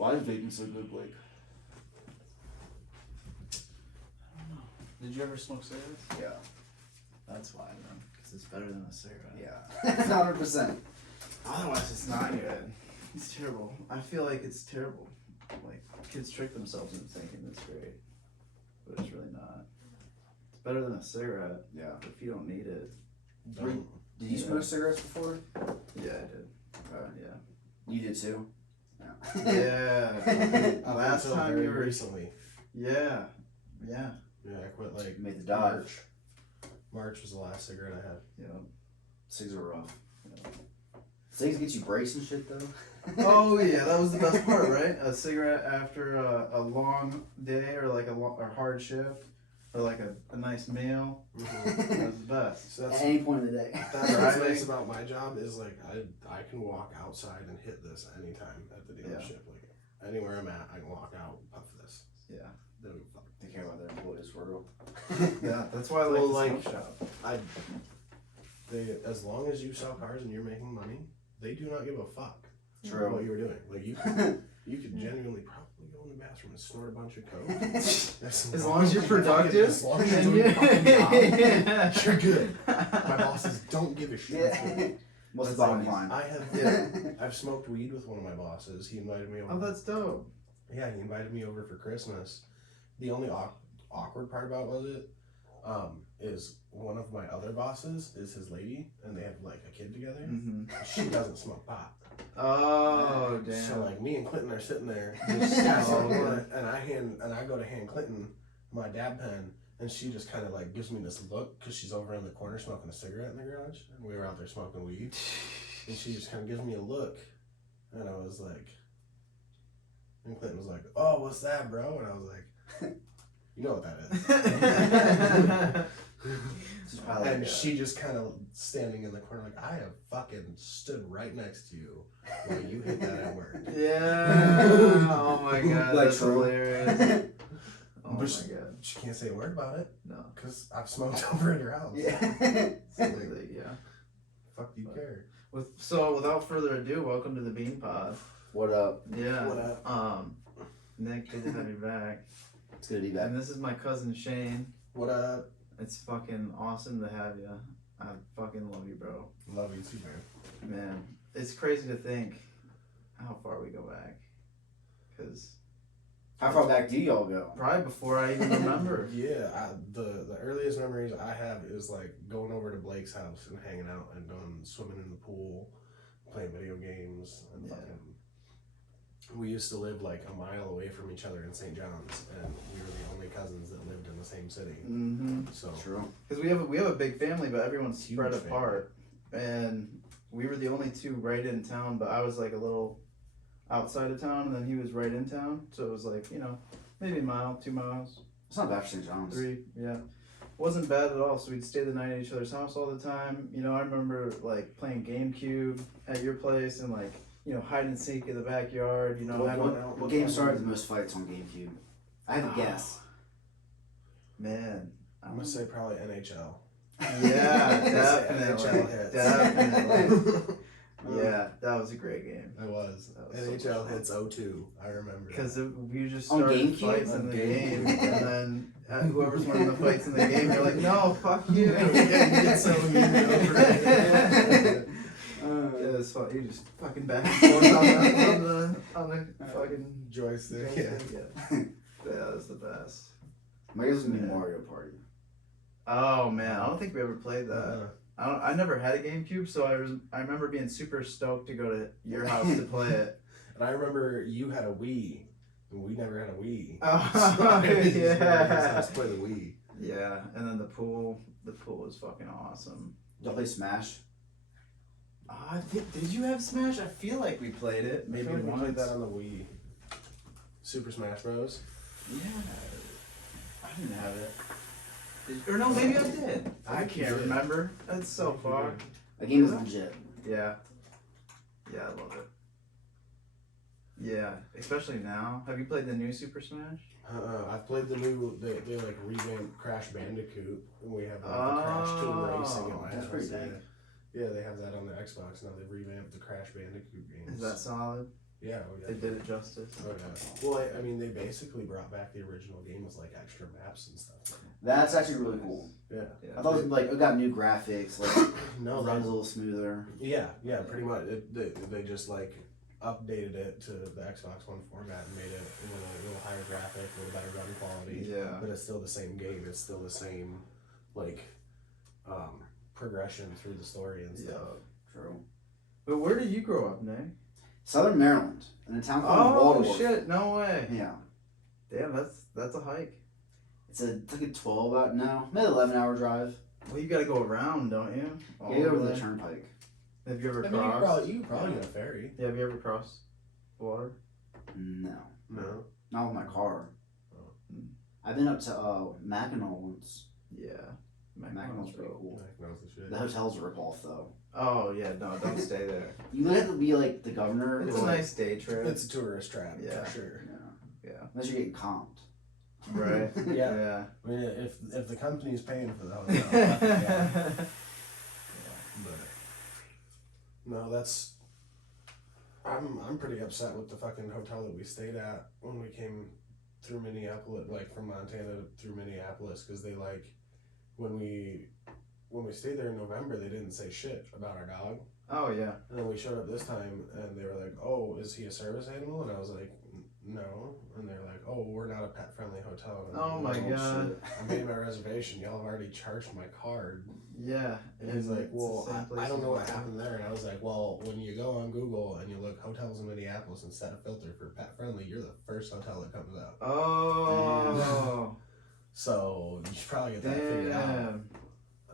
Why is vaping so good, Blake? I don't know. Did you ever smoke cigarettes? Yeah. That's why, man. Because it's better than a cigarette. Yeah. 100%. Otherwise, it's not good. It's terrible. I feel like it's terrible. Like, kids trick themselves into thinking it's great. But it's really not. It's better than a cigarette. Yeah. If you don't need it. Did you smoke cigarettes before? Yeah, I did. Yeah. You did too? Yeah. Last until time very you were... recently. Yeah. Yeah. Yeah, I quit like Made the dodge. March was the last cigarette I had. Yeah. Cigs are rough. Cigs get you breaks and shit though. Oh yeah, that was the best part, right? A cigarette after a long day or like a hard shift or like a nice meal. Mm-hmm. That was the best. So At any point of the day. that's what's nice about my job is like I can walk outside and hit this anytime at the dealership. Like anywhere I'm at, I can walk out, puff this. Yeah. They care about their employees for real. Yeah, that's why I like the smoke shop. They as long as you sell cars and you're making money, they do not give a fuck. True. What you were doing. Like you could genuinely probably go in the bathroom and snort a bunch of coke. As long as you're productive. As long as you're doing your fucking job, Yeah. you're good. My bosses don't give a shit. Yeah. What's the bottom line? I've smoked weed with one of my bosses. He invited me over. Oh, that's dope. Yeah, he invited me over for Christmas. The only awkward part about is one of my other bosses is his lady, and they have like a kid together. Mm-hmm. She doesn't smoke pot. Oh damn. So like me and Clinton are sitting there, just and I go to hand Clinton my dab pen, and she just kind of like gives me this look because she's over in the corner smoking a cigarette in the garage, and we were out there smoking weed, and she just kind of gives me a look, and I was like, and Clinton was like, "Oh, what's that, bro?" And I was like, "You know what that is." And she just kind of standing in the corner like, I have fucking stood right next to you while you hit that at work. Yeah. Oh my god, Like that's true. hilarious. Oh my But god. She can't say a word about it No. because I've smoked over at your house. Yeah. So like, Yeah. fuck do you care? So without further ado, welcome to the Bean Pod. What up? Yeah. What up? Nick, good to have you back. It's good to be back. And this is my cousin Shane. What up? It's fucking awesome to have you. I fucking love you, bro. Love you too, man. Man, it's crazy to think how far we go back. Because How far back do y'all go? probably before I even remember. Yeah, the earliest memories I have is like going over to Blake's house and hanging out and going swimming in the pool, playing video games, and Yeah. fucking. We used to live like a mile away from each other in St. John's, and we were the only cousins that lived in the same city. Mm-hmm. So True. Because we have a big family, but everyone's Huge spread family. apart. And we were the only two right in town, but I was like a little outside of town, and then he was right in town. So it was like, maybe a mile, 2 miles, It's not bad for St. John's. 3, yeah. Wasn't bad at all. So we'd stay the night at each other's house all the time. I remember like playing GameCube at your place and like, hide and seek in the backyard. What game started the most fights on GameCube? I have a guess. Man. I'm gonna say probably NHL. Yeah, NHL definitely. hits. Definitely. Yeah, that was a great game. It was. That was so NHL much hits 02. I remember. Because we just On started GameCube? fights in On the GameCube. game, and then whoever's winning the fights in the game, you're like, no, fuck you. You get so mean over it. Yeah, it's fun. You just fucking back and forth on the fucking Joystick. Yeah, that's the best. My guess was gonna be Yeah. Mario Party. Oh man, I don't think we ever played that. I never had a GameCube, so I remember being super stoked to go to your house to play it. And I remember you had a Wii, and we never had a Wii. Oh, So I just yeah. Let's play the Wii. Yeah, and then the pool was fucking awesome. Y'all play Smash? Did you have Smash? I feel like we played it. Maybe Maybe we once. played that on the Wii. Super Smash Bros. Yeah, I didn't have it. Or no, maybe I did. I can't remember. That's so far. That game is legit. Yeah. Yeah, I love it. Yeah, especially now. Have you played the new Super Smash? I've played the new, they like revamped Crash Bandicoot, and we have like the Crash Team Racing at my That's house. pretty Yeah. dang. Yeah, they have that on the Xbox now. They've revamped the Crash Bandicoot games. Is that solid? Yeah, oh, yeah. They did it justice. Oh yeah. Well, I mean, they basically brought back the original game with like extra maps and stuff. That's actually really cool. Yeah. I thought it was like it got new graphics, like No, runs a little smoother. Yeah, pretty much. They just like updated it to the Xbox One format and made it a little higher graphic, a little better run quality. Yeah. But it's still the same game. It's still the same, like, progression through the story and stuff. Yeah, true. But where did you grow up, Nick? Southern Maryland, in a town called Oh Waldorf. shit! No way. Yeah. Damn, that's a hike. It's like a 12 out now, maybe 11-hour drive. Well, you gotta go around, don't you? Yeah, you go over the turnpike. Have you ever I mean, crossed? you could probably get a ferry. Yeah, have you ever crossed the water? No, No. not with my car. Oh. I've been up to Mackinac once. Yeah. Mackinac's pretty cool. Like, knows the shit. The hotel's a ripoff though. Oh yeah, no, don't stay there. You have to be like the governor. It's or, a like, nice day trip. It's a tourist trap, Yeah. for sure. Yeah. Yeah. Unless you're getting comped. Right. Yeah. Yeah. I mean, if the company's paying for the hotel, yeah. But no, that's. I'm pretty upset with the fucking hotel that we stayed at when we came through Minneapolis, like from Montana through Minneapolis, because they like when we stayed there in November, they didn't say shit about our dog, Oh yeah. and then we showed up this time, and they were like, "Oh, is he a service animal?" And I was like, "No," and they're like, "Oh, we're not a pet friendly hotel." And I'm Oh like, my god. shit. I made my reservation. Y'all have already charged my card. Yeah. And he's like, it's the well, same place I don't as know what mine. happened there. And I was like, well, when you go on Google and you look hotels in Minneapolis and set a filter for pet friendly, you're the first hotel that comes up. Oh. So you should probably get that figured out. Damn.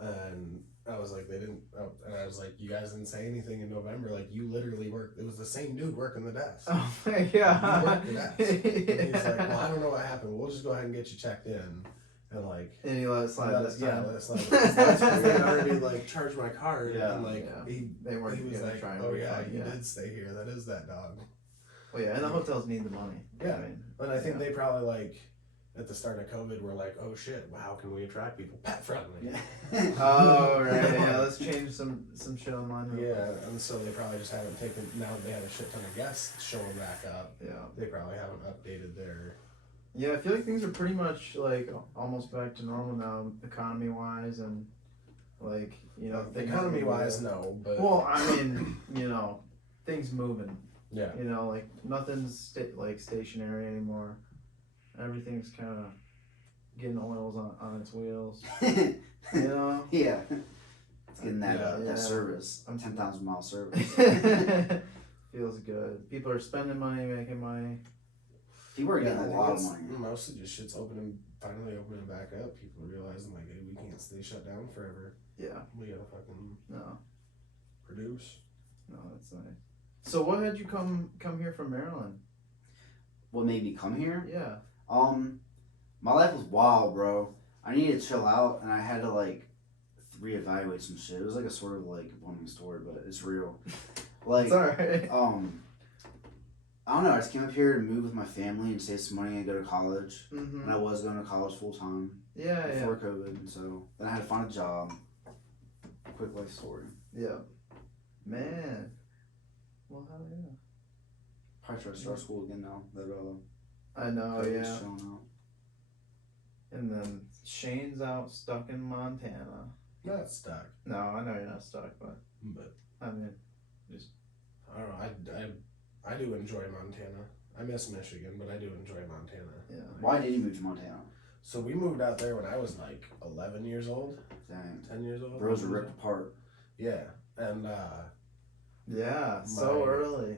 And I was like, they didn't, and I was like, you guys didn't say anything in November. Like, you literally worked, it was the same dude working the desk. Oh my You god. worked the desk. And he's like, well, I don't know what happened. We'll just go ahead and get you checked in. And like, And he let it slide this time. let it slide. That's because they already like charged my card. Yeah. And like, Yeah. They weren't he was gonna like, try and oh yeah, refund, you did stay here. That is that dog. Well, yeah, and the hotels need the money. Yeah. I mean, And I think Yeah. they probably like, at the start of COVID, were like, oh shit, well, how can we attract people? Pet friendly. Yeah. Oh right, yeah. Let's change some shit online. real Yeah, quick. and so they probably just haven't taken, now they have a shit ton of guests showing back up. Yeah. They probably haven't updated their. Yeah, I feel like things are pretty much like almost back to normal now, economy wise, and like things Economy wise, moving. no, but. Well, I mean, things moving. Yeah. Like nothing's like stationary anymore. Everything's kind of getting oils on its wheels. Yeah. It's getting that Yeah. that service. 10,000-mile service. Feels good. People are spending money, making money. People are Yeah, getting I a think lot of it's money. mostly just shit's finally opening back up. People are realizing like, hey, we can't stay shut down forever. Yeah. We gotta fucking No. produce. No, that's nice. So what had you come here from Maryland? What made me come here? Yeah. My life was wild, bro. I needed to chill out, and I had to like reevaluate some shit. It was like a sort of like boring story, but it's real. Like, It's alright. I don't know. I just came up here to move with my family and save some money and go to college. Mm-hmm. And I was going to college full time Yeah, before COVID, and so then I had to find a job. Quick life story. yeah. Man. Well, hell yeah. Probably try to start school again now. That I know, COVID's yeah. showing out. And then Shane's out stuck in Montana. Not stuck, No, I know you're not stuck, but but I mean, I don't know. I do enjoy Montana. I miss Michigan, but I do enjoy Montana. yeah. Why did you move to Montana? So we moved out there when I was like 11 years old, Dang. 10 years old. Bros are ripped apart. Yeah, and Yeah, so My- early.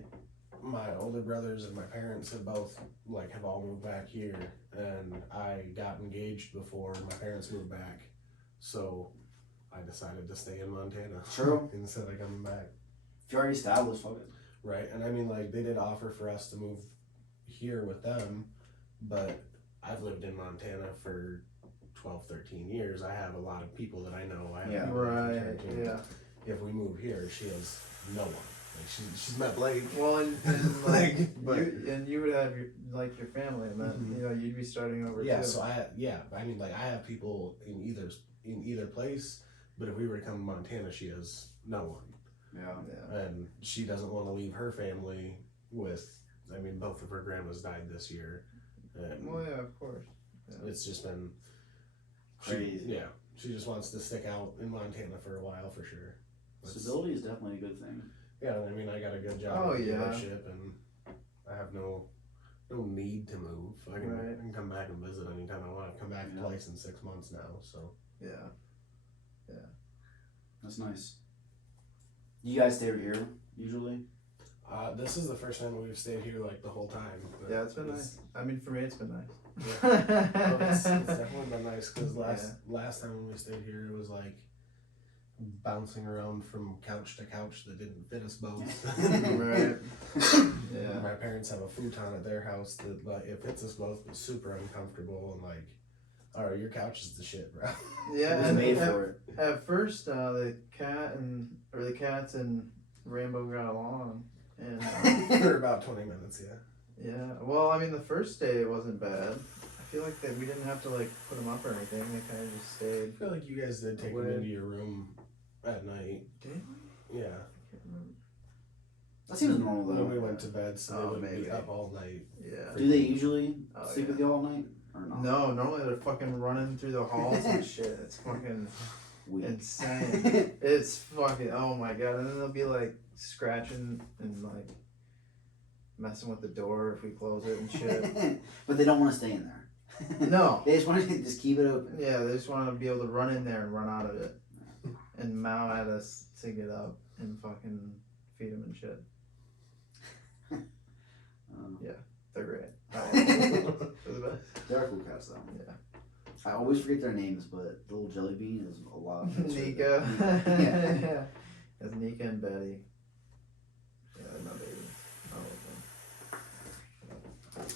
my older brothers and my parents have all moved back here, and I got engaged before my parents moved back, so I decided to stay in Montana. True. Instead of coming back. If you're already established, fuck it. Right, and I mean, like, they did offer for us to move here with them, but I've lived in Montana for 12, 13 years. I have a lot of people that I know. I have Yeah. people I can Right, turn to. yeah. If we move here, she has no one. Like, she's met Blake. Well, and Like, but- you would have your family, and then Mhm. you'd be starting over Yeah, too. so I mean, like, I have people in either place, but if we were to come to Montana, she has no one. Yeah. Yeah. And she doesn't want to leave her family with I mean, both of her grandmas died this year, and Well, yeah, of course. Yeah. it's just been Crazy. She just wants to stick out in Montana for a while for sure. Stability is definitely a good thing. Yeah, I mean, I got a good job Oh, at the yeah. dealership, and I have no need to move. I can come back and visit anytime I want. I come back twice in 6 months now, so. Yeah. That's nice. You guys stay over here usually? This is the first time we've stayed here like the whole time. Yeah, it's been nice. I mean, for me, it's been nice. Well, it's definitely been nice because last time when we stayed here, it was like bouncing around from couch to couch that didn't fit us both. Right. Yeah. My parents have a futon at their house that like it fits us both, but super uncomfortable and like, all right, your couch is the shit, bro. Yeah, It was and made for it. at first, the cats and Rainbow got along, and For about 20 minutes, yeah. yeah. Well, I mean, the first day it wasn't bad. I feel like that we didn't have to like put them up or anything. They kind of just stayed. I feel like you guys did take them into your room at night. Did we? Yeah. I can't remember. That seems normal though. When we went to bed, so they Oh, would be maybe. up all night. Yeah. Do they usually Oh, sleep yeah. with you all night or not? No, normally they're fucking running through the halls and shit. It's fucking Weak. insane. It's fucking, oh my god. And then they'll be like scratching and like messing with the door if we close it and shit. But they don't want to stay in there. No. They just want to just keep it open. Yeah, they just want to be able to run in there and run out of it. And meow at us to get up and fucking feed them and shit. They're great. They're the best. They're cool cats though. Yeah. I always forget their names, but the little jelly bean is a lot. Nika. Yeah. Yeah. That's Nika and Betty. Yeah, they're my babies. I love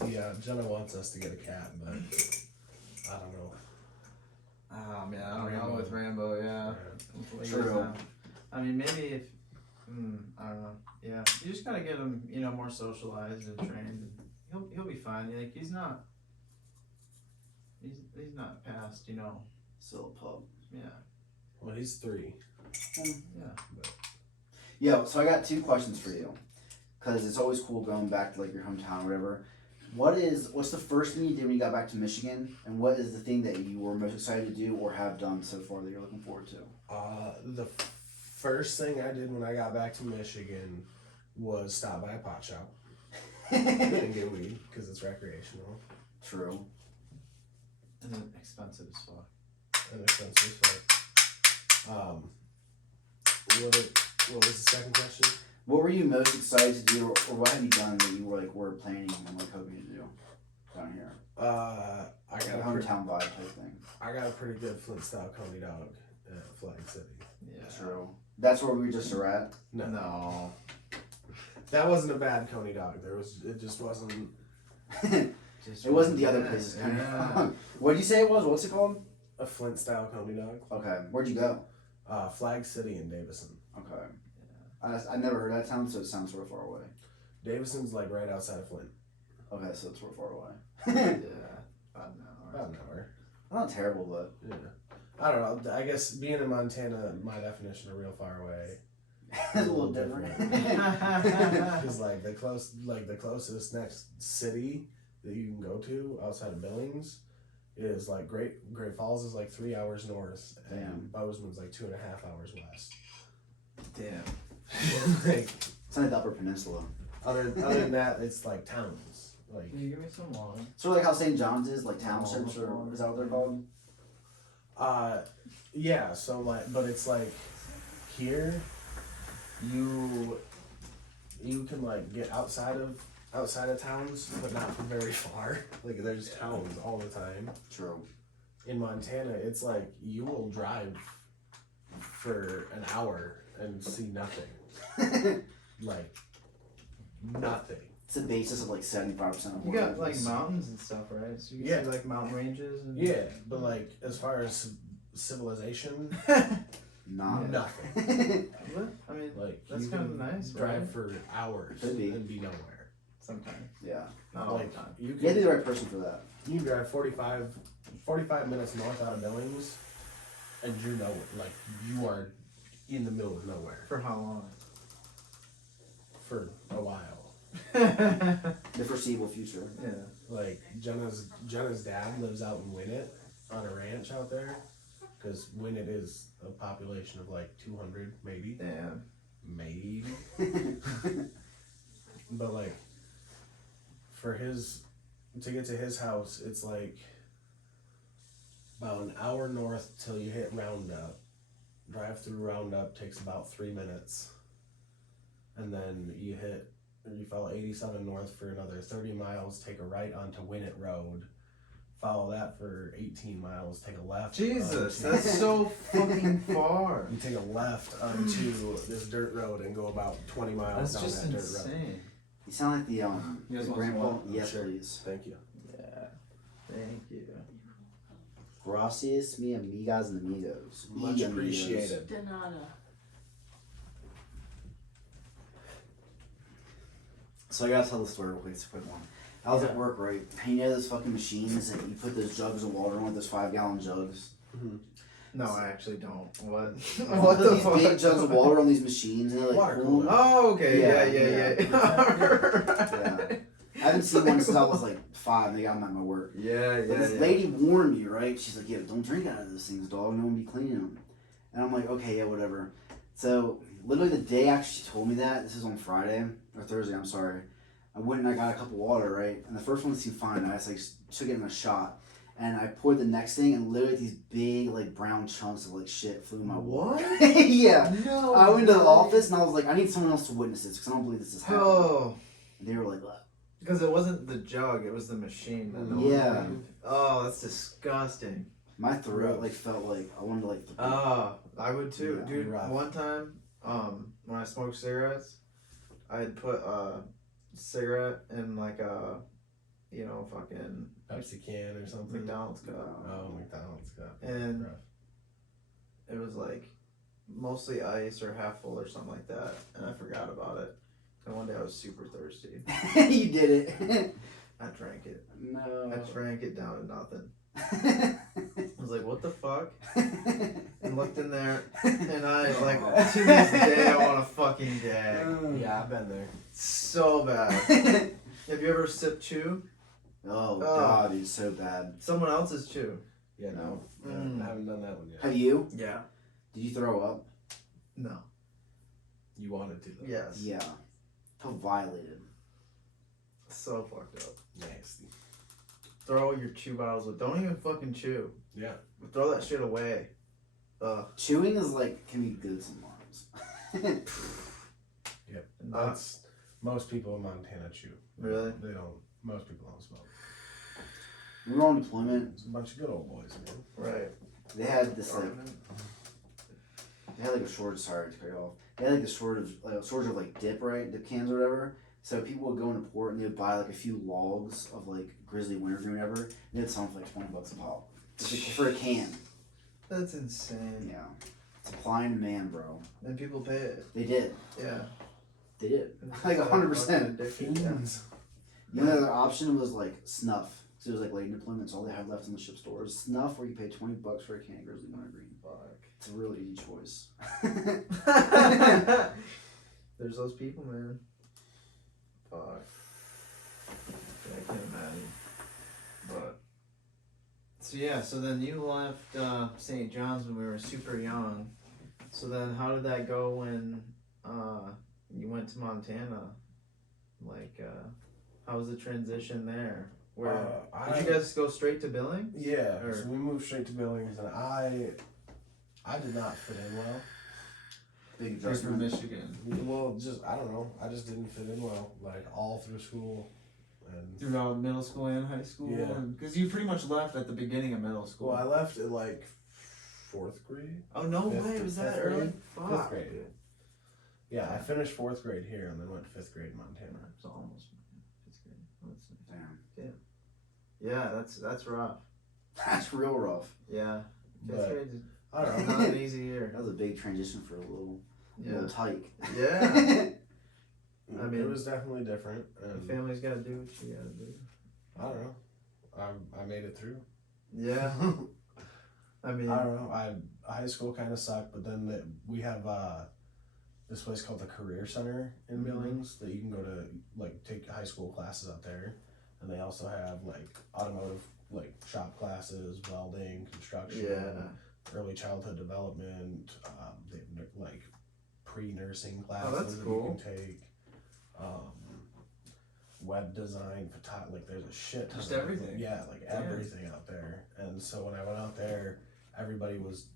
them. Yeah, Jenna wants us to get a cat, but I don't know. Oh man, I don't know with Rambo, yeah. True. I mean, maybe if, I don't know. Yeah, you just gotta get him, more socialized and trained, and he'll be fine. Like he's not past, Still a pup. Yeah. Well, he's 3. Yeah. Yo, so I got 2 questions for you, because it's always cool going back to like your hometown or whatever. What's the first thing you did when you got back to Michigan, and what is the thing that you were most excited to do or have done so far that you're looking forward to? The first thing I did when I got back to Michigan was stop by a pot shop and get weed because it's recreational. True. And then expensive as fuck. And expensive as fuck. What was the second question? What were you most excited to do, or what have you done that you were planning and hoping to do down here? I got a hometown vibe type thing. I got a pretty good Flint style Coney dog at Flag City. Yeah. True. That's where we just are at. No. That wasn't a bad Coney dog. It just wasn't. It wasn't the other places. Yeah. What did you say it was? What's it called? A Flint style Coney dog. Okay. Where'd you go? Flag City in Davison. Okay. I never heard that town, so it sounds sort of far away. Davison's like right outside of Flint. Okay, so it's sort of far away. Yeah. About an hour. About an hour. Not terrible, but Yeah. I don't know. I guess being in Montana, my definition of real far away it's a little different. Because the closest next city that you can go to outside of Billings is like Great Falls is like 3 hours north, and Bozeman's like 2.5 hours west. Damn. Like, It's like the Upper Peninsula. other than that, it's like towns. Like, Can you give me some wine? Sort of like how St. John's is, like townships, or is that what they're called? yeah. So but it's like here, you can like get outside of towns, but not from very far. Like there's towns all the time. True. In Montana, it's like you will drive for an hour and see nothing. Like nothing. It's the basis of like 75% of You what got it like is. mountains and stuff, right? So you Yeah. see like mountain ranges and Yeah, but like as far as civilization, Not. nothing. What? I mean, Like that's you kind can of nice. drive right? for hours Could be. and be nowhere. Sometimes, Yeah. not all the Like time. you You gotta be can the right person for that. you can drive 45 minutes north out of Billings, and you are in the middle of nowhere For how long? for a while. The foreseeable future. Yeah. Like Jenna's dad lives out in Winnett on a ranch out there, because Winnett is a population of like 200 maybe. Damn. Maybe. But like to get to his house, it's like about an hour north till you hit Roundup. Drive through Roundup takes about 3 minutes, and then you follow 87 north for another 30 miles, take a right onto Winnett Road, follow that for 18 miles, take a left. Jesus, that's so fucking far. You take a left onto this dirt road and go about 20 miles That's down just that dirt road. insane. You sound like the You guys want grandpa. some water? Yes, Sure. please. Thank you. Yeah. Thank you. Gracias, mi amigas and amigos. Much Mi amigos. appreciated. De nada. So I gotta tell the story real quick. It's a quick one. I was at work, right? And you know those fucking machines that you put those jugs of water in, those 5-gallon jugs. No, I actually don't. What? You What put the these fuck? big jugs of water on these machines, and they're like Water cool. cooler. Oh, okay. Yeah, Yeah. I haven't seen one since I was like 5. And they got them at my work. Yeah. But this lady warned me, right? She's like, "Yeah, don't drink out of those things, dog. No one be cleaning them." And I'm like, "Okay, yeah, whatever." So literally the day after she told me that, this is on Friday or Thursday. I'm sorry. I went and I got a cup of water, right? And the first one seemed fine. I just like took it in a shot, and I poured the next thing, and literally these big like brown chunks of like shit flew in my water. What? Yeah. No. I went to the way. office and I was like, I need someone else to witness this because I don't believe this is happening. Oh. And they were like, "What?" Because it wasn't the jug, it was the machine. That no one Yeah. believed. Oh, that's disgusting. My throat like felt like I wanted to like. Oh, I would too, Yeah, dude. rough. One time, when I smoked cigarettes, I'd put a cigarette in like a, fucking Pepsi can or something. McDonald's cup, Oh, McDonald's cup. and Rough. it was like mostly ice or half full or something like that, and I forgot about it. And one day I was super thirsty. You did it. I drank it. No. I drank it down to nothing. I was like, what the fuck? And looked in there, and I like, to this day, I want a fucking gag. Yeah, I've been there. So bad. Have you ever sipped chew? Oh god, it's so bad. Someone else's chew. Yeah, no. Mm. I haven't done that one yet. Have you? Yeah. Did you throw up? No. You wanted to, though. Yes. Yeah. Felt violated. So fucked up. Nasty. Throw your chew bottles away. Don't even fucking chew. Yeah. Throw that shit away. Ugh. Chewing is like can be good sometimes. Yep. Not That's most people in Montana chew. really. They don't. Most people don't smoke. We were on deployment. It's a bunch of good old boys, man. Right. They had this like they had like a shortage. Sorry to cut you off. They had like a shortage of like dip, right? Dip cans or whatever. So people would go into port and they would buy like a few logs of like grizzly wintergreen or whatever. And they'd sell them for like $20 a pop. Just like, for a can. That's insane. Yeah. Supply and demand, bro. And people pay it. They did. Yeah. They did. It's Like so 100%. fucking addictive, yeah. Fiends. The only other option was like snuff. So it was like late deployment, so all they had left on the ship store was snuff, where you pay $20 for a can of grizzly wintergreen. Fuck. It's a really easy choice. There's those people, man. Fuck. Yeah, I can't imagine. But so yeah, so then you left St. John's when we were super young. So then, how did that go when you went to Montana? Like, how was the transition there? Where did you guys go straight to Billings? Yeah, Or- so we moved straight to Billings, and I did not fit in well. Big You're from adjustment. Michigan. Well, I don't know. I just didn't fit in well, like all through school, and Throughout middle school and high school? Yeah. Because you pretty much left at the beginning of middle school. well, I left at like 4th grade. Oh no Fifth- way! Was that fifth early? grade? Fuck. 5th grade. Yeah, I finished 4th grade here, and then went to 5th grade in Montana. It's almost 5th grade. That's Damn. Yeah, that's rough. That's real rough. Yeah. But- Fifth grade is I don't not know. an easy year. That was a big transition for a little Yeah. tyke. Yeah. I mean- it was definitely different, The and family's gotta do what you gotta do. I don't know. I made it through. Yeah. I mean, I don't know. High school kind of sucked, but then we have this place called the Career Center in Billings that you can go to like take high school classes out there, and they also have like automotive like shop classes, welding, construction, early childhood development. They have like pre-nursing classes that cool. you can take. Web design, like there's a shit ton Just of everything. Yeah, like everything out there. And so when I went out there, everybody was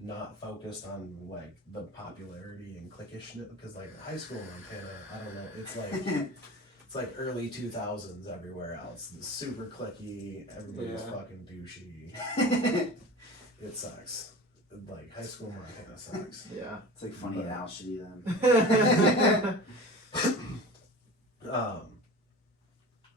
not focused on like the popularity and cliquishness, because like high school in Montana, I don't know, it's like it's like early 2000s everywhere else. It's super cliquey, everybody's fucking douchey. It sucks. Like high school in Montana sucks. Yeah. It's like funny and how shitty then.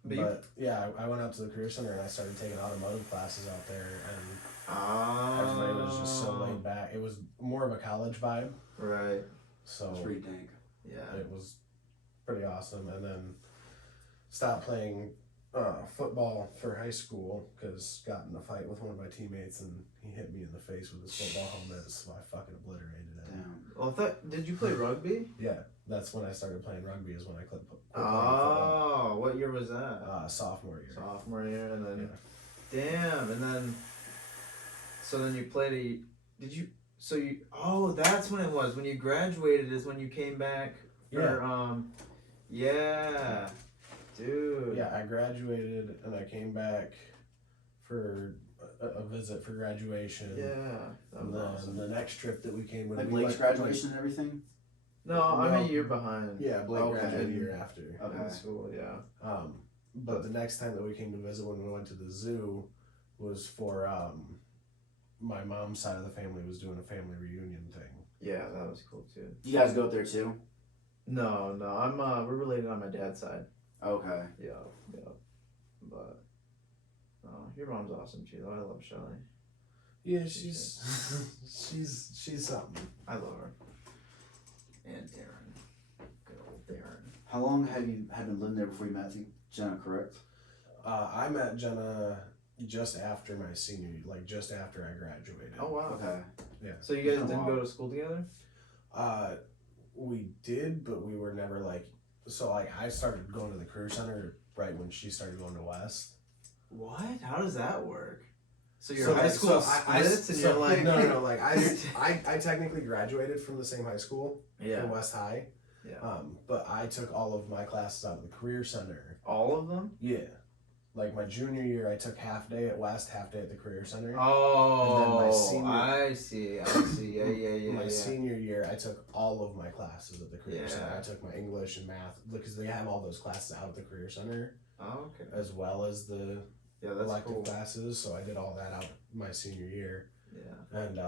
But yeah, I went out to the Career Center and I started taking automotive classes out there, and everybody was just so laid back. It was more of a college vibe. Right. So It's pretty dank. Yeah. it was pretty awesome. And then stopped playing football for high school because got in a fight with one of my teammates and he hit me in the face with his football helmet, so I fucking obliterated it. Damn. Well, did you play rugby? Yeah, that's when I started playing rugby, is when I quit playing football. Oh, what year was that? Sophomore year. Sophomore year, and then damn, and then so then you played that's when it was. When you graduated is when you came back for dude. Yeah, I graduated and I came back for a visit for graduation. Yeah. That And was then awesome. the next trip that we came with, Like we Blake's went- graduation and everything? No, I'm No. a year behind. Yeah, Blake Okay. graduated a year after. In Okay. school, yeah. But the next time that we came to visit when we went to the zoo was for my mom's side of the family was doing a family reunion thing. Yeah, that was cool too. You guys go up there too? No, I'm we're related on my dad's side. Okay. Yeah. But your mom's awesome too though. I love Shelly. Yeah, she's she's something. I love her. And Darren. Good old Darren. How long have you been living there before you met Jenna, correct? I met Jenna just after my senior year, like just after I graduated. Oh wow. Okay. Yeah. So you guys Oh, didn't wow. go to school together? We did, but we were never like. So like I started going to the Career Center right when she started going to West. What? How does that work? So your So, high like, school I splits and so- you're like no, like I technically graduated from the same high school, yeah. from West High. Yeah. But I took all of my classes out of the Career Center. All of them? Yeah. Like my junior year, I took half day at West, half day at the Career Center. Oh, senior- I see. Yeah. My senior year, I took all of my classes at the Career Yeah. Center. I took my English and math because they have all those classes out at the Career Center, Oh, okay. as well as the Yeah, that's elective cool. classes. So I did all that out my senior year, Yeah. and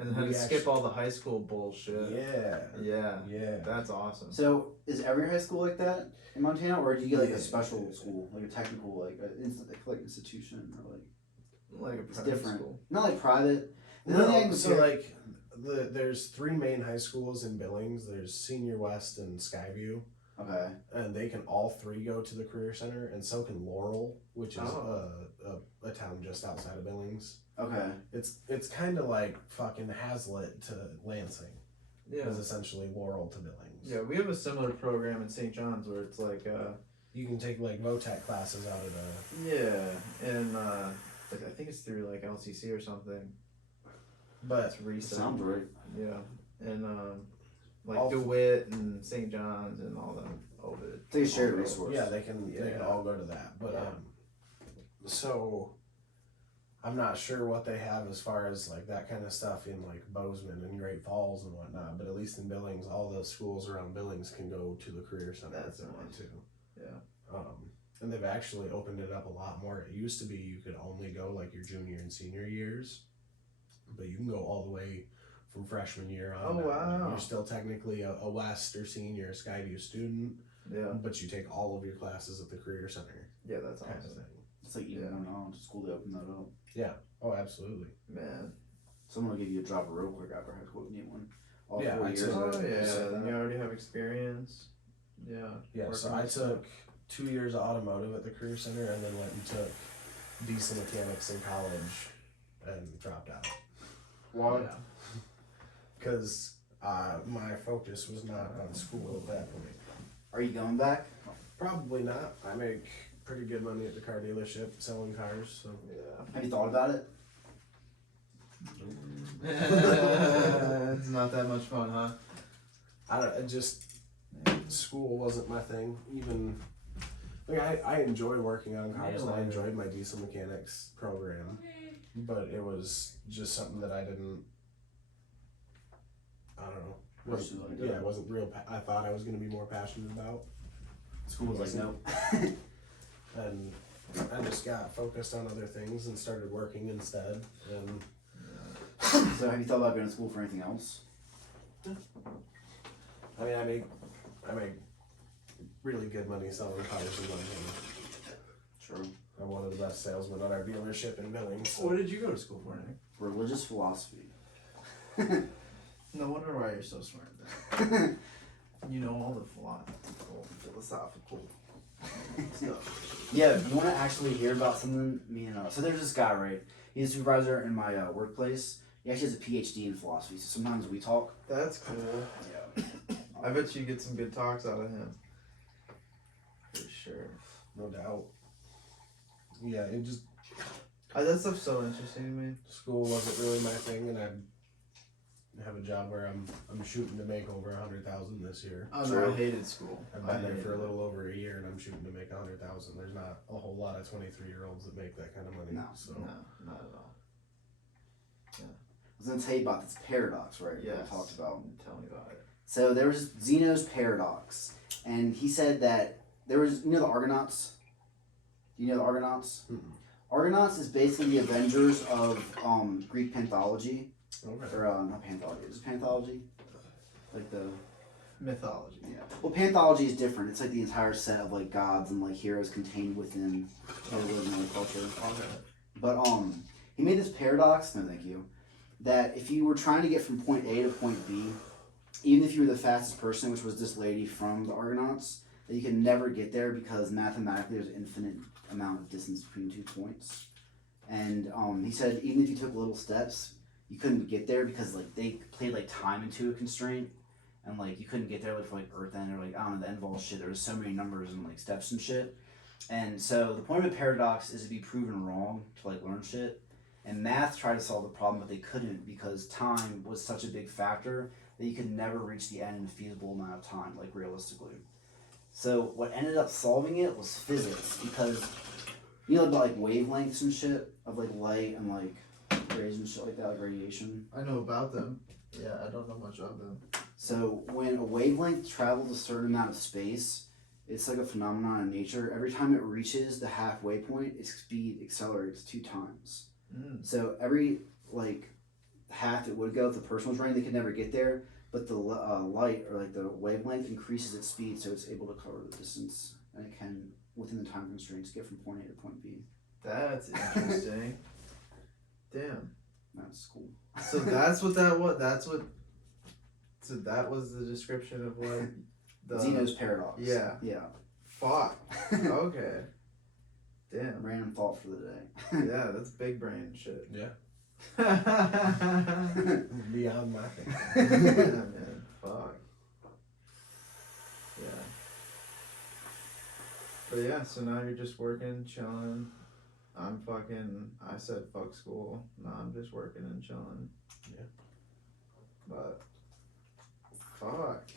And had we to skip all the high school bullshit. yeah. That's awesome. So is every high school like that in Montana, or do you get like Yeah. a special school, like a technical, like like institution, or like Like a it's private different? school. Not like private. The only thing I No, can so compare- like there's three main high schools in Billings. There's Senior West and Skyview, Okay. and they can all three go to the Career Center, and so can Laurel, which is a town just outside of Billings. Okay. It's kind of like fucking Hazlitt to Lansing. Yeah. Is essentially Laurel to Billings. Yeah, we have a similar program in St. John's where it's like You can take like VOTEC classes out of the. yeah, and like, I think it's through like LCC or something. But It's recent. Sounds right. Yeah, and like All- DeWitt and St. John's and all them over. It's like a shared resource. yeah, they can all go to that. But so I'm not sure what they have as far as like that kind of stuff in like Bozeman and Great Falls and whatnot. But at least in Billings, all the schools around Billings can go to the Career Center That's if they want nice. to. Yeah. And they've actually opened it up a lot more. It used to be you could only go like your junior and senior years, but you can go all the way from freshman year on. Oh, now. wow. You're still technically a West or senior Skyview student, Yeah. but you take all of your classes at the Career Center Yeah, that's kind of awesome. thing. It's like even going on to school to open that up. Oh, absolutely. Man. Someone will give you a job real quick after high school if you need one. All Yeah, 4 I years. took- Oh of it. yeah, then you already have experience. Yeah. Yeah, so Working I with took 2 years of automotive at the Career Center and then went and took diesel mechanics in college and dropped out. Yeah. Because My focus was not on school at that point. Are you going back? Probably not. I make pretty good money at the car dealership selling cars, so Yeah. Have you thought about it? It's not that much fun, huh? I just school wasn't my thing. Even like I enjoy working on cars and I enjoyed my diesel mechanics program, but it was just something that I didn't. I don't know. It wasn't real. I thought I was going to be more passionate about. School was like, nope. And I just got focused on other things and started working instead. And So have you thought about going to school for anything else? I mean, I make really good money selling cars in Montana. True. I'm one of the best salesmen at our dealership in Billings. So. What did you go to school for, Nick? Religious philosophy. No wonder why you're so smart. Then. You know all the philosophical stuff. Yeah, if you want to actually hear about something, so there's this guy, right? He's a supervisor in my workplace. He actually has a PhD in philosophy, so sometimes we talk. That's cool. Yeah. I bet you get some good talks out of him. For sure. No doubt. Yeah, it just That stuff's so interesting to me. school wasn't really my thing, and I have a job where I'm shooting to make over 100,000 this year. Oh no, I hated school. I've been there for a little over a year, and I'm shooting to make 100,000. There's not a whole lot of 23-year-olds that make that kind of money. No. So No, not at all. I was going to tell you about this paradox, right? Yeah. That I talked about. Tell me about it. So there was Zeno's paradox, and he said that there was, the Argonauts? Do you know the Argonauts? Mm-mm. Argonauts is basically the Avengers of Greek panthology. Okay. Or, not panthology, is it panthology? Like the... Mythology. Yeah. Well, panthology is different. It's like the entire set of like gods and like heroes contained within a religion or culture. Okay. But he made this paradox. No, thank you. That if you were trying to get from point A to point B, even if you were the fastest person, which was this lady from the Argonauts, that you could never get there because mathematically there's an infinite amount of distance between 2 points. And he said even if you took little steps, you couldn't get there because like they played like time into a constraint. And like you couldn't get there like for like Earth End or like I don't know the end of all shit. There was so many numbers and like steps and shit. And so the point of a paradox is to be proven wrong to like learn shit. And math tried to solve the problem, but they couldn't because time was such a big factor that you could never reach the end in a feasible amount of time, like realistically. So what ended up solving it was physics because about like wavelengths and shit of like light and like rays and shit like that, like radiation. I know about them. Yeah, I don't know much of them. So when a wavelength travels a certain amount of space, it's like a phenomenon in nature. Every time it reaches the halfway point, its speed accelerates 2 times. Mm. So every like half it would go if the person was running, they could never get there. But the light or like the wavelength increases its speed, so it's able to cover the distance, and it can within the time constraints get from point A to point B. That's interesting. Damn. That's cool. So that's what that was. So that was the description of what the Zeno's paradox. Yeah. Yeah. Fuck. Okay. Damn. Random thought for the day. Yeah, that's big brain shit. Yeah. Yeah, Beyond my thing. man. Fuck. Yeah. But yeah, so now you're just working, chilling. I said fuck school. No, I'm just working and chilling. Yeah. But, fuck.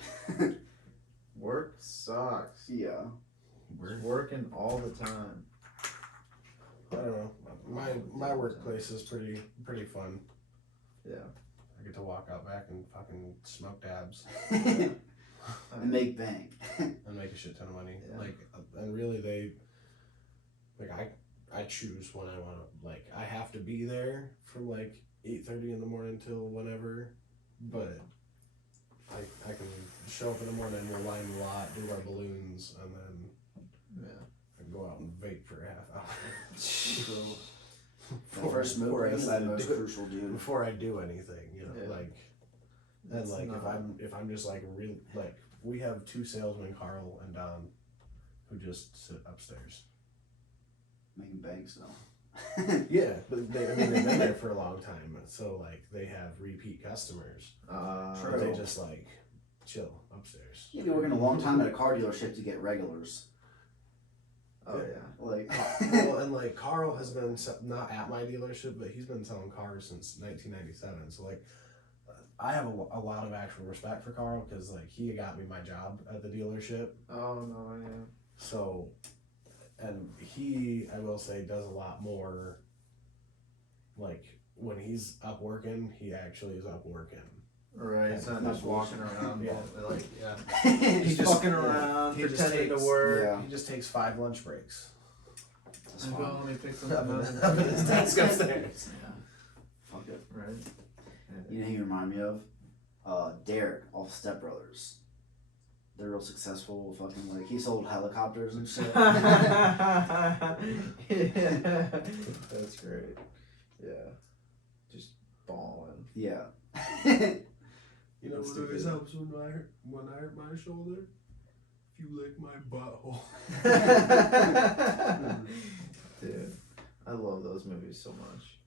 Work sucks. Yeah. Just working all the time. I don't know. My workplace is pretty fun. Yeah. I get to walk out back and fucking smoke dabs And make bank. and make a shit ton of money. Yeah. Like, and really I choose when I want to. Like, I have to be there from like 8:30 in the morning till whenever, but I can show up in the morning, we'll line the lot, do our balloons, and then Yeah. I can go out and vape for a half hour. The first smoke before I break is the decide to most do it. crucial, dude. Before I do anything, Yeah. like, That's and like not- if I'm just like real like we have 2 salesmen, Carl and Don, who just sit upstairs. Making bank, so. Yeah, but they've been there for a long time, so like they have repeat customers. True. But they just like chill upstairs. You'd be working a long time at a car dealership to get regulars. Oh yeah. Like, Well, and like Carl has been not at my dealership, but he's been selling cars since 1997. So like, I have a lot of actual respect for Carl because like he got me my job at the dealership. Oh no, yeah. So, and he, I will say, does a lot more. Like when he's up working, he actually is up working. Right, it's not just walking around. Yeah. Like yeah. He Just fucking around, he just pretending to takes- work. Yeah. He just takes 5 lunch breaks. that's And fine. go, let me pick some Up in up. his desk upstairs. Yeah. Fuck it. Right. You know who you remind me of? Derek, off Step Brothers. They're real successful. Fucking like he sold helicopters and shit. Yeah. That's great. Yeah. Just balling. Yeah. You know That's what the always good. helps when I hurt my shoulder? If you lick my butthole. Dude, I love those movies so much.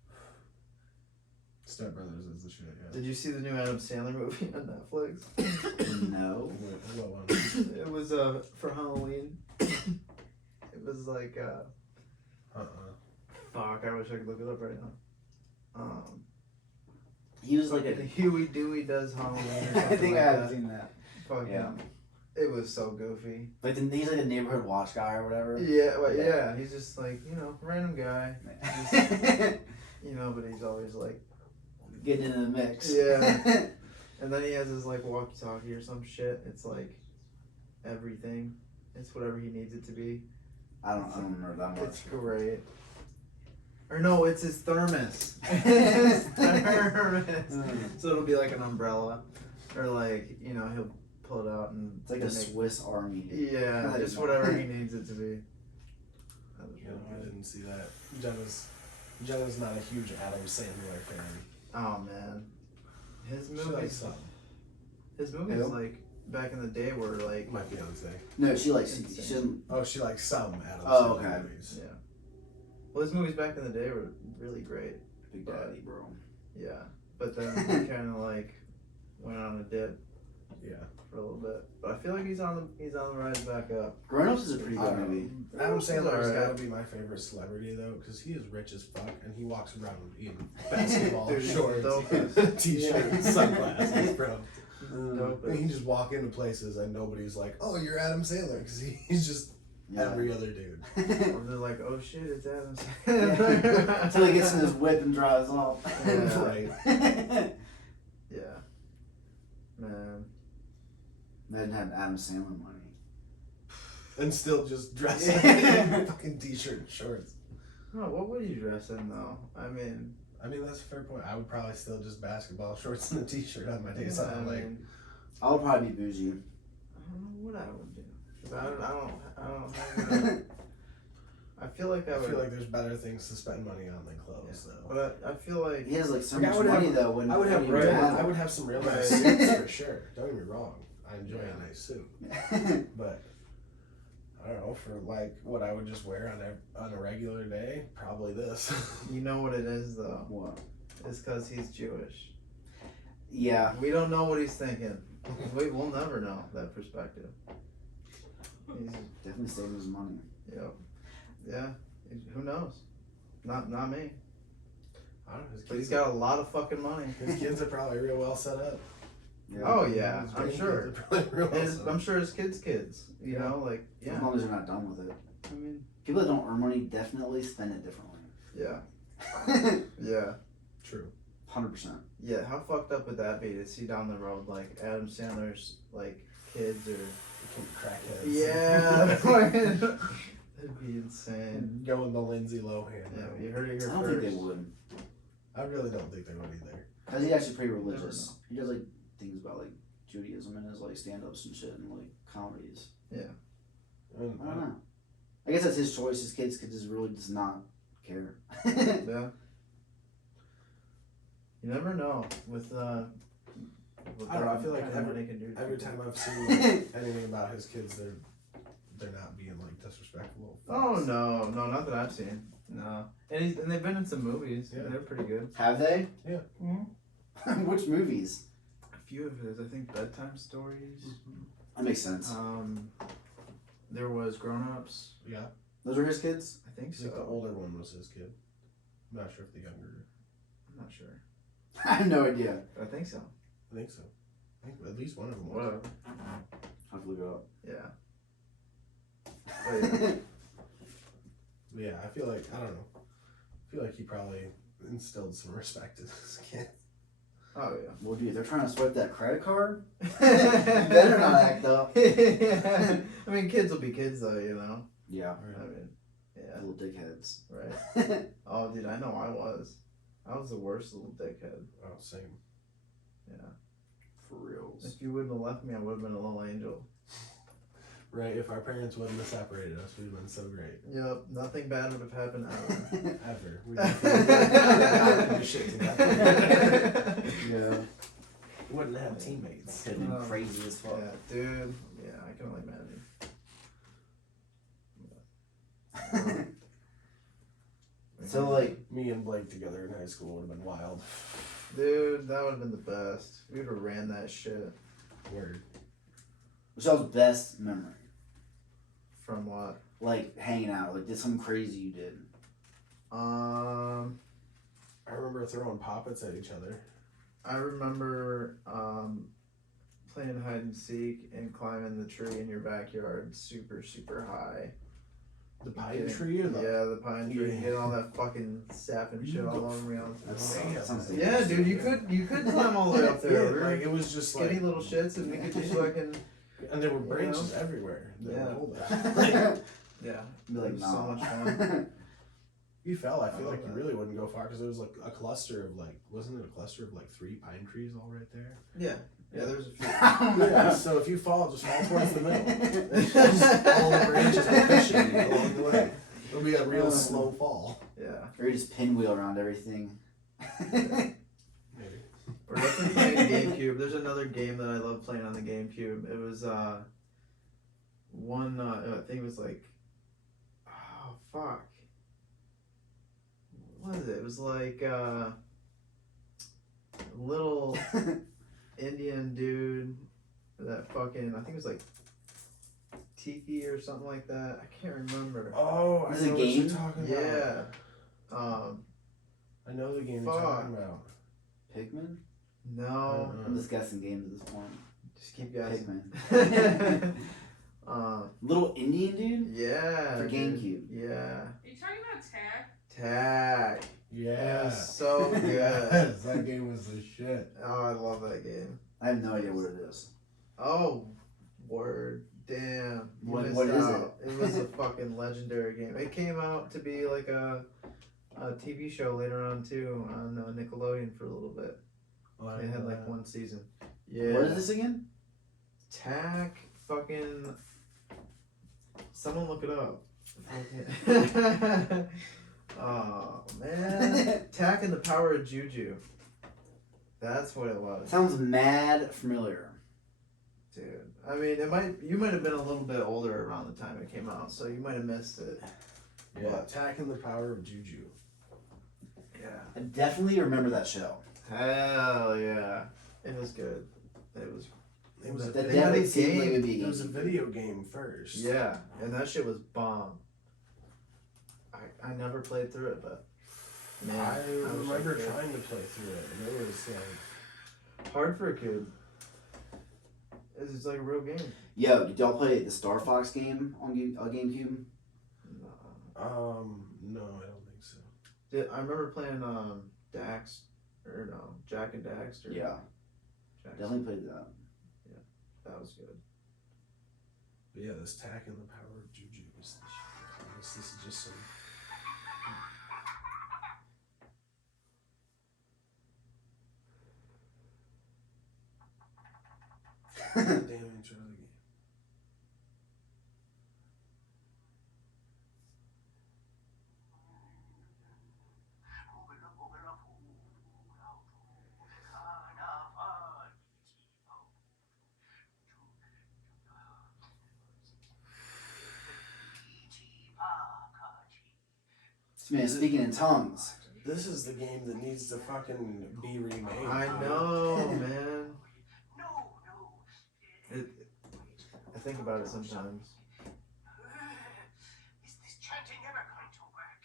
Step Brothers is the shit, yeah. Did you see the new Adam Sandler movie on Netflix? No. What one? It was for Halloween. It was like fuck, I wish I could look it up right now. He was like a. Fucking Huey Dewey Does Halloween or something I think like I haven't that. seen that. Fucking, Yeah. It was so goofy. Like he's like a neighborhood watch guy or whatever. Yeah, well, yeah, he's just like, random guy. But he's always like, Getting into the mix. Yeah. and then he has his like walkie-talkie or some shit. It's like everything. It's whatever he needs it to be. I don't remember that much. It's great. Or no, it's his thermos. His thermos. So it'll be like an umbrella, or like he'll pull it out and It's like a Swiss Army. Yeah, just whatever he needs it to be. That was You really know, I good. didn't see that. Jenna's not a huge Adam Sandler fan. Oh man, his She likes movies. some. His movies Who? like back in the day were like. My fiance. No, she likes. Insane. She doesn't. Oh, she likes some Adam Oh, Sandler okay. movies. Yeah. Well, his movies back in the day were really great. Big Daddy, bro. Yeah, but then he kind of like went on a dip Yeah. for a little bit. But I feel like he's on the rise back up. Grown Ups is a pretty good movie. Adam Sandler's alright. got to be my favorite celebrity though, because he is rich as fuck and he walks around in basketball Dude, he's shorts, dope. t-shirt, and sunglasses, bro. Dope. And he just walk into places and nobody's like, "Oh, you're Adam Sandler," because he's just Yeah. every other dude. Or they're like, oh shit, it's Adam Yeah. Sandler. Until he gets in his whip and drives off. Yeah. Right. Yeah. Man. Imagine having Adam Sandler money. And still just dressed Yeah. in fucking t-shirt and shorts. Oh, what would you dress in though? I mean, That's a fair point. I would probably still just basketball shorts and a t-shirt on my days yeah, out. I Like, mean, I would probably be bougie. I don't know what I would do. 'Cause I don't have I feel like I I would. feel like there's better things to spend money on than clothes, though. But I feel like. He has like so Like, I much would money have- though. When I would have when you I would have some real nice Right. suits for sure. Don't get me wrong. I enjoy a nice suit, but I don't know, for like what I would just wear on a regular day, probably this. You know what it is though? What? It's because he's Jewish. Yeah. We don't know what he's thinking. We'll never know that perspective. He's, Definitely saving his money. yep. Yeah. Who knows? Not me. I don't know. But he's got a lot of fucking money. His kids are probably real well set up. Yeah. Oh yeah, His I'm grandkids sure. are probably real well set I'm up. sure his kids. You know, like As yeah. long as they're not done with it. I mean, People that don't earn money definitely spend it differently. yeah, yeah, True. 100%. yeah. How fucked up would that be to see down the road like Adam Sandler's like kids or Crackheads. yeah, that'd be insane. Going the Lindsay Lohan. Yeah, route. you heard it I here don't first. think they would. I really don't think they would either. Because he's actually pretty religious. know. He does like things about like Judaism in his like stand-ups and shit and like comedies. I mean, I don't know. I guess that's his choice. His kids could just really does not care. Yeah. You never know with I don't know, I feel like kind of money can do to every people. time I've seen like, anything about his kids, they're not being like disrespectful. Oh no, not that I've seen. No, and they've been in some movies. Yeah. And they're pretty good. Have they? Yeah. Which movies? A few of his, I think, bedtime stories. That makes sense. There was Grown Ups. Yeah. Those are his kids? I think I think the so. older one was his kid. I'm not sure if the younger. I'm not sure. I have no idea. I think so. I think so. I think at least one of them was. Whatever. I'll have to look it up. Yeah. Oh, yeah. Yeah, I feel like, I don't know. I feel like he probably instilled some respect in his kid. Oh yeah. Well, dude, they're trying to swipe that credit card. You better not act up. Yeah. I mean, kids will be kids though, you know. Yeah, I mean, yeah. little dickheads. Right. Oh, dude, I know I was. I was the worst little dickhead. Oh, same. Yeah. For reals. If you wouldn't have left me, I would have been a little angel. Right, if our parents wouldn't have separated us, we'd have been so great. Yep. Nothing bad would have happened ever. Ever. We definitely do shit together. Yeah. Wouldn't have teammates. Could have been Oh. crazy as fuck. Yeah, dude. Yeah, I can only imagine. So, like, Me and Blake together in high school would have been wild. Dude, that would have been the best. We would have ran that shit. Word. what's y'all's best memory? From what? Like, hanging out. Like, did something crazy you did. I remember throwing poppets at each other. I remember playing hide and seek and climbing the tree in your backyard super, super high. The pine Getting- tree or the... Yeah, the pine tree. Yeah. Getting all that fucking sap and shit all over me. That sounds like Yeah, dude, you could climb all the way up there. Yeah, like it was just Skinny like... little shits, and we could just fucking And there were branches everywhere. That Yeah. would hold us. yeah. Be like, It was nah. so much fun. You fell, I feel Oh, like you man. really wouldn't go far because it was like a cluster of like, wasn't it a cluster of like 3 pine trees all right there? Yeah, there's a few. Yeah, so if you fall, just fall towards the middle. Just all the branches are pushing you along the way. It'll be a real slow fall. Yeah. Or you just pinwheel around everything. Maybe. We're definitely playing GameCube. There's another game that I love playing on the GameCube. It was one. I think it was like, oh fuck. What was it? It was like a little Indian dude that fucking. I think it was like Tiki or something like that. I can't remember. Oh, I Is it know a what you're game? talking about. Yeah. I know the game you're Fuck. talking about. Pikmin? No. I'm just guessing games at this point. Just keep guessing. Pikmin. uh, Little Indian dude? yeah. For dude. GameCube. Yeah. Are you talking about tag? Tag. It Yeah. was so good. Yes, that game was the shit. Oh, I love that game. I have no idea what it is. Oh, word. Damn. You What- missed what is out. It was a fucking legendary game. It came out to be like a TV show later on too on Nickelodeon for a little bit. Oh, It had like one season. Yeah. What is this again? Tack fucking. Someone look it up. Fucking- oh man. Tack and the Power of Juju. That's what it was. Sounds mad familiar. Dude. I mean you might have been a little bit older around the time it came out, so you might have missed it. Yeah, Attacking the Power of Juju. Yeah. I definitely remember that show. Hell yeah. It was good. It was It was a, That They had a definitely seemed like it game. would be a it game. was a video game first. yeah, and that shit was bomb. I never played through it, but man, I wish remember could. trying to play through it, and it was like, Hard for a kid. It's just like a real game. Yo, did y'all play the Star Fox game on GameCube? no, I don't think so. I remember playing Dax or no Jack and Daxter. Yeah, Jax. definitely played that. That was good. But yeah, this Attacking the Power of Juju was the shit. This is just some. Damn intro of the game. Man, speaking in tongues. This is the game that needs to fucking be remade. I know, man. I think about it sometimes. Is this chanting ever going to work?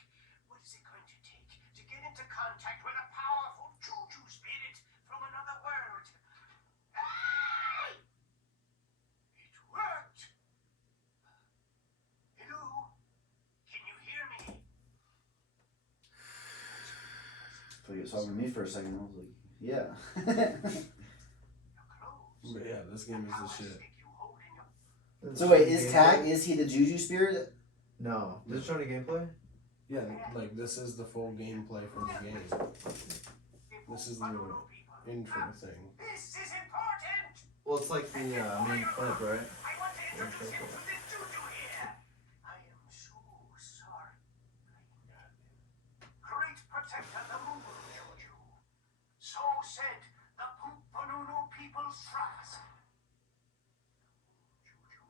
What is it going to take to get into contact with a powerful juju spirit from another world? Hey! It worked! Hello? Can you hear me? I thought you were talking to me for a second. I was like, yeah. You're close. But yeah, this game is the shit. So wait, is he the Juju spirit? No. Does it show any gameplay? Yeah, like this is the full gameplay from the game. This is the intro thing. This is important! Well, it's like the main clip, right? I want to introduce you to the juju here. I am so sorry. Great protector, the Moo Juju. So said the Poopanunu People's Trust. Juju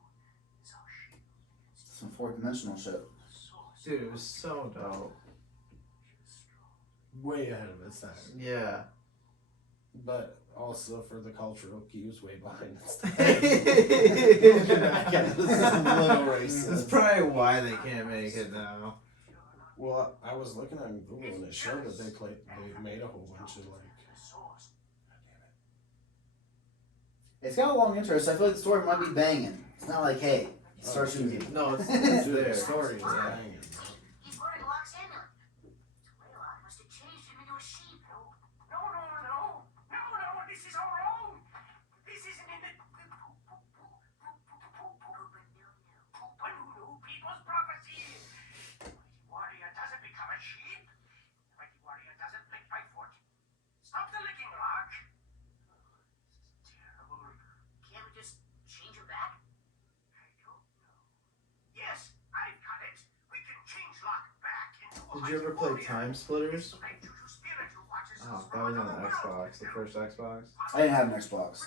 is our shield against Some fourth dimensional shit. the source. Dude, it was so dope. Way ahead of its time. Yeah. But also for the cultural cues, way behind its That's little racist. That's probably why they can't make it now. Well, I was looking on Google and it showed that they made a whole bunch of like. The source. It's got a long intro, so I feel like the story might be banging. It's not like, hey, start shooting people. No, it's Dude, there. the story is Yeah. banging. He's wearing Locke's amulet. Laylock must have changed him into a sheep. No, this is all wrong. This isn't in the Poopanunu people's prophecy. Mighty warrior doesn't become a sheep. Mighty warrior doesn't lick my foot. Stop the licking, Locke. This is terrible. Can't we just change him back? I don't know. Yes, I've got it. We can change Locke back into a Did you ever play mighty warrior. Time Splitters? Like Juju spirit who watches Oh, us that from was on the another Xbox, the world. first Xbox. I didn't have an Xbox.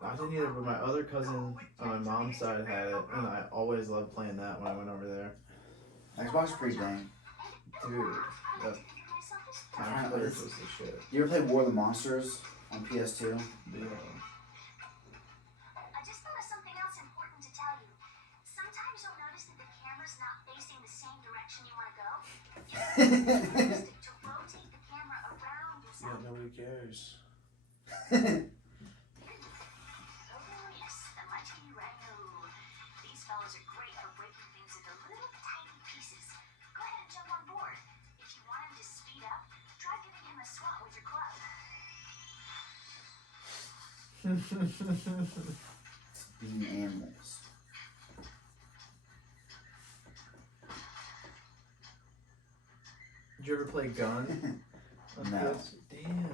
I didn't either, but my other cousin on my mom's side had it, and I always loved playing that when I went over there. Xbox is pretty dang. Dude, that Time Splitters was the shit. You ever play War of the Monsters on PS2? Yeah. I just thought of something else important to tell you. Sometimes you'll notice that the camera's not facing the same direction you want to go. Use it to rotate the camera around Yeah, yourself. nobody cares. Oh yes, the mighty Rhino. These fellows are great for breaking things into little tiny pieces. Go ahead and jump on board. If you want him to speed up, try giving him a swat with your club. Being animals. Did you ever play Gun? on No. PS? Damn.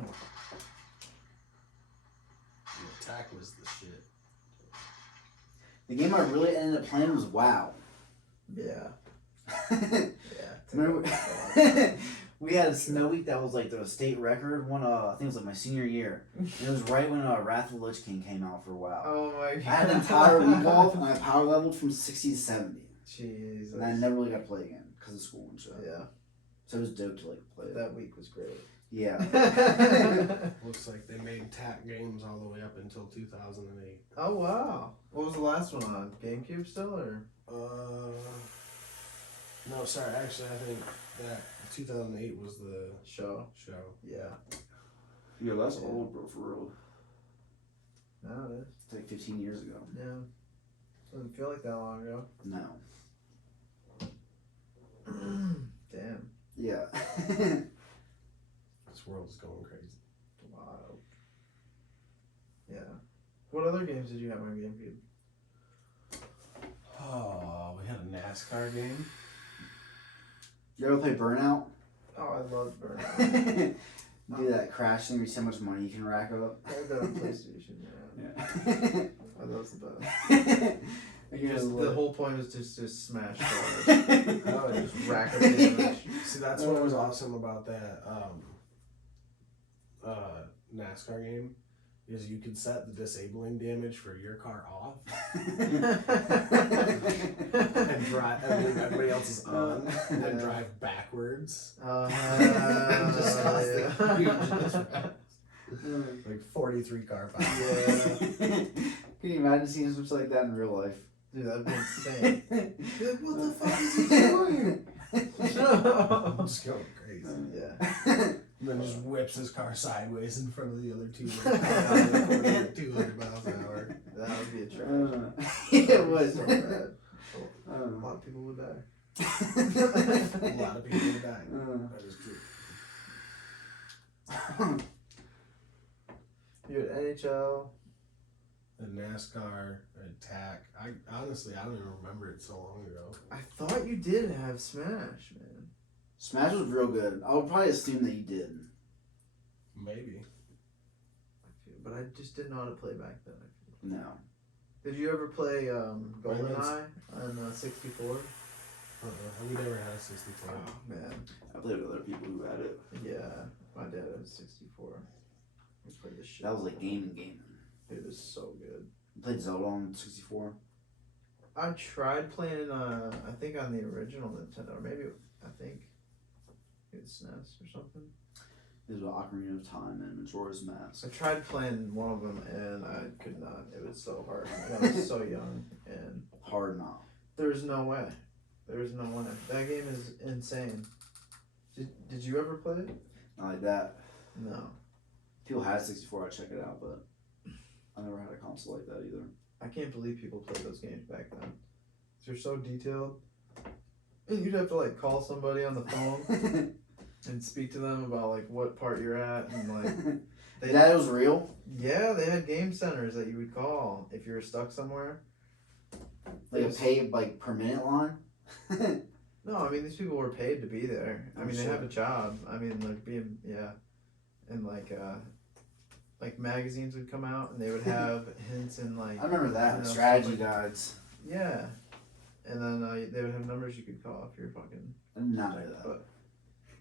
The attack was the shit. The game I really ended up playing was WoW. Yeah. Remember, Yeah. we had a snow week that was like the state record one. I think it was like my senior year. And it was right when Wrath of the Lich King came out for WoW. Oh my god. I had an entire week off, and I power leveled from 60 to 70, Jesus. and I never really got to play again because of school and shit. Yeah. So it was dope to like play. That week was great. Yeah. Looks like they made TAC games all the way up until 2008. Oh wow. What was the last one on? GameCube still or? No, sorry. Actually, I think that 2008 was the Show. show. Yeah. Yeah, that's old, bro, for real. No, it is. It's like 15 years ago. Yeah. Doesn't feel like that long ago. No. Damn. Yeah. This world is going crazy. Wow. Yeah. What other games did you have on GameCube? Oh, we had a NASCAR game. You ever play Burnout? Oh, I love Burnout. Do that crash thing where you see how much money you can rack up? I had that on PlayStation, yeah. Yeah. Oh, that was the best. You're just The whole point was just to smash cars. Oh, yeah. Just rack up damage. See, that's what was awesome about that NASCAR game. is you can set the disabling damage for your car off and drive, and leave everybody else is on, and Yeah. drive backwards. Just cause yeah. the huge disrespect. Like 43 car fire. Yeah. Can you imagine seeing something like that in real life? Dude, that'd be insane. Like, what the fuck is he doing? Just going crazy. Yeah. And then just whips his car sideways in front of the other two. 200 miles an hour. That would be a tragedy. it was. So bad. A lot of people would die. A lot of people are dying. That is true. You had NHL. And NASCAR, and TAC. I honestly, I don't even remember it so long ago. I thought you did have Smash, man. Smash was real good. I would probably assume that you did. Maybe. But I just didn't know how to play back then. No. Did you ever play GoldenEye on 64? We never had a 64. Oh, man. I played with other people who had it. Yeah. My dad had a 64. We played this shit. That was like gaming. It was so good. You played Zelda on 64? I tried playing, I think on the original Nintendo, or maybe, I think it was SNES or something. It was Ocarina of Time and Majora's Mask. I tried playing one of them and I could not. It was so hard. I was so young and Hard enough. there's no way. There's no way. That game is insane. Did you ever play it? Not like that. No. People had 64, I'd check it out, but I never had a console like that either. I can't believe people played those games back then. They're so detailed. And you'd have to like call somebody on the phone and speak to them about like what part you're at and like That was real? yeah, they had game centers that you would call if you were stuck somewhere. Like a pay like per minute line? No, I mean these people were paid to be there. I Oh, mean they shit. have a job. I mean like being and like magazines would come out and they would have hints and like I remember that. you know, Strategy stuff like- guides. yeah, and then they would have numbers you could call if you're fucking. I did not know that. But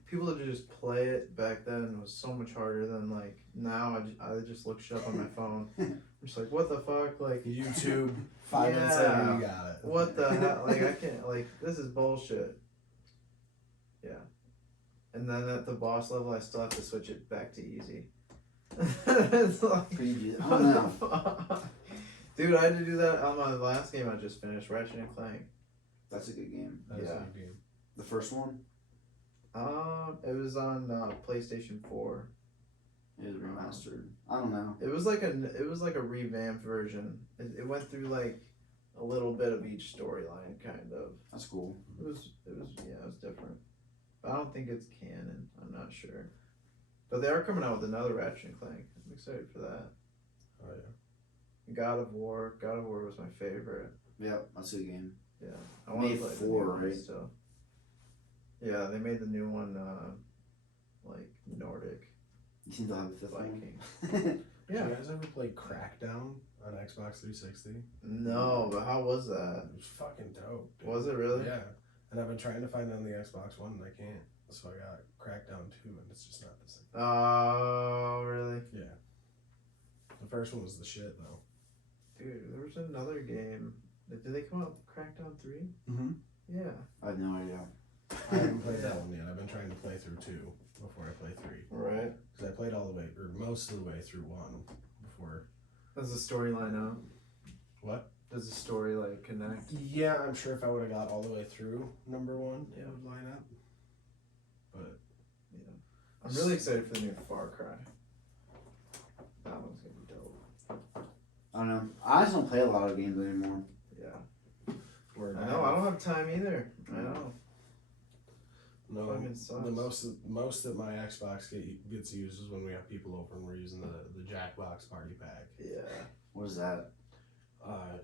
people to just play it back then was so much harder than like now. I just look shit up on my phone. I'm just like, what the fuck? Like, YouTube, 5 minutes later, Yeah. you got it. what the hell? Like, I can't. Like, this is bullshit. Yeah. And then at the boss level, I still have to switch it back to easy. It's like, Preview. I what don't the know. fuck? Dude, I had to do that on my last game I just finished, Ratchet and Clank. That's a good game. That was Yeah. a good game. The first one? It was on PlayStation 4. It was remastered. I don't know. It was like a revamped version. It went through like a little bit of each storyline, kind of. That's cool. It was different. But I don't think it's canon. I'm not sure. But they are coming out with another Ratchet and Clank. I'm excited for that. Oh, yeah. God of War. God of War was my favorite. Yep, that's a good game. Yeah, I want to Made play the 4, new one right? still. Yeah, they made the new one like Nordic You seem to have a fifth Viking. one. Did you guys ever play Crackdown on Xbox 360? No, but how was that? It was fucking dope. Dude. Was it really? Yeah. And I've been trying to find it on the Xbox One and I can't. So I got Crackdown 2 and it's just not the same. Oh, really? Yeah. The first one was the shit though. Dude, there was another game. Did they come out with Crackdown 3? Mm-hmm. Yeah. I have no idea. I haven't played that one yet. I've been trying to play through 2 before I play 3. Right. Because I played all the way, or most of the way through 1 before. Does the story line out? What? Does the story like connect? Yeah, I'm sure if I would have got all the way through number 1, Yeah. it would line up. But I'm really excited for the new Far Cry. That one's gonna be dope. I don't know. I just don't play a lot of games anymore. Yeah. word I know. I don't have time either. I know. No, Fucking sucks. the most that my Xbox gets used is when we have people over and we're using the Jackbox Party Pack. Yeah. What is that?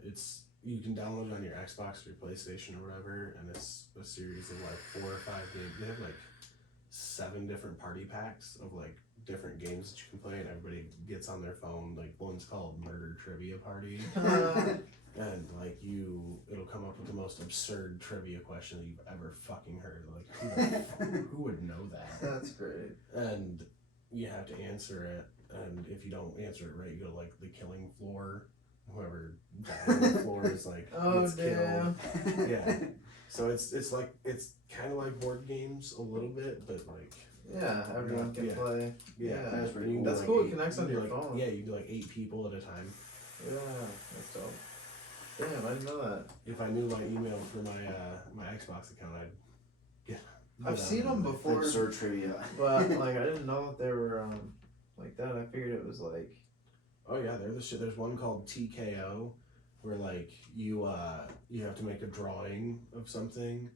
It's you can download it on your Xbox or your PlayStation or whatever, and it's a series of like 4 or 5 games. They have like 7 different party packs of like different games that you can play, and everybody gets on their phone. Like one's called Murder Trivia Party. And like it'll come up with the most absurd trivia question that you've ever fucking heard. Like who would know that? That's great. And you have to answer it, and if you don't answer it right, you go to like the killing floor. Whoever died on the floor is like Oh gets damn. killed. Yeah. So it's like it's kind of like board games a little bit, but like Yeah, everyone can Yeah. play. yeah, Yeah. That's pretty You can cool. do, That's cool, it eight- connects you on can do, your like- phone. Yeah, you do like 8 people at a time. Yeah, that's dope. Damn, I didn't know that. If I knew my email for my my Xbox account, I'd get. I've seen them before, Absurd trivia. but like I didn't know that they were like that. I figured it was like. Oh yeah, they're the shit. There's one called TKO, where like you have to make a drawing of something,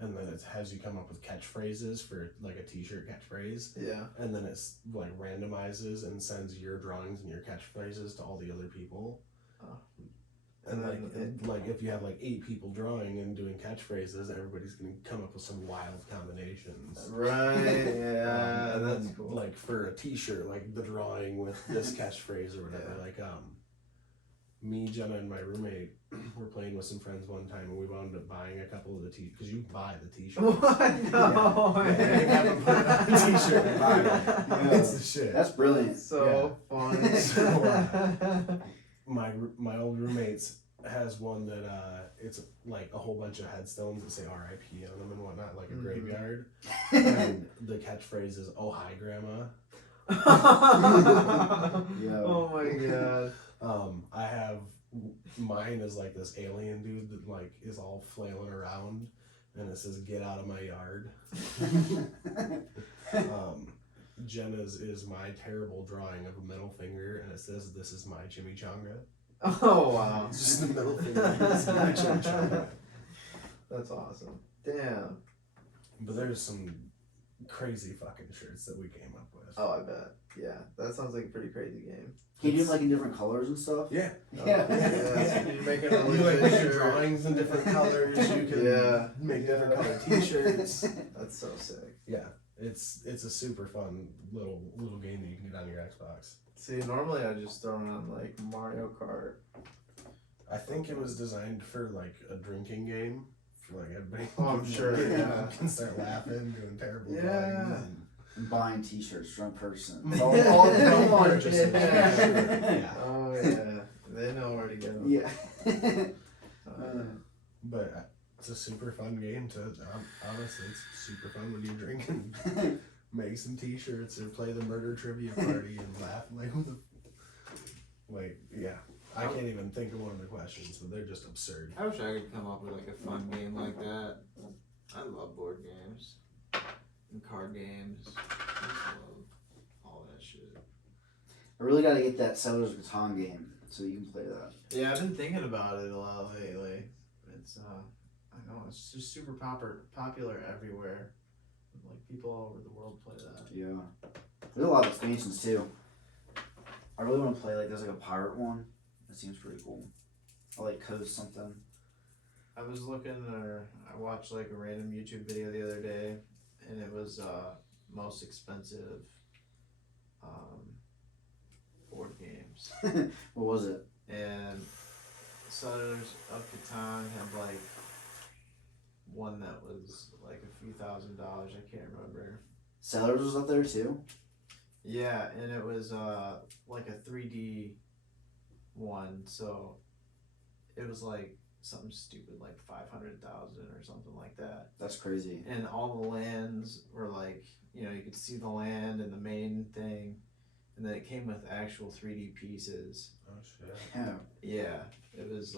and then it has you come up with catchphrases for like a T-shirt catchphrase, Yeah. and then it's like randomizes and sends your drawings and your catchphrases to all the other people. Oh. And And then like if you have like 8 people drawing and doing catchphrases, everybody's gonna come up with some wild combinations. Right. Yeah, And that's then, cool. like for a T-shirt, like the drawing with this catchphrase or whatever. Yeah. Like me, Jenna, and my roommate were playing with some friends one time, and we wound up buying a couple of the because you buy the T-shirts. What? No. Yeah, you have to put it on a T-shirt and buy it. Yeah. It's the shit. That's brilliant. So funny. So, my old roommates has one that it's like a whole bunch of headstones that say R.I.P. on them and whatnot, like a Mhm. graveyard. And the catchphrase is "Oh hi, grandma." Yo. Oh my god. I have mine is like this alien dude that like is all flailing around, and it says "Get out of my yard." Jenna's is my terrible drawing of a middle finger, and it says "This is my chimichanga." Oh wow. It's just the middle finger. This is my chimichanga. That's awesome. Damn. But there's some crazy fucking shirts that we came up with. Oh, I bet. Yeah, that sounds like a pretty crazy game. Can you do them like in different colors and stuff? Yeah. Yeah. Yeah. You make it a You like make shirt. drawings in different colors. You can Yeah. make different colored T-shirts. That's so sick. Yeah, it's a super fun little game that you can get on your Xbox. See, normally I just throw on like Mario Kart. I think it was designed for like a drinking game, for like everybody. Oh, I'm sure, yeah. can start laughing, doing terrible Yeah. drawings. And buying T-shirts, drunk person. And All come on. purchases. Yeah. Oh yeah, they know where to get them. Yeah. But it's a super fun game to. Honestly, it's super fun when you're drinking. Make some T-shirts or play the murder trivia party and laugh like who the. Like yeah, I can't even think of one of the questions, but they're just absurd. I wish I could come up with like a fun game like that. I love board games and card games. I just love all that shit. I really got to get that Settlers of Catan game so you can play that. Yeah, I've been thinking about it a lot lately. It's I know it's just super popular everywhere. Like people all over the world play that. Yeah. There's a lot of expansions too. I really want to play like there's like a pirate one. That seems pretty cool. I like Coast something. I was looking, or I watched like a random YouTube video the other day, and it was most expensive board games, What was it? and Settlers of Catan had like one that was like a few $1,000s. I can't remember. Settlers was up there too. Yeah, and it was like a 3D one, so it was like something stupid like 500,000 or something like that. That's crazy. And all the lands were like, you know, you could see the land and the main thing, and then it came with actual 3D pieces. Oh shit. Yeah. Yeah, it was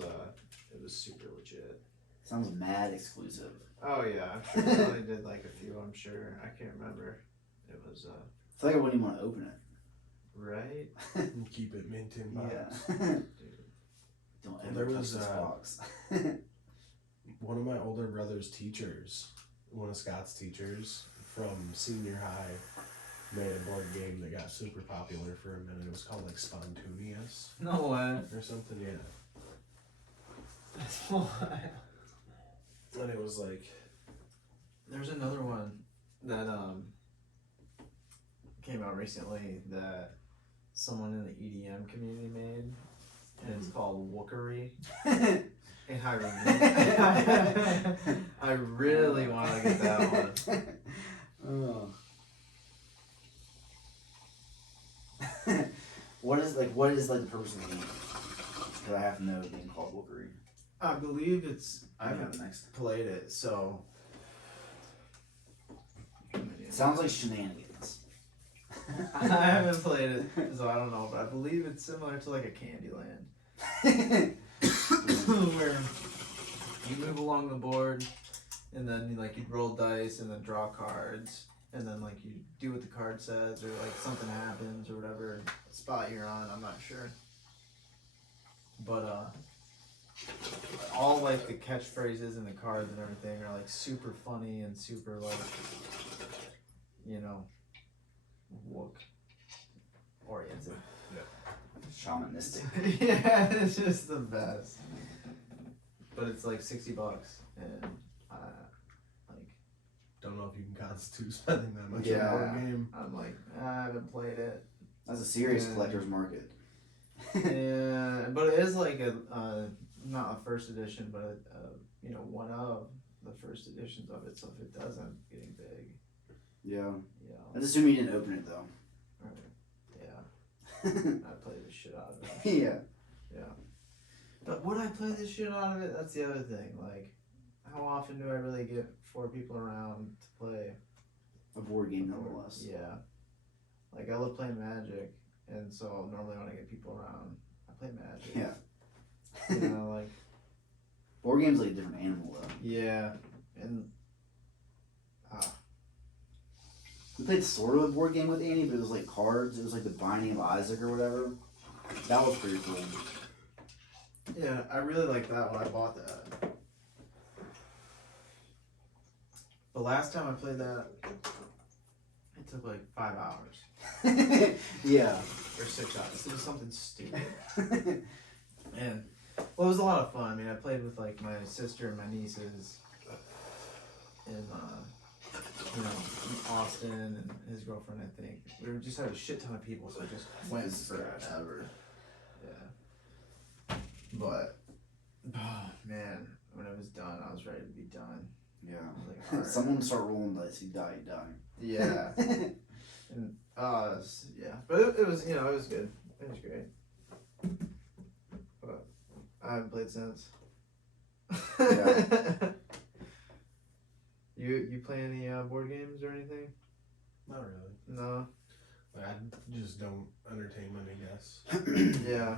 super legit. Sounds mad exclusive. Oh yeah, I'm sure they probably did like a few. I'm sure, I can't remember. It was I feel like I wouldn't even want to open it. right. Keep it mint in box. Yeah. Don't ever There touch was, this box. One of my older brother's teachers, one of Scott's teachers from senior high, made a board game that got super popular for a minute. It was called like Spontaneous No way. or something, yeah. That's wild. And it was like, There's another one that came out recently that someone in the EDM community made, and it's called Wookery. And I really want to get that one. Oh. what is like the purpose of the game? Because I have no game called Wolverine. I believe it's. I Yeah, haven't next. played it, so. Sounds like shenanigans. I haven't played it, so I don't know, but I believe it's similar to like a Candyland. Where you move along the board, and then you'd roll dice and then draw cards, and then like you do what the card says, or like something happens or whatever spot you're on. I'm not sure, but all like the catchphrases and the cards and everything are like super funny and super like wook oriented. Shamanistic. Yeah, it's just the best. But it's like $60, and Don't know if you can constitute spending that much Yeah. on a board game. I'm like, I haven't played it. That's a serious Yeah. collector's market. Yeah, but it is like not a first edition, but one of the first editions of it. So if it does end up getting big, Yeah. I assume you didn't open it though. yeah, I played the shit out of it. Yeah. But would I play the shit out of it? That's the other thing. Like, how often do I really get 4 people around to play? A board game, nonetheless. Yeah. Like, I love playing Magic, and so normally when I get people around, I play Magic. Yeah. You know, like. Board game's like a different animal though. Yeah, and. We played sort of a board game with Annie, but it was like cards. It was like the Binding of Isaac or whatever. That was pretty cool. Yeah, I really like that when I bought that. The last time I played that, it took like 5 hours. Yeah. Or 6 hours. It was something stupid. And, well, it was a lot of fun. I mean, I played with like my sister and my nieces in, Austin and his girlfriend, I think. We just had a shit ton of people, so it just went forever. Yeah. But, oh man, when it was done, I was ready to be done. Yeah. I was like, all right. Someone start rolling dice, you die, you die. Yeah. And yeah, but it was it was good. It was great. But I haven't played since. Yeah. You play any board games or anything? Not really. No. Like, I just don't entertain many guests. Yeah.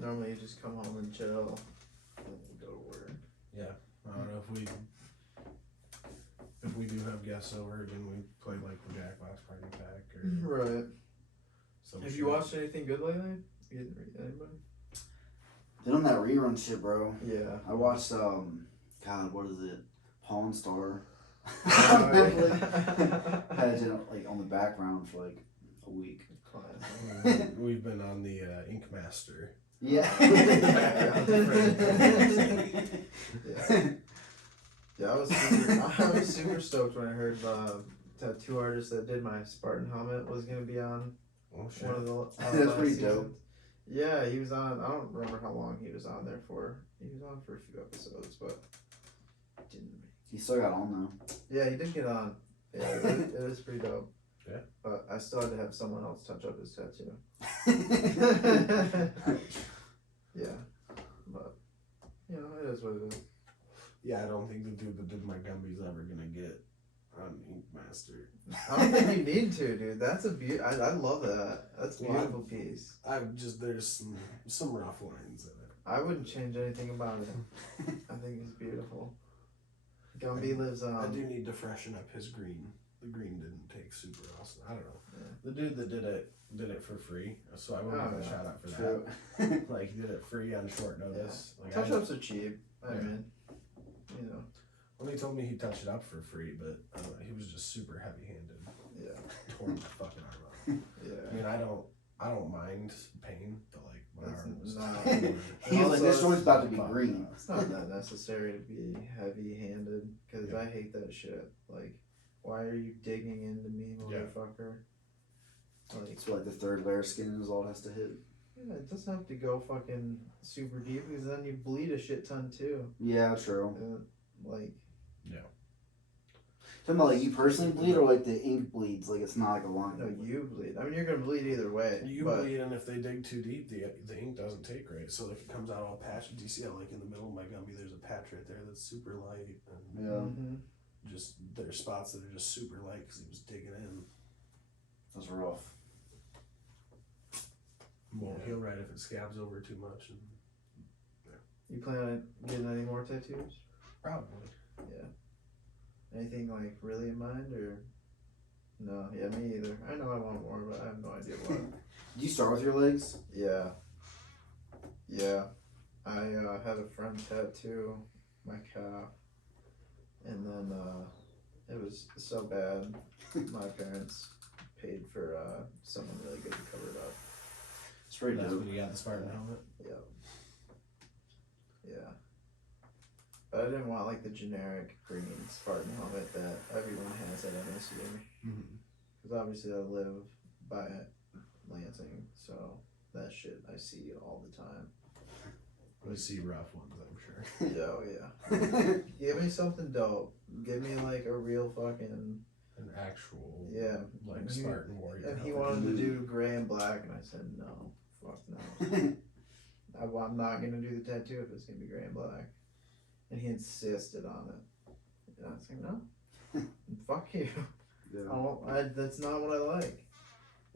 Normally you just come home and chill and go to work. Yeah. I don't know if we do have guests over, then we play like the Jackbox Party Pack or Right. some Have shit. you watched anything good lately? Anybody? Did on that rerun shit, bro. Yeah. I watched God, what is it? Pawn Star. Oh, Had it like on the background for like a week. We've been on the Ink Master. Yeah. Yeah, I was super stoked when I heard the tattoo artist that did my Spartan helmet was gonna be on Oh shit. one of the That's last pretty seasons. dope. Yeah, he was on. I don't remember how long he was on there for. He was on for a few episodes, but didn't. He still got on though. Yeah, he did get on. Yeah, it was pretty dope. Yeah. But I still had to have someone else touch up his tattoo. Yeah, but it is what it is. Yeah, I don't think the dude that did my Gumby's ever gonna get on Ink Master. I don't think you need to, dude. That's a I love that. That's a Well, beautiful piece. There's some rough lines in it. I wouldn't change anything about it. I think it's beautiful. Gumby lives I on. do need to freshen up his green. The green didn't take super awesome. I don't know. Yeah. The dude that did it for free, so I want to give a yeah. shout out for True. that. Like he did it free on short notice. Like Touch ups are cheap. I Yeah. mean, Well, he told me he touched it up for free, but he was just super heavy-handed. Yeah. Tore my fucking arm up. Yeah. I mean, I don't mind pain, but like my That's arm was. not- He was like, this Also, joint's about to be green. It's not that necessary to be heavy-handed, because I hate that shit. Like, why are you digging into me, motherfucker? Like, So like the third layer of skin is all it has to hit. yeah, it doesn't have to go fucking super deep, because then you bleed a shit ton too. Yeah, true. Like, Talking about like you personally bleed or like the ink bleeds, like it's not like a long. No, you bleed. I mean, you're gonna bleed either way. You but bleed, and if they dig too deep, the ink doesn't take right. So if it comes out all patchy, do you see how like in the middle of my gummy, there's a patch right there that's super light, and Yeah, Mhm. just there's spots that are just super light because he was digging in. that's rough. Won't heal right if it scabs over too much. And You plan on getting any more tattoos? probably. Anything like really in mind or? No, yeah, me either. I know I want more, but I have no idea what. Did you start with your legs? Yeah. I had a friend tattoo my calf, and then it was so bad. My parents paid for someone really good to cover it up. It's pretty That's dope. when you got the Spartan helmet. Yeah. But I didn't want like the generic green Spartan helmet that everyone has at MSU. Mm-hmm. Because obviously I live by Lansing, so that shit I see all the time. We see rough ones, I'm sure. Yeah, oh yeah. Give me something dope. Give me like a real fucking An actual, yeah. like He- Spartan warrior. And he helmet. wanted to do gray and black, and I said no, fuck no. I'm not gonna do the tattoo if it's gonna be gray and black. And he insisted on it. And I was like, no, fuck you. That's not what I like.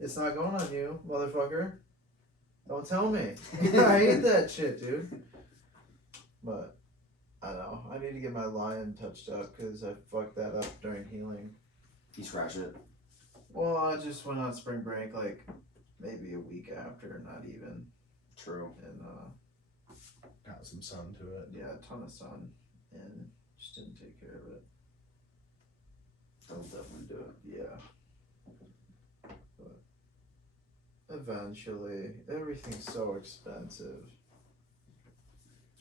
It's not going on you, motherfucker. Don't tell me. I hate that shit, dude. But I don't know. I need to get my lion touched up because I fucked that up during healing. You scratch it. Well, I just went on spring break like maybe a week after, not even. True. And Got some sun to it. yeah, a ton of sun, and just didn't take care of it. That'll definitely do it. Yeah. But eventually, everything's so expensive.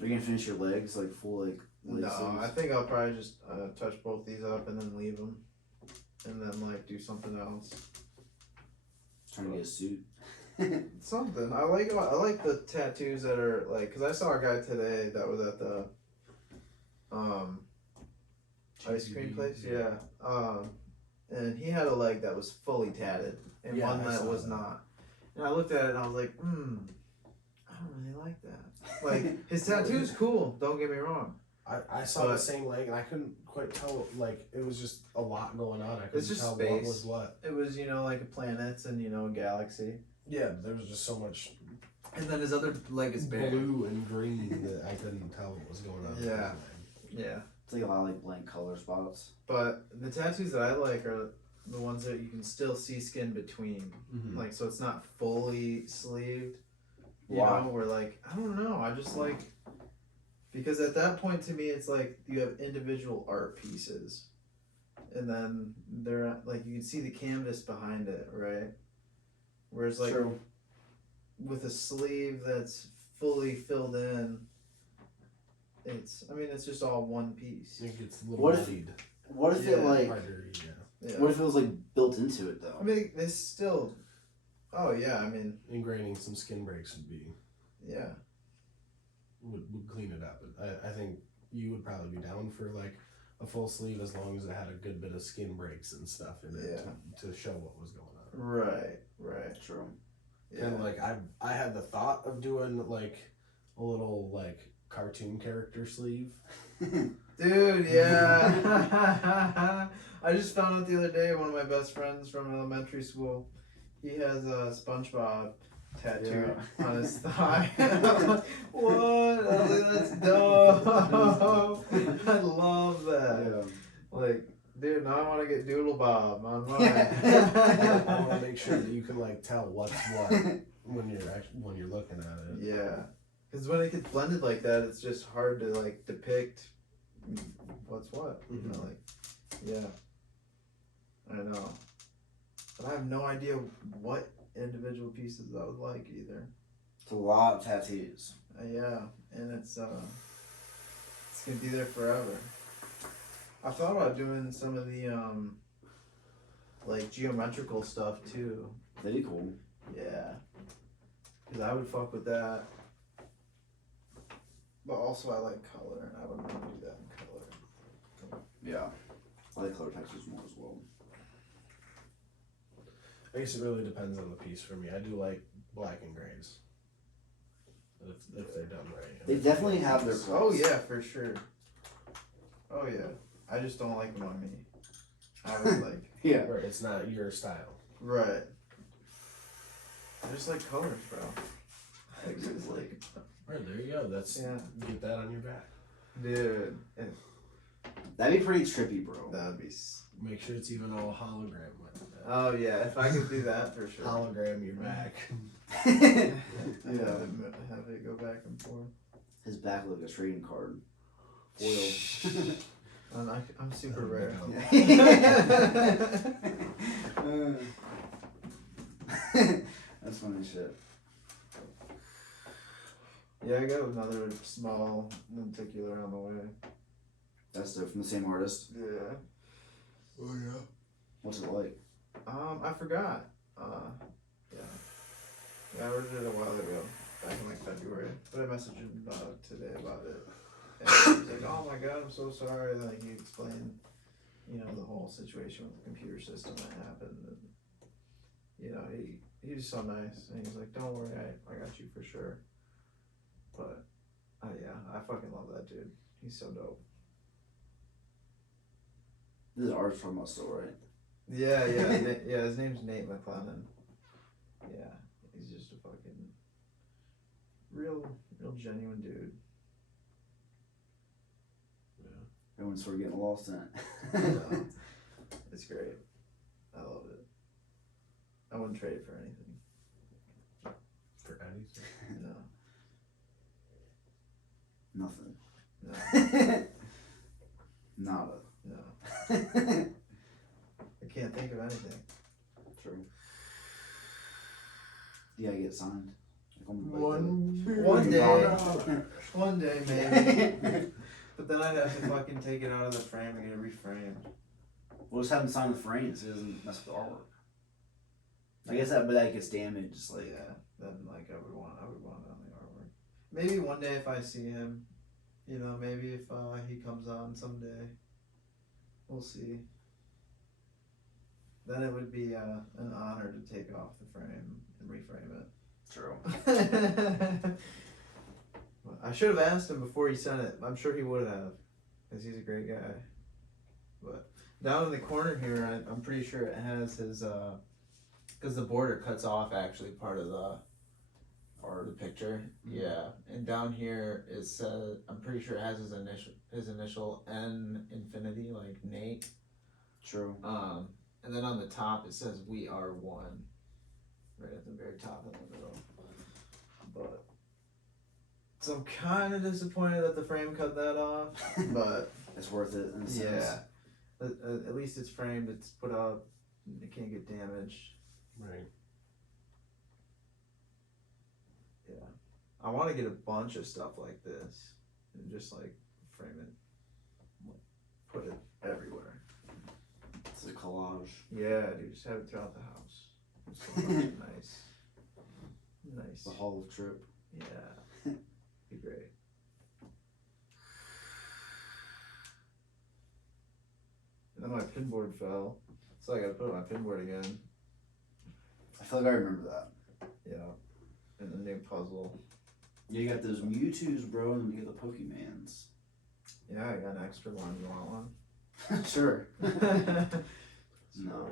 Are you gonna finish your legs like full leg No, sleeves? I think I'll probably just touch both these up and then leave them, and then like do something else. Trying to get a suit. Something. I like the tattoos that are like, cause I saw a guy today that was at the ice cream place. Yeah. And he had a leg that was fully tatted and Yeah, one I that saw was that. not. And I looked at it and I was like, I don't really like that. Like his tattoo's cool. Don't get me wrong. I saw the But- same leg and I couldn't quite tell. Like it was just a lot going on. I couldn't It's just tell space. what was what. It was like planets and a galaxy. Yeah, there was just so much And then his other leg is bare. blue and green that I couldn't tell what was going on. with Yeah. his leg. Yeah. It's like a lot of like blank color spots. But the tattoos that I like are the ones that you can still see skin between. Mhm. Like, so it's not fully sleeved. You Wow. know, where like, I don't know. I just like, because at that point to me, it's like you have individual art pieces. And then they're like, you can see the canvas behind it, right? Whereas like True. with a sleeve that's fully filled in, it's just all one piece. It gets a little What if- bleed. What if Yeah. it like? Harder, yeah. Yeah. What if it was like built into it though? I mean, it's still. Oh yeah, I mean, Ingraining some skin breaks would be yeah. would clean it up. I think you would probably be down for like a full sleeve as long as it had a good bit of skin breaks and stuff in it to show what was going on. Right. True. Yeah. And like I had the thought of doing like a little like cartoon character sleeve. Dude, yeah. I just found out the other day one of my best friends from elementary school, he has a SpongeBob tattoo on his thigh. I'm like, what? I was like, that's dope. I love that. Like, dude, now I want to get Doodle Bob on mine. I want to make sure that you can like tell what's what when you're looking at it. Yeah, because when it gets blended like that, it's just hard to like depict what's what. You know, like, yeah, I know, but I have no idea what individual pieces I would like either. It's a lot of tattoos. Yeah, and it's gonna be there forever. I thought about doing some of the like geometrical stuff too. That'd be cool. Yeah, because I would fuck with that. But also I like color, and I would want to do that in color. Yeah. I like color textures more as well. I guess it really depends on the piece for me. I do like black and grays. If they're done right. They definitely have their Oh place. yeah, for sure. Oh yeah. I just don't like them on me. I would like. Yeah. Right, it's not your style. Right. I just like colors, bro. I just like. Right, there you go. That's Yeah. get that on your back. Dude, That'd be pretty trippy, bro. that would be. Make sure it's even all hologram with that. Oh yeah, if I could do that for sure. Hologram your back. Yeah. Yeah. Have it go back and forth. His back look like a trading card. Foil. I'm super rare. That's funny shit. Yeah, I got another small lenticular on the way. That's from the same artist. Yeah. Oh yeah. What's it like? I forgot. Yeah. Yeah, I ordered it a while ago, back in like February. But I messaged him today about it. And he was like, "Oh my god, I'm so sorry." And like he explained, the whole situation with the computer system that happened. And, he was so nice. And he's like, "Don't worry, I got you for sure." But, yeah, I fucking love that dude. He's so dope. This is art from us, still, right? Yeah, yeah, his name's Nate McLennan. Yeah, he's just a fucking real genuine dude. Everyone's sort of getting lost in it. No, it's great. I love it. I wouldn't trade it for anything. For anything. No, Nothing. no, Nada. no. I can't think of anything. True. Yeah, I get signed. One day maybe. But then I'd have to fucking take it out of the frame and get it reframed. We'll just have him sign the frame so it doesn't mess with the artwork. I guess that gets damaged. Just like Yeah, then like I would want it on the artwork. Maybe one day if I see him, maybe if he comes on someday, we'll see. Then it would be an honor to take off the frame and reframe it. True. I should have asked him before he sent it. I'm sure he would have, because he's a great guy. But down in the corner here, I'm pretty sure it has his, because the border cuts off actually part of the picture. Yeah, and down here it says, I'm pretty sure it has his initial N infinity, like Nate. True. And then on the top it says "We are one," right at the very top in the middle. But so I'm kind of disappointed that the frame cut that off, but It's worth it in a sense. yeah, at least it's framed, it's put up, it can't get damaged. Right. Yeah, I want to get a bunch of stuff like this and just like frame it, put it everywhere. It's a collage. Yeah, dude, just have it throughout the house. It's so fucking nice. The Hall of Trip. Yeah, be great. And then my pinboard fell, so I gotta put it on my pinboard again. I feel like I remember that. Yeah, and the new puzzle. Yeah, you got those Mewtwo's, bro, and then you get the Pokemans. Yeah, I got an extra one. You want one? Sure. No. No.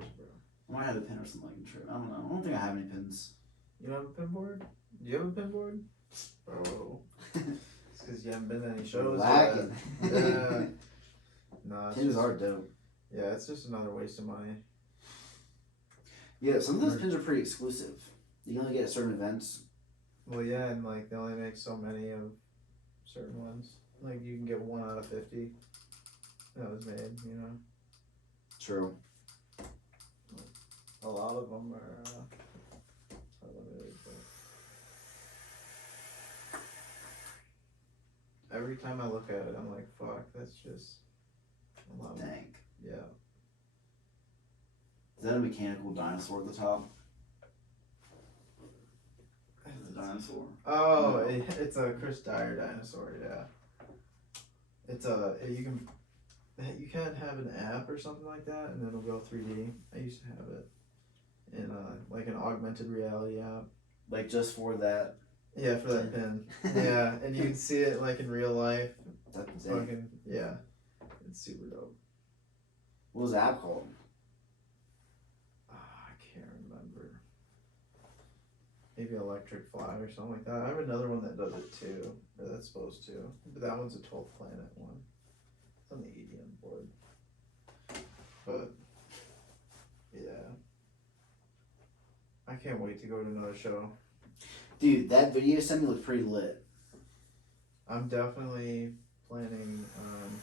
I might have a pin or something like trip. I don't know. I don't think I have any pins. You don't have a pinboard? Do you have a pinboard? Bro. It's because you haven't been to any shows Lacking. yet. Yeah. No, it's Pins just, are dope. yeah, it's just another waste of money. Yeah, some of those pins are pretty exclusive. You can only get at certain events. Well, yeah, and like they only make so many of certain ones. Like you can get 1 out of 50 that was made, True. A lot of them are limited, but every time I look at it, I'm like, fuck, that's just a lot. Dang. Yeah. Is that a mechanical dinosaur at the top? The dinosaur. Oh, it's a Chris Dyer dinosaur. Yeah. It's You can have an app or something like that, and it'll go 3D. I used to have it in like an augmented reality app. Like just for that. Yeah, for that pin. Yeah, and you can see it like in real life. That's insane. Fucking yeah, it's super dope. What was the app called? I can't remember. Maybe Electric Fly or something like that. I have another one that does it too, or that's supposed to. But that one's a 12th Planet one. It's on the EDM board. But yeah, I can't wait to go to another show. Dude, that video you sent me looked pretty lit. I'm definitely planning on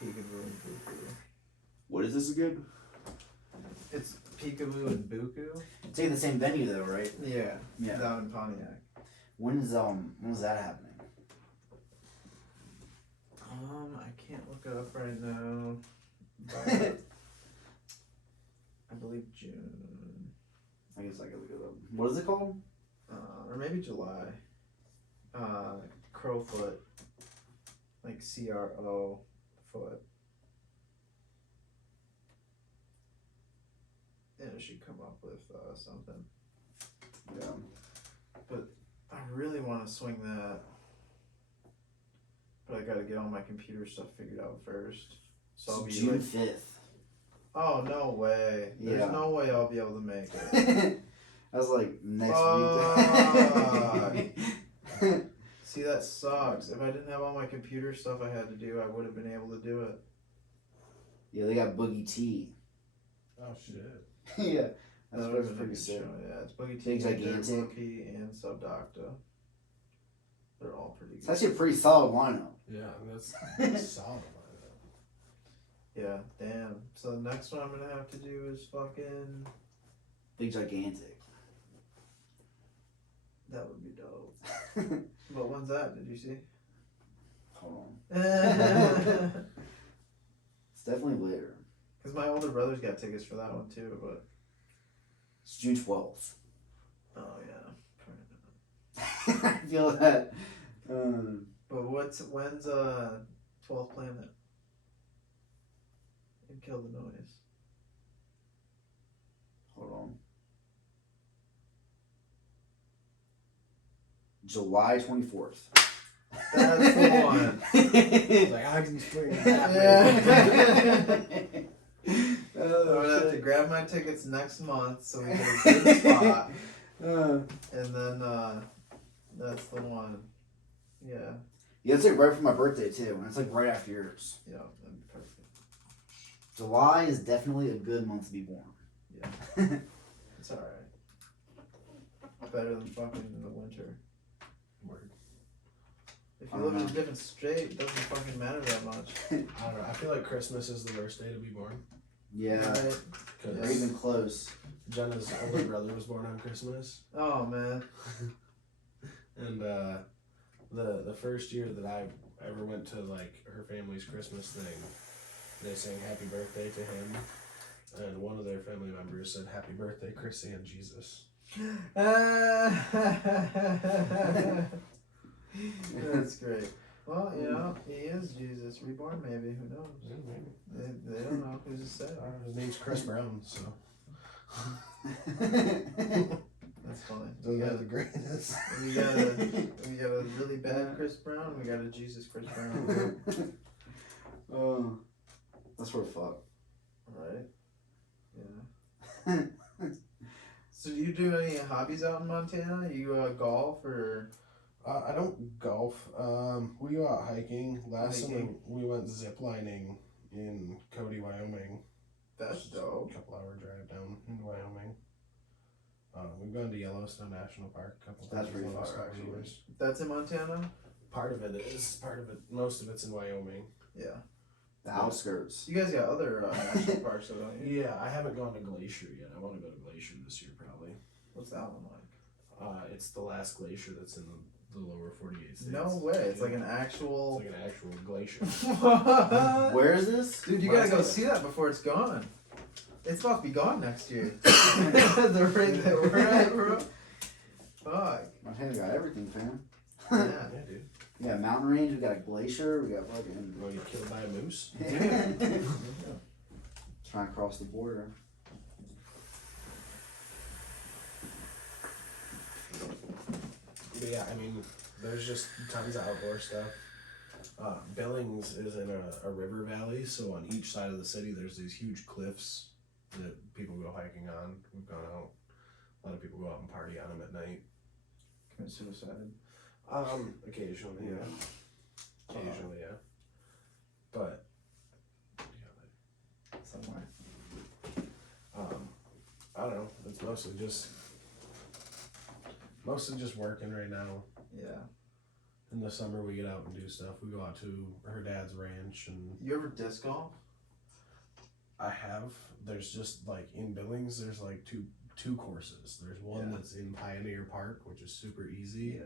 Peekaboo and Buku. What is this again? It's Peekaboo and Buku. It's in the same venue though, right? Yeah, Yeah. down in Pontiac. When's that happening? I can't look it up right now. But I believe June. I guess I could look it up. What is it called? Or maybe July. Crowfoot. Like CRO foot. And it should come up with something. Yeah. But I really want to swing that. But I gotta get all my computer stuff figured out first. So I'll be June like, 5th. oh, no way. There's Yeah. no way I'll be able to make it. I was like, next week. See, that sucks. If I didn't have all my computer stuff I had to do, I would have been able to do it. Yeah, they got Boogie T. Oh shit. Yeah. That's That what would've was been a pretty good sick. show, yeah. It's Boogie T, Big Gigantic. Rookie, and Subdocta. They're all pretty It's good. actually a pretty solid lineup. Yeah, that's solid. Yeah, damn. So the next one I'm gonna have to do is fucking. Big Gigantic. That would be dope. But when's that? Did you see? Hold on. Because It's definitely later. my older brother's got tickets for that one too, but. It's June 12th. Oh, yeah. I feel that. But when's 12th Planet? And Kill the Noise. Hold on. July 24th. That's the one. It's like I can swing that. I'm gonna have to grab my tickets next month so we get a good spot. And then that's the one. Yeah. Yeah, it's like right for my birthday too, and it's like right after yours. Yeah, that'd be perfect. July is definitely a good month to be born. Yeah. It's alright. Better than fucking the winter. Word. If you live in a different state, it doesn't fucking matter that much. I don't know. I feel like Christmas is the worst day to be born. Yeah, Right? or Because even close. Jenna's older brother was born on Christmas. Oh, man. And the first year that I ever went to like her family's Christmas thing, they sang happy birthday to him, and one of their family members said happy birthday Chrissy and Jesus. That's great. Well, you know, he is Jesus reborn, maybe. Who knows? Yeah, maybe. They don't know. Who's to say? His name's Chris Brown, so That's funny. those are the greatest. We got a really bad Chris Brown. We got a Jesus Chris Brown. Oh, that's where fuck. Right? Yeah. So do you do any hobbies out in Montana? You golf or? I don't golf. We go out hiking. Last summer Hiking. we went ziplining in Cody, Wyoming. That's Just dope. A couple hour drive down into Wyoming. We've gone to Yellowstone National Park a couple That's times. pretty in the last far, couple actually. years. That's in Montana. Part of it is. Part of it. Most of it's in Wyoming. Yeah. The outskirts. You guys got other national parks, though, don't you? Yeah, I haven't gone to Glacier yet. I want to go to Glacier this year probably. What's that one like? It's the last glacier that's in the lower 48 states. No way. It's like an actual. It's like an actual glacier. What? Where is this? Dude, you gotta go Montana. see that before it's gone. It's about to be gone next year. The rate that we're at, bro. Fuck. Montana got everything, fam. Yeah. Yeah, dude. We got a mountain range. We got a glacier. We got fucking. You want to get killed by a moose? Trying to cross the border. But yeah, I mean, there's just tons of outdoor stuff. Billings is in a river valley, so on each side of the city, there's these huge cliffs that people go hiking on. We've gone out. A lot of people go out and party on them at night. Commit suicide. Occasionally, yeah. Occasionally, yeah. But Somewhere. I don't know. It's mostly just working right now. Yeah. In the summer, we get out and do stuff. We go out to her dad's ranch, and You ever disc golf? I have. There's just like in Billings, there's like two courses. There's one Yeah. that's in Pioneer Park, which is super easy.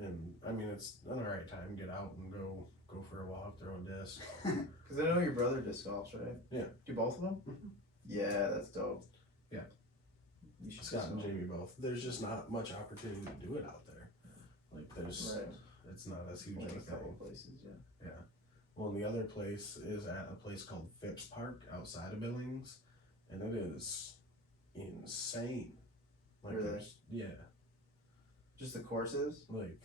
And I mean, it's an alright time. Get out and go for a walk, throw a disc. Because I know your brother disc golfs, right? Yeah. Do both of them? Mhm. Yeah, that's dope. Yeah. You should Scott and disc golf. Jamie both. There's just not much opportunity to do it out there. Like there's, Right. it's not as huge Only of a a couple thing. places, yeah. Yeah. Well, and the other place is at a place called Phipps Park outside of Billings, and it is insane. Like Really? yeah. Just the courses? Like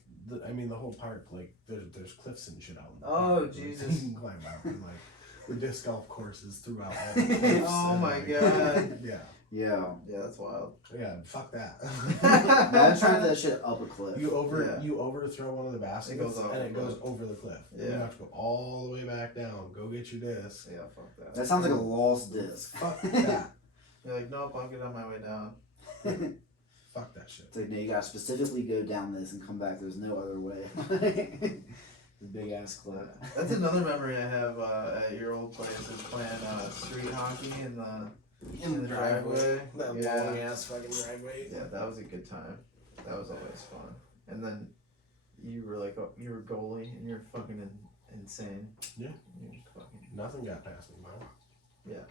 I mean the whole park, like there's cliffs and shit out in the Oh, park. Like, Jesus. you can climb out and like the disc golf courses throughout all the cliffs. Oh and, my like, God. Yeah. Yeah. Yeah, that's wild. Yeah, fuck that. Imagine trying that shit up a cliff. You overthrow one of the baskets It goes off and the it goes cliff. over the cliff. You Yeah. have to go all the way back down. Go get your disc. Yeah, fuck that. That sounds like a lost disc. Fuck that. You're like, nope, I'll get on my way down. Fuck that shit. It's like, no, you gotta specifically go down this and come back. There's no other way. The big ass cliff. That's another memory I have at your old place is playing street hockey in the driveway. That Yeah. long ass fucking driveway. Yeah, that was a good time. That was always fun. And then you were like, you were goalie and you're fucking insane. Yeah. You're fucking, Nothing got past me, man. yeah.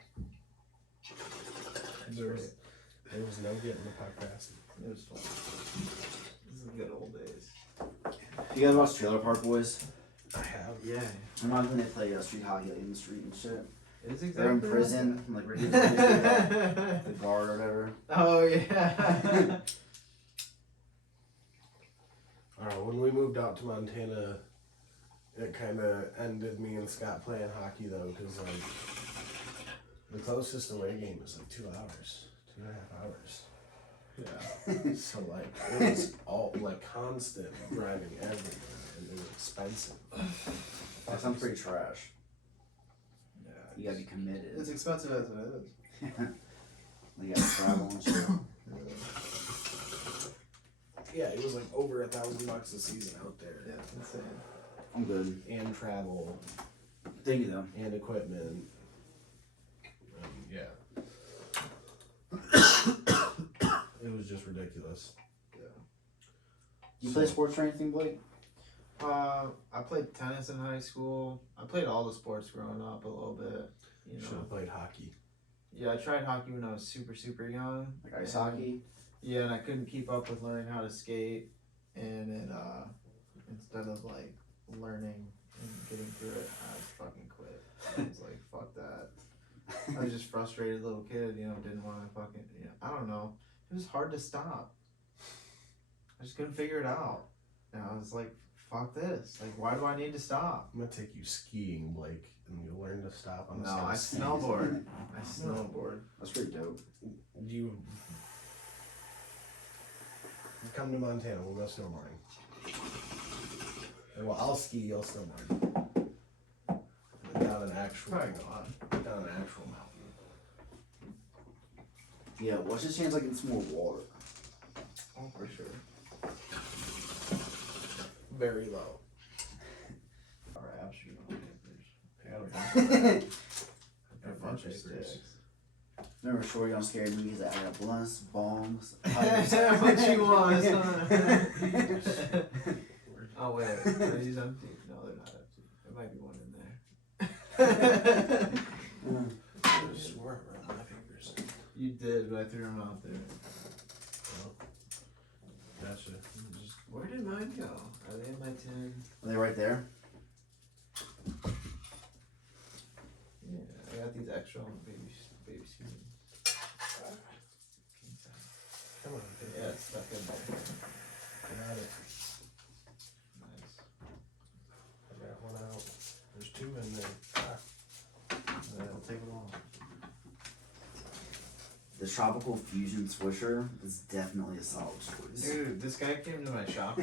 There was no getting the puck past me. It was fun. This is the good old days. You guys watch Trailer Park Boys? I have. Yeah. Reminds me when they play street hockey like, in the street and shit. It's They're in exactly prison, like like the that. guard or whatever. Oh, yeah. When we moved out to Montana, it kind of ended me and Scott playing hockey though, because like the closest away game is like 2 hours, 2.5 hours. Yeah. So like it was all like constant driving everywhere, and it was expensive. That sounds pretty trash. Yeah. You gotta be committed. It's expensive as it is. You gotta travel and shit. Yeah, it was like over $1,000 a season out there. Yeah, it's insane. I'm good. And travel Thank you though. and equipment. Yeah. It was just ridiculous. You play sports or anything, Blake? I played tennis in high school. I played all the sports growing up a little bit. You Should know. have played hockey. Yeah, I tried hockey when I was super, super young. Like ice And- hockey? Yeah, and I couldn't keep up with learning how to skate, and it instead of like learning and getting through it, I fucking quit. I was like, fuck that. I was just frustrated little kid, you know, didn't want to fucking, you know, I don't know. It was hard to stop. I just couldn't figure it out. And I was like, fuck this. Like, why do I need to stop? I'm gonna take you skiing, Blake, and you'll learn to stop on No, a set of I skis. snowboard. I snowboard. That's pretty dope. You come to Montana, we'll go snowboarding. Well, I'll ski, you'll snowboard. Down an actual Probably go on. down an actual mountain. Yeah, what's the chance I get some more water? Oh, for sure. Very low. Alright, I'll shoot on papers. Yeah, A bunch of sticks. Remember Shorty on Scary Movies that I got blunts, bombs, What you want, huh? Oh wait, are these empty? No, they're not empty. There might be one in there. I swore I rubbed my fingers. You did, but I threw them out there. Well, that's gotcha. Just, Where did mine go? Are they in my tin? Are they right there? Yeah, I got these extra on baby season. come on, Yeah, it's stuck in there. got it. Nice. I got one out. There's two in there. Ah, It'll take a while. The tropical fusion Swisher is definitely a solid choice. Dude, this guy came to my shop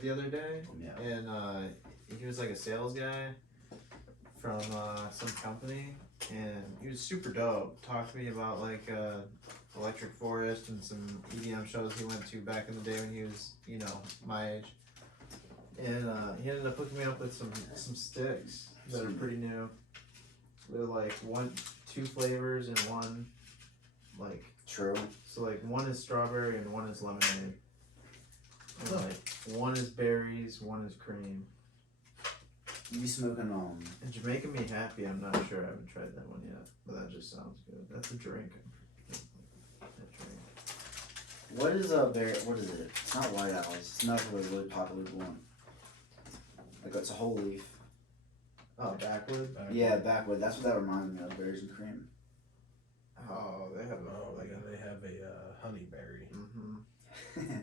the other day, Yeah. and he was like a sales guy from some company, and he was super dope. Talked to me about like Electric Forest and some EDM shows he went to back in the day when he was, you know, my age. And he ended up hooking me up with some sticks that are pretty new. They're like two flavors and one like. True. So like one is strawberry and one is lemonade. And like one is berries, one is cream. You be smoking And Jamaican Me Happy, I'm not sure. I haven't tried that one yet, but that just sounds good. That's a drink. That drink. what is a berry? What is it? It's not White Owls. It's not really popular one. Like it's a whole leaf. Oh, backwood. Yeah, backwood. That's what that reminds me of. Berries and cream. Oh, they have Oh, like they have a honey berry,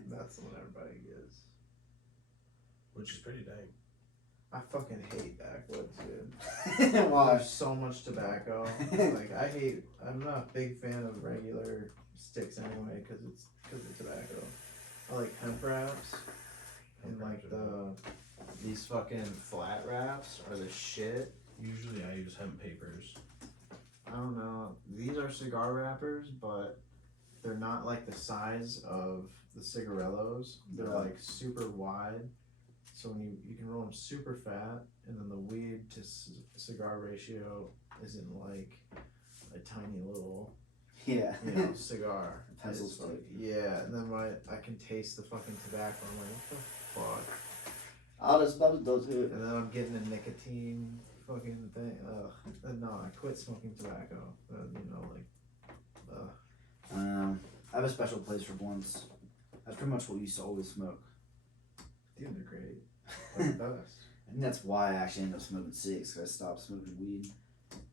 That's the one everybody gets. which is pretty dang. I fucking hate backwoods, dude. Why? There's so much tobacco. Like I'm not a big fan of regular sticks anyway, because of tobacco. I like hemp wraps, and like these fucking flat wraps are the shit. Usually I use hemp papers. I don't know. These are cigar wrappers, but they're not like the size of the cigarillos. They're Yeah. like super wide, so when you can roll them super fat, and then the weed to cigar ratio isn't like a tiny little Yeah. cigar. Pencil It's stick. like- yeah, and then when I can taste the fucking tobacco, I'm like, what the fuck? I'll just do it. And then I'm getting a nicotine fucking thing. Ugh. And no, I quit smoking tobacco. You know, like, ugh. I have a special place for blunts. That's pretty much what we used to always smoke. Dude, they're great. They're the best. I think that's why I actually ended up smoking cigs, because I stopped smoking weed.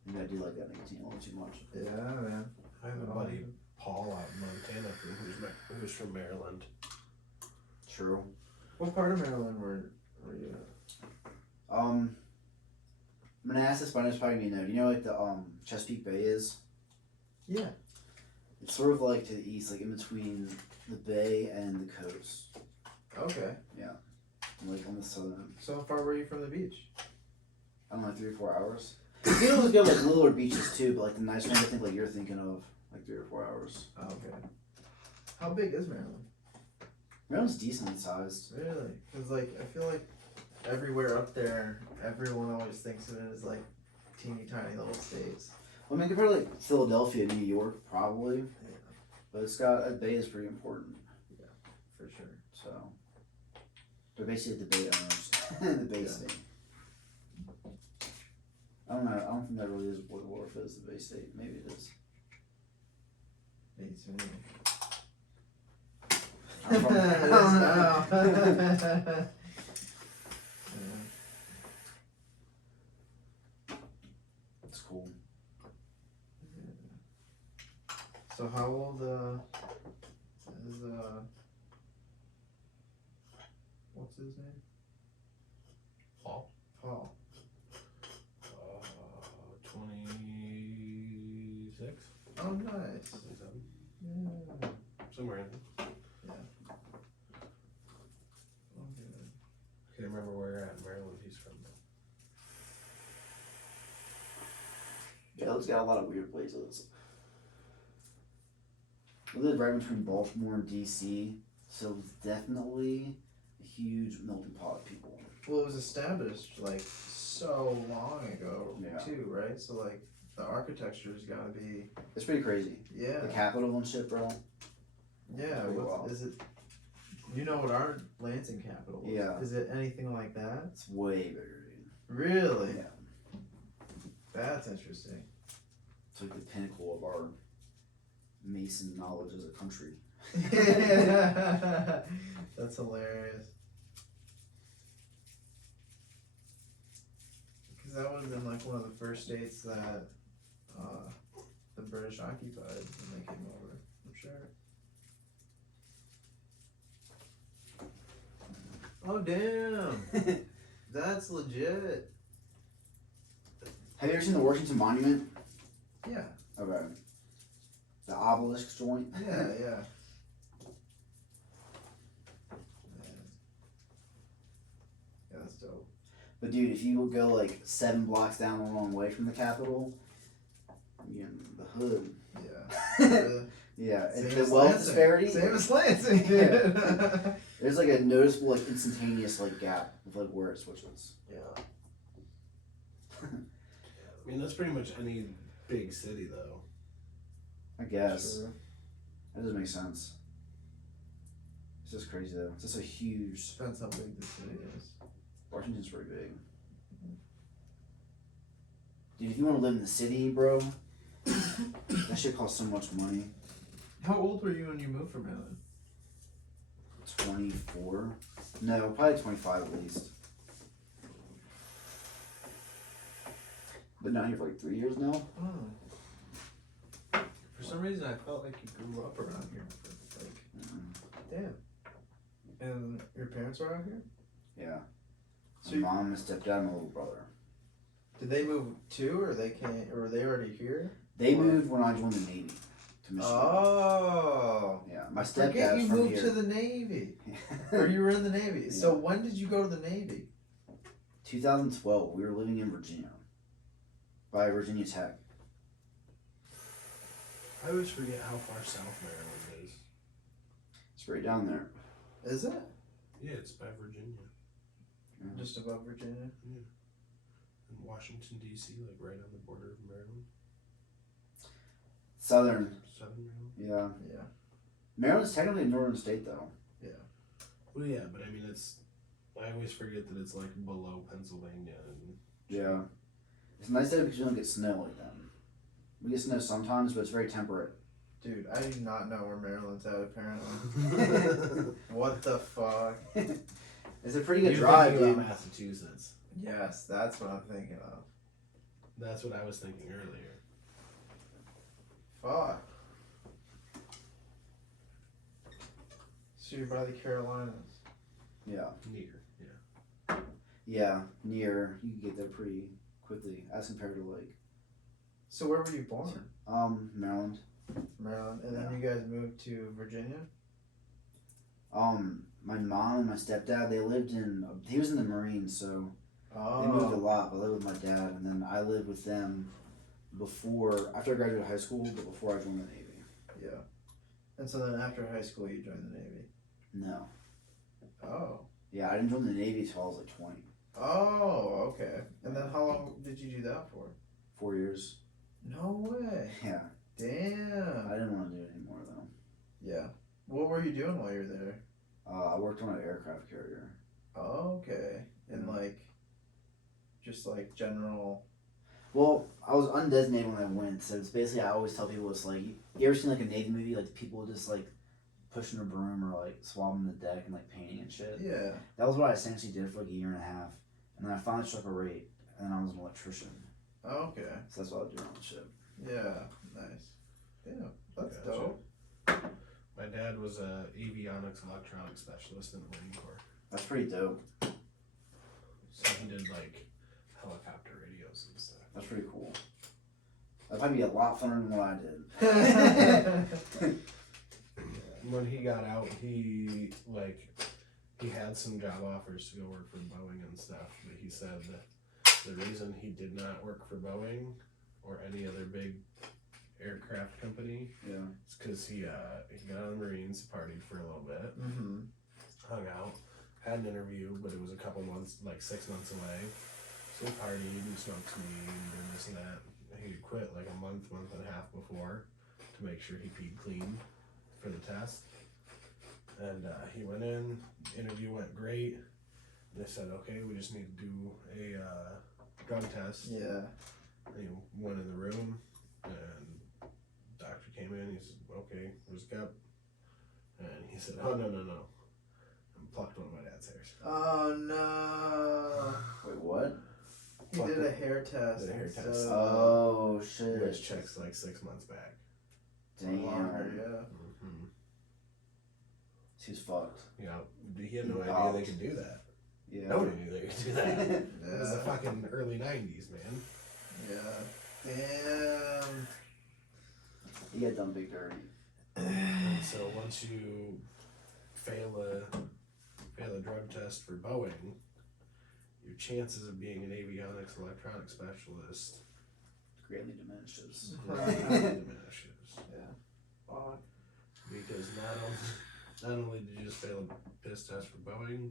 Maybe I do like that nicotine a little too much. Yeah, man. I have a buddy, Paul, out in Montana, who's from Maryland. True. What part of Maryland were you at? Manassas, but I know it's probably gonna be no. Do you know like the Chesapeake Bay is? Yeah. It's sort of like to the east, like in between the bay and the coast. Okay. Like on the southern. So how far were you from the beach? I don't know, 3 or 4 hours. You can always go like littler beaches too, but like the nice ones I think like you're thinking of, like 3 or 4 hours. Oh, okay. How big is Maryland? Maryland's decently sized. Really? Because, like, I feel like everywhere up there, everyone always thinks of it as, like, teeny tiny little states. Well, I mean, compared to like Philadelphia, New York, probably. But it's got a bay is pretty important. For sure. So they're basically the bay owners, the bay Yeah. state. I don't know. I don't think that really is what Wharf is, the bay state. Maybe it is. Maybe it's me. I'm from- Yeah. It's cool. So how old is what's his name? Paul? Paul. 26? Oh, nice. 27? Yeah. Somewhere in there. Oh, good. I can't remember where at in Maryland he's from. Yeah, it's got a lot of weird places. We live right between Baltimore and DC, so it's definitely a huge melting pot of people. Well, it was established like so long ago Yeah. too, right? So like the architecture's got to be It's pretty crazy. yeah, The Capitol and shit, bro. yeah. pretty What wild. is it? You know what our Lansing capital is? Yeah. Is it anything like that? It's way bigger, dude. Really? Yeah. That's interesting. It's like the pinnacle of our Mason knowledge as a country. That's hilarious. Because that would have been like one of the first states that the British occupied when they came over, I'm sure. Oh damn! That's legit. Have you ever seen the Washington Monument? Yeah. Okay. The obelisk joint? Yeah, yeah. Yeah, that's dope. But dude, if you go like 7 blocks down the wrong way from the Capitol, you're in the hood. Yeah. Yeah, and Same the as wealth Lansing. disparity. Same as Lansing. Yeah. There's like a noticeable, like instantaneous, like gap of like where it switches. Yeah. I mean, that's pretty much any big city, though. I guess Sure. that doesn't make sense. It's just crazy though. It's just a huge. Depends how big the city is. Washington's pretty big. Dude, if you want to live in the city, bro, that shit costs so much money. How old were you when you moved from Maryland? 24? No, probably 25 at least. But now here for like 3 years now. Oh. For some reason, I felt like you grew up around here. Like, damn. And your parents are out here? Yeah. So My you- mom, my stepdad, and my little brother. Did they move too, or they came, or were they already here? They Or- moved when I joined the Navy to Michigan. Oh. Yeah, my Forget stepdad's you from moved here. to the Navy, or you were in the Navy. So when did you go to the Navy? 2012. We were living in Virginia, by Virginia Tech. I always forget how far south Maryland is. It's right down there. Is it Yeah, it's by Virginia. just above Virginia? In Washington, D.C., like right on the border of Maryland. Southern. Southern Maryland? Yeah. Yeah. Maryland's technically a northern state though. Well, yeah, but I mean, I always forget that it's like below Pennsylvania. And Yeah. It's nice though because you don't get snow like that. We get snow sometimes, but it's very temperate. Dude, I do not know where Maryland's at. Apparently. What the fuck? It's a pretty good You're drive, thinking dude. about Massachusetts. Yes, that's what I'm thinking of. That's what I was thinking earlier. Fuck. So you're by the Carolinas. Yeah. Near, yeah. Yeah, near. You can get there pretty quickly as compared to like So where were you born? Maryland. Maryland, and then you guys moved to Virginia. My mom and my stepdad, he was in the Marines, so they moved a Oh, lot, but I lived with my dad, and then I lived with them after I graduated high school, but before I joined the Navy. yeah. And so then after high school, you joined the Navy. No. Oh. Yeah, I didn't join the Navy until I was like 20. Oh, okay. And then how long did you do that for? 4 years. No way. Yeah. Damn. I didn't want to do it anymore, though. Yeah. What were you doing while you were there? I worked on an aircraft carrier. Oh, okay. And Yeah. like, just like general. Well, I was undesignated when I went, so it's basically, I always tell people, it's like, you ever seen like a Navy movie, like people just like pushing a broom or like swabbing the deck and like painting and shit? Yeah. That was what I essentially did for like a year and a half. And then I finally struck a rate, and then I was an electrician. Okay. So that's what I was doing on the ship. Yeah. Nice. Yeah. That's Gotcha. dope. My dad was a avionics electronics specialist in the Marine Corps. That's pretty dope. So he did like helicopter radios and stuff. That's pretty cool. That'd probably be a lot funner than what I did. When he got out, he had some job offers to go work for Boeing and stuff, but he said that the reason he did not work for Boeing or any other big aircraft company Yeah. is because he got on the Marines, partied for a little bit, Mm-hmm. hung out, had an interview, but it was a couple months, like 6 months away. So he partied and smoked weed and did this and that. He quit like a month and a half before to make sure he peed clean for the test. And he went in, interview went great. They said, okay, we just need to do a drug test. Yeah. And he went in the room, and doctor came in. He said, okay, where's the cup? And he said, "Oh no, and plucked one of my dad's hairs." Oh no! Wait, what? He did a hair test. Did a hair instead test. of, Oh shit. Which checks like 6 months back. Damn. longer, yeah. Mm-hmm. He's fucked. You know, he had no He idea popped. they could do that. Yeah. Nobody knew they could do that. It was the Yeah. fucking early 90s, man. Yeah. Damn. He got done big dirty. And so once you fail a drug test for Boeing, your chances of being an avionics electronics specialist Greatly diminishes. greatly diminishes. Fuck. Because not only did you just fail a piss test for Boeing,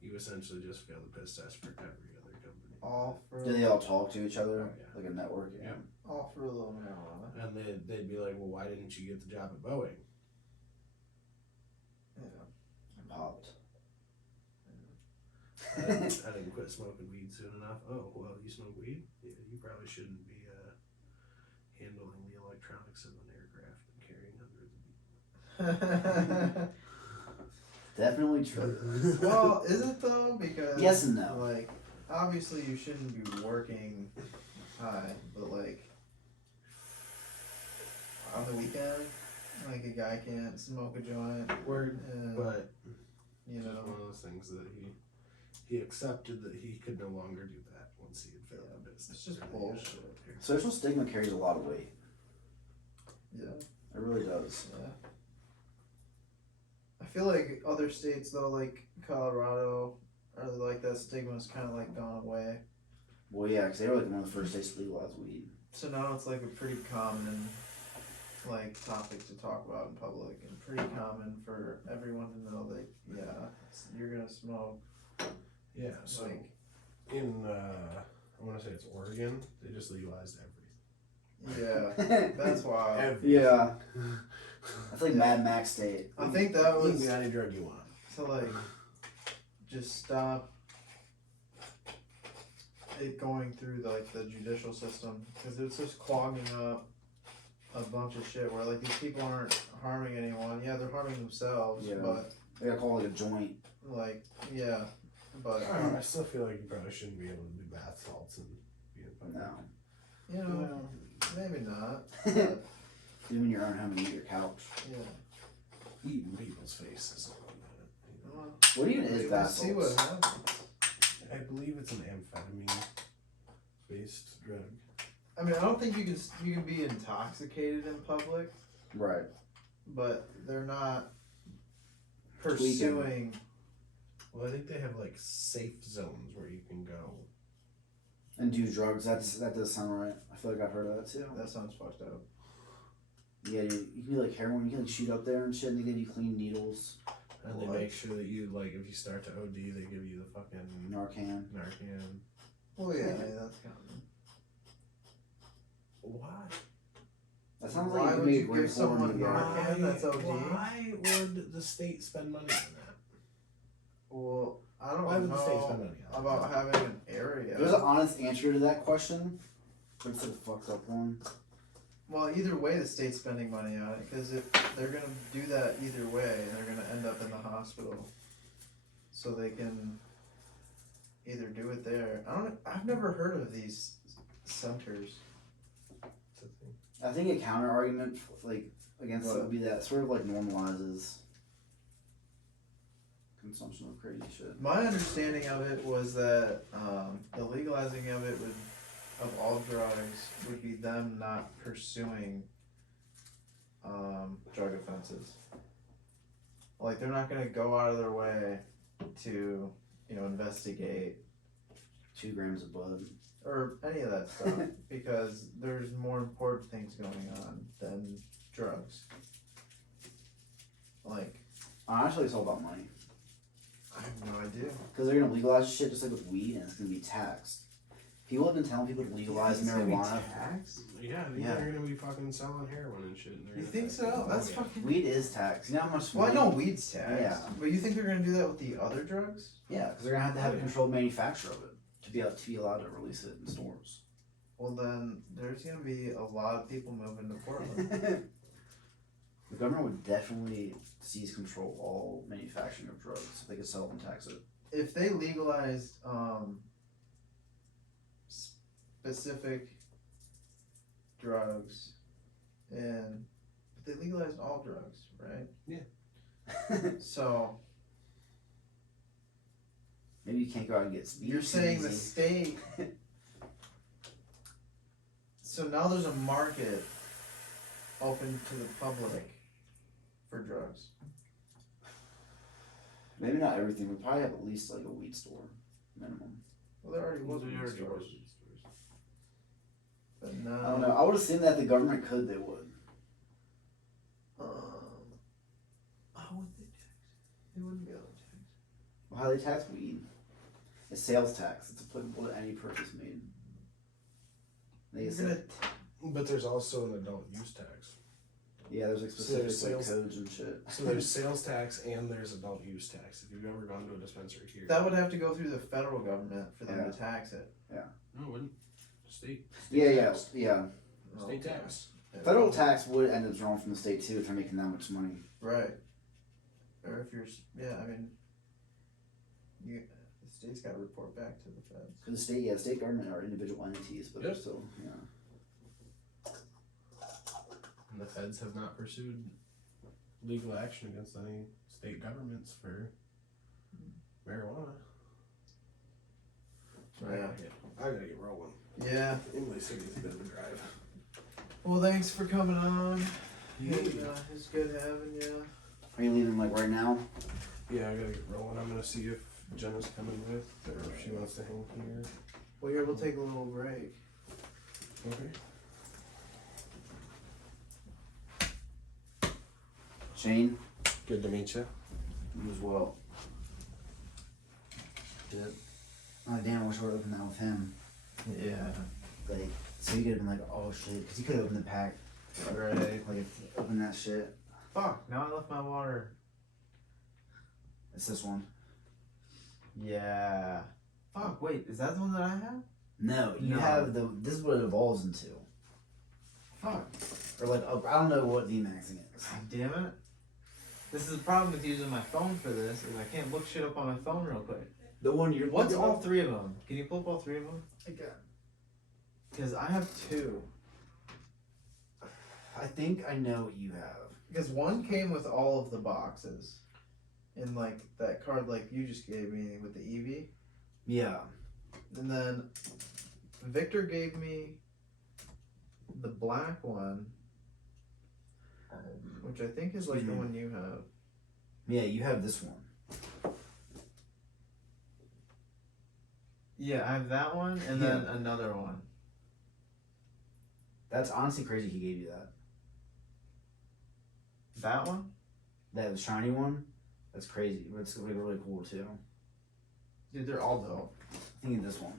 you essentially just failed the piss test for every other company. All for Do they all talk to each other? Oh, yeah. Like a network? Yeah. all for a little marijuana. And they'd be like, well, why didn't you get the job at Boeing? Yeah. Popped. I didn't quit smoking weed soon enough. Oh, well, you smoke weed? Yeah, you probably shouldn't be handling the electronics of an aircraft and carrying hundreds of people. Definitely true. Well, is it though? Because Yes and no. Like, obviously, you shouldn't be working high, but like on the weekend, like a guy can't smoke a joint. Word. And, But you it was know, one of those things that he accepted that he could no longer do that once he had failed the business. it's just bullshit. Social stigma carries a lot of weight. Yeah. It really does. Yeah. I feel like other states though, like Colorado, or like that stigma's kind of like gone away. Well, yeah, because they were like one of the first states to legalize weed. So now it's like a pretty common like topic to talk about in public, and pretty common for everyone to know that you're gonna smoke. Yeah, so Like, in, I want to say it's Oregon, they just legalized everything. yeah, that's wild. Everything. Yeah. I feel like Mad Max state. I think that You can was get any drug you want. to like just stop it going through like the judicial system, because it's just clogging up a bunch of shit where like these people aren't harming anyone. Yeah, they're harming themselves, Yeah. but They gotta call it like a joint. like yeah, but I don't know, I still feel like you probably shouldn't be able to do bath salts and be in public. No. you know maybe not. But, Even in your own home and eat your couch. yeah. Eating people's faces. You know. Well, What even is we'll bath see what salts? happens. I believe it's an amphetamine based drug. I mean, I don't think you can be intoxicated in public, Right. but they're not pursuing. Well, I think they have like safe zones where you can go. And do drugs. That does sound right. I feel like I've heard of that too. That sounds fucked up. Yeah, you can do like heroin. You can like shoot up there and shit. And they give you clean needles. And they What? make sure that you, like, if you start to OD, they give you the fucking Narcan. Narcan. Well, yeah, that's common. Why? That sounds Why like you would made you great give someone porn. Narcan? That's OD. Why would the state spend money on that? Well, I don't Why would the state spend know money on about having an area. There's an honest answer to that question, but it's a fucked up one. Well, either way, the state's spending money on it, because if they're gonna do that either way, they're gonna end up in the hospital. So they can either do it there. I've never heard of these centers. I think a counter argument like against it What? would be that sort of like normalizes consumption of crazy shit. My understanding of it was that the legalizing of it of all drugs would be them not pursuing drug offenses. Like, they're not gonna go out of their way to, investigate 2 grams of bud. or any of that stuff because there's more important things going on than drugs. Like, Honestly, it's all about money. I have no idea. Because they're gonna legalize shit just like with weed, and it's gonna be taxed. People have been telling people to legalize marijuana. Yeah, Yeah. they're gonna be fucking selling heroin and shit. And they're You gonna think tax so? people. That's Yeah. fucking. Weed is taxed. You know how much? Well, I money- know weed's taxed. Yeah. But you think they're gonna do that with the other drugs? Yeah, because they're gonna have to have a controlled manufacture of it to be allowed to release it in stores. Well, then there's gonna be a lot of people moving to Portland. The government government would definitely seize control of all manufacturing of drugs if they could sell it and tax it. If they legalized specific drugs, but they legalized all drugs, right? So Maybe you can't go out and get speed. you're saying the easy. state. So now there's a market open to the public for drugs. Maybe not everything. We probably have at least like a weed store minimum. Well, there already was weed stores, but now I don't know. I would assume that if the government could, they would. How would they tax? They wouldn't be able to tax. Well, how they tax weed? It's sales tax. It's applicable to any purchase made. They You're said, gonna But there's also an adult use tax. yeah, there's like So specific there's like, sales- codes and shit. So there's sales tax and there's adult use tax. If you've ever gone to a dispensary here. That would have to go through the federal government for them Yeah. to tax it. No, it wouldn't. State. Yeah, yeah, tax. yeah. State tax. Federal tax would end up drawing from the state too if they're making that much money. Right. Or if you're, I mean, the state's got to report back to the feds. Because the state, the state government are individual entities, but they're Yep. still, And the feds have not pursued legal action against any state governments for marijuana. Yeah. I gotta get rolling. Yeah. Emily City's a bit of a drive. Well, thanks for coming on. It's good having you. Are you leaving like right now? Yeah, I gotta get rolling. I'm gonna see if Jenna's coming with or if she wants to hang here. Well, here, we'll take a little break. Okay. Shane, Good to meet you. you as well. Good. Oh damn, I wish I would have opened that with him. Yeah. Like, so you could have been like, oh shit, because he could have opened the pack. Right. Like, open that shit. Fuck, now I left my water. It's this one. Yeah. Fuck, wait, is that the one that I have? No, you No. have the. This is what it evolves into. Fuck. Or like, I don't know what VMAXing is. God damn it. This is the problem with using my phone for this, is I can't look shit up on my phone real quick. The one you're. What's all three of them? Can you pull up all three of them? Because I have two. I think I know what you have. Because one came with all of the boxes. In like that card like you just gave me with the EV. Yeah. And then Victor gave me the black one. Which I think is like Excuse the me. one you have. Yeah, you have this one. Yeah, I have that one and then another one. That's honestly crazy he gave you that. That one? That shiny one? That's crazy. But it's like really cool too. Dude, they're all dope. I think of this one.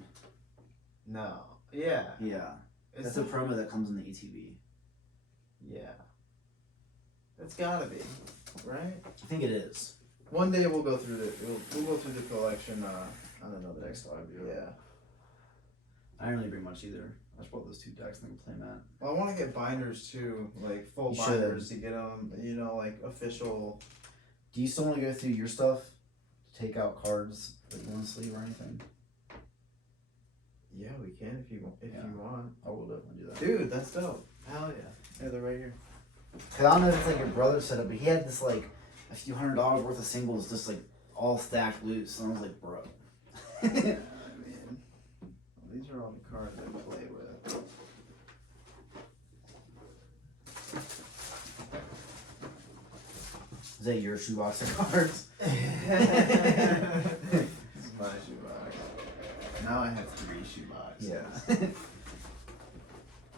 No. Yeah. Yeah. It's That's a promo that comes in the ETB. Yeah. It's gotta be, right? I think it is. One day we'll go through we'll go through the collection. I don't know the next 5 years. Yeah. I didn't really bring much either. I just bought those two decks and play Matt. Well, I want to get binders too, like full You should. binders to get them. You know, like official. Do you still want to go through your stuff? To take out cards that you want to sleeve or anything? Yeah, we can if you want. I will definitely do that. Dude, that's dope. Hell yeah. Yeah, they're right here. Cause I don't know if it's like your brother set up, but he had this like a few $100 worth of singles just like all stacked loose, and I was like, bro. I mean, these are all the cards I play with. Is that your shoebox of cards? This is my shoebox. Now I have 3 shoeboxes. Yeah.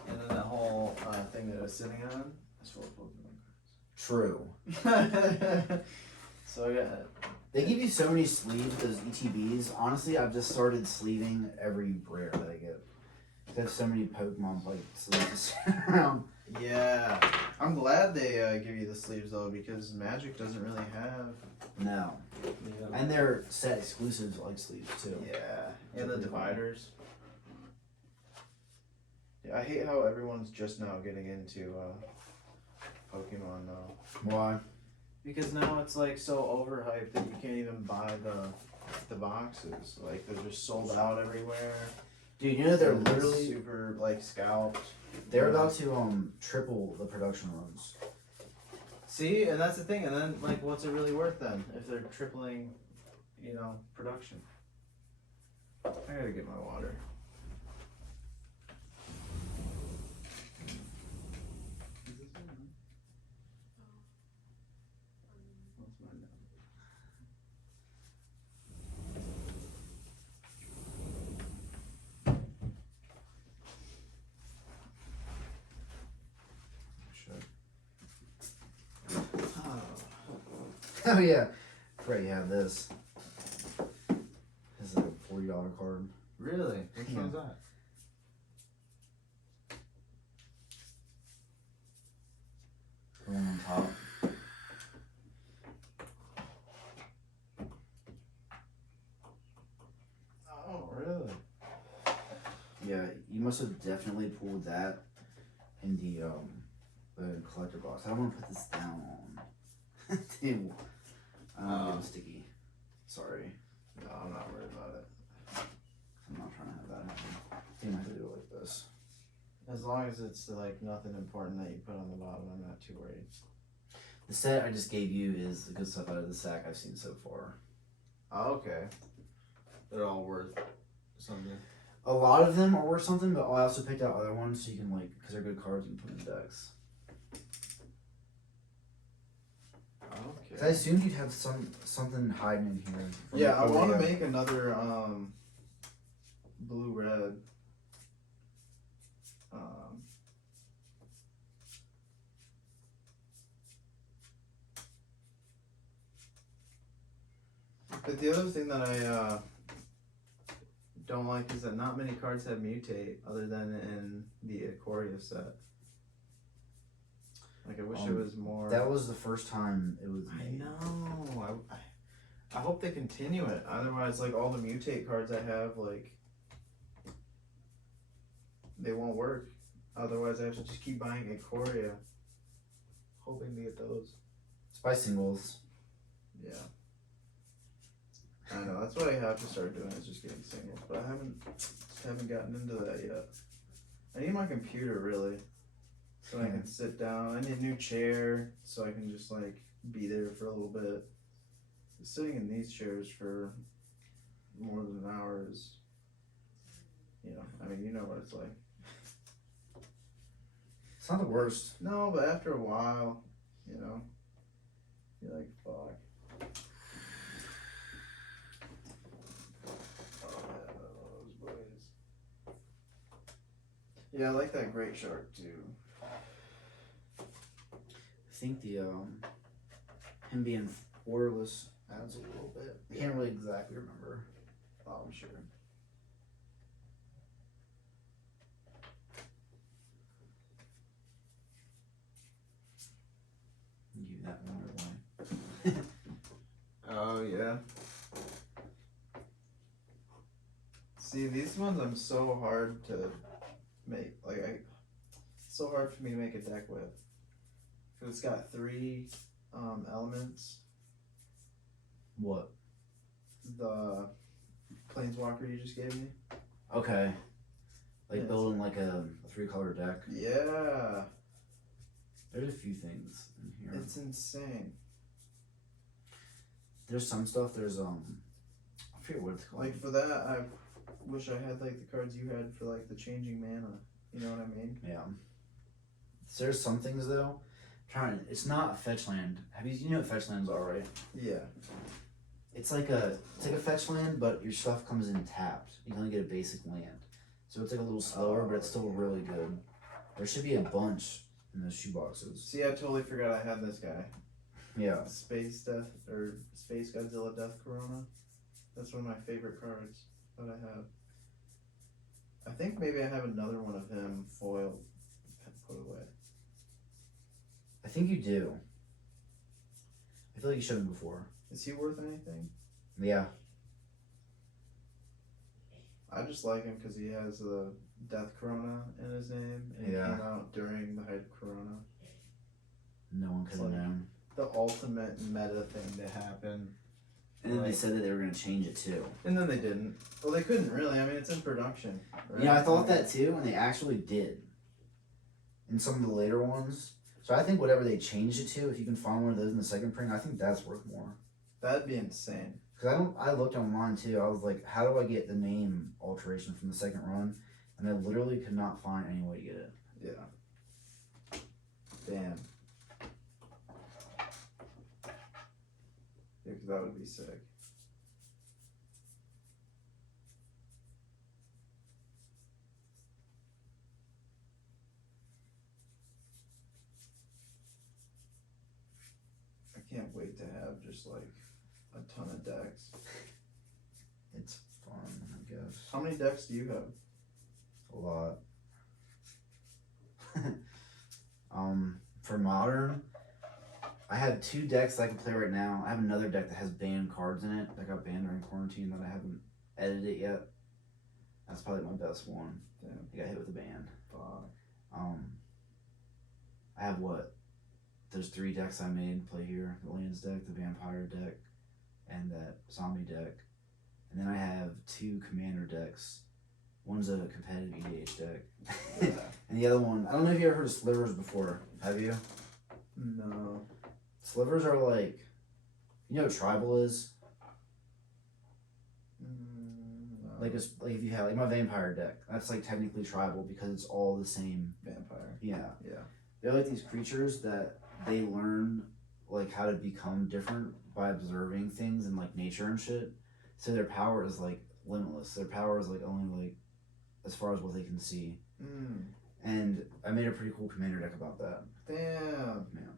And then the whole thing that I was sitting on is full of True. Pokemon. So I got. They give you so many sleeves, those ETBs. Honestly, I've just started sleeving every rare that I get. They have so many Pokemon like sleeves to sit around. Yeah, I'm glad they give you the sleeves though, because Magic doesn't really have. No. And they're set exclusives like sleeves too. Yeah, and the dividers. Yeah, I hate how everyone's just now getting into Pokemon though. Why? Because now it's like so overhyped that you can't even buy the boxes. Like they're just sold out everywhere. Dude, you know they're And literally super like scalped. they're about to triple the production runs. See, and that's the thing. And then like, what's it really worth then if they're tripling, production? I gotta get my water. Oh yeah. Great, you have this. This is like a $40 card. Really? Which Yeah. one's that? The one on top. Oh, really? Yeah, you must have definitely pulled that in the collector box. I don't want to put this down on. Dude, I don't want to get sticky. Sorry, No, I'm not worried about it. I'm not trying to have that happen. You might have to do it like this. As long as it's like nothing important that you put on the bottom, I'm not too worried. The set I just gave you is the good stuff out of the sack I've seen so far. Oh, okay. They're all worth something. A lot of them are worth something, but I also picked out other ones so you can because they're good cards you can put in decks. 'Cause I Okay. assumed you'd have something hiding in here. from Yeah, I over want to there. make another blue red. But the other thing that I don't like is that not many cards have mutate other than in the Ikoria set. Like I wish it was more. That was the first time it was I made. know. I hope they continue it. Otherwise, like all the mutate cards I have, like they won't work. Otherwise, I have to just keep buying Ikoria, hoping to get those. It's by singles. Yeah. I know. That's what I have to start doing is just getting singles, but I haven't gotten into that yet. I need my computer really, so I can sit down. I need a new chair so I can just like be there for a little bit. Sitting in these chairs for more than an hour is, I mean, you know what it's like. It's not the worst. No, but after a while, you're like, fuck. Oh, yeah, those boys. Yeah, I like that great shark too. I think the him being borderless adds a little bit. I can't really exactly remember. Oh, I'm sure. Give that one away. Oh yeah. See, these ones I'm so hard to make. It's so hard for me to make a deck with. Cause it's got 3 elements. What? The planeswalker you just gave me. Okay. Like Yes. building like a 3-color deck. Yeah, There's a few things in here. it's insane. There's some stuff. There's I forget what it's called. Like for that, I wish I had like the cards you had for like the changing mana. You know what I mean? Yeah. There's some things though. It's not a fetch land. You know what fetch lands are, right? Yeah. It's like a fetch land, but your stuff comes in tapped. You can only get a basic land, so it's like a little slower, but it's still really good. There should be a bunch in those shoe boxes. See, I totally forgot I had this guy. Yeah. Space Godzilla Death Corona. That's one of my favorite cards that I have. I think maybe I have another one of him foiled, put away. I think you do. I feel like you showed him before. Is he worth anything? Yeah. I just like him because he has the Death Corona in his name, and Yeah. he came out during the height of Corona. No one could It's have like- known. The ultimate meta thing to happen. And then they Right. said that they were gonna change it too. And then they didn't. Well, they couldn't really. I mean, it's in production. Right? Yeah, I thought that too, and they actually did. In some of the later ones. So I think whatever they changed it to, if you can find one of those in the second print, I think that's worth more. That'd be insane. Cause I looked online too. I was like, how do I get the name alteration from the second run? And I literally could not find any way to get it. Yeah. Damn. Yeah, 'cause that would be sick. I can't wait to have just like a ton of decks. It's fun, I guess. How many decks do you have? A lot. For modern, I have 2 decks that I can play right now. I have another deck that has banned cards in it that got banned during quarantine that I haven't edited yet. That's probably my best one. Damn. I got hit with a ban. Fuck. I have what? There's 3 decks I made play here. The Lands deck, the Vampire deck, and that Zombie deck. And then I have 2 Commander decks. One's a competitive EDH deck. And the other one, I don't know if you ever heard of slivers before. Have you? No. Slivers are like, you know what tribal is? No. Like if you have like my vampire deck, that's like technically tribal because it's all the same. Vampire. Yeah. Yeah. They're like these creatures that they learn like how to become different by observing things and like nature and shit. So their power is like limitless. Their power is like only like as far as what they can see. Mm. And I made a pretty cool commander deck about that. Damn. Man.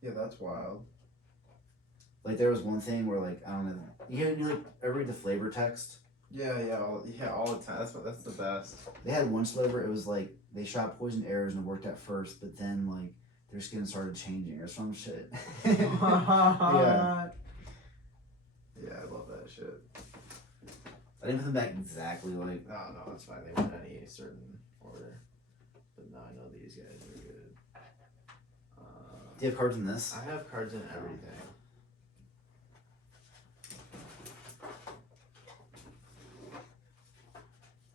Yeah, that's wild. Like there was one thing where like I don't know, you like ever read the flavor text? Yeah, all the time. That's the best. They had one sliver. It was like they shot poison arrows and it worked at first, but then like their skin started changing or some shit. Yeah. Yeah, I love that shit. I didn't put them back exactly like. No, it's fine. They went in any certain order. But no, I know these guys are good. Do you have cards in this? I have cards in everything.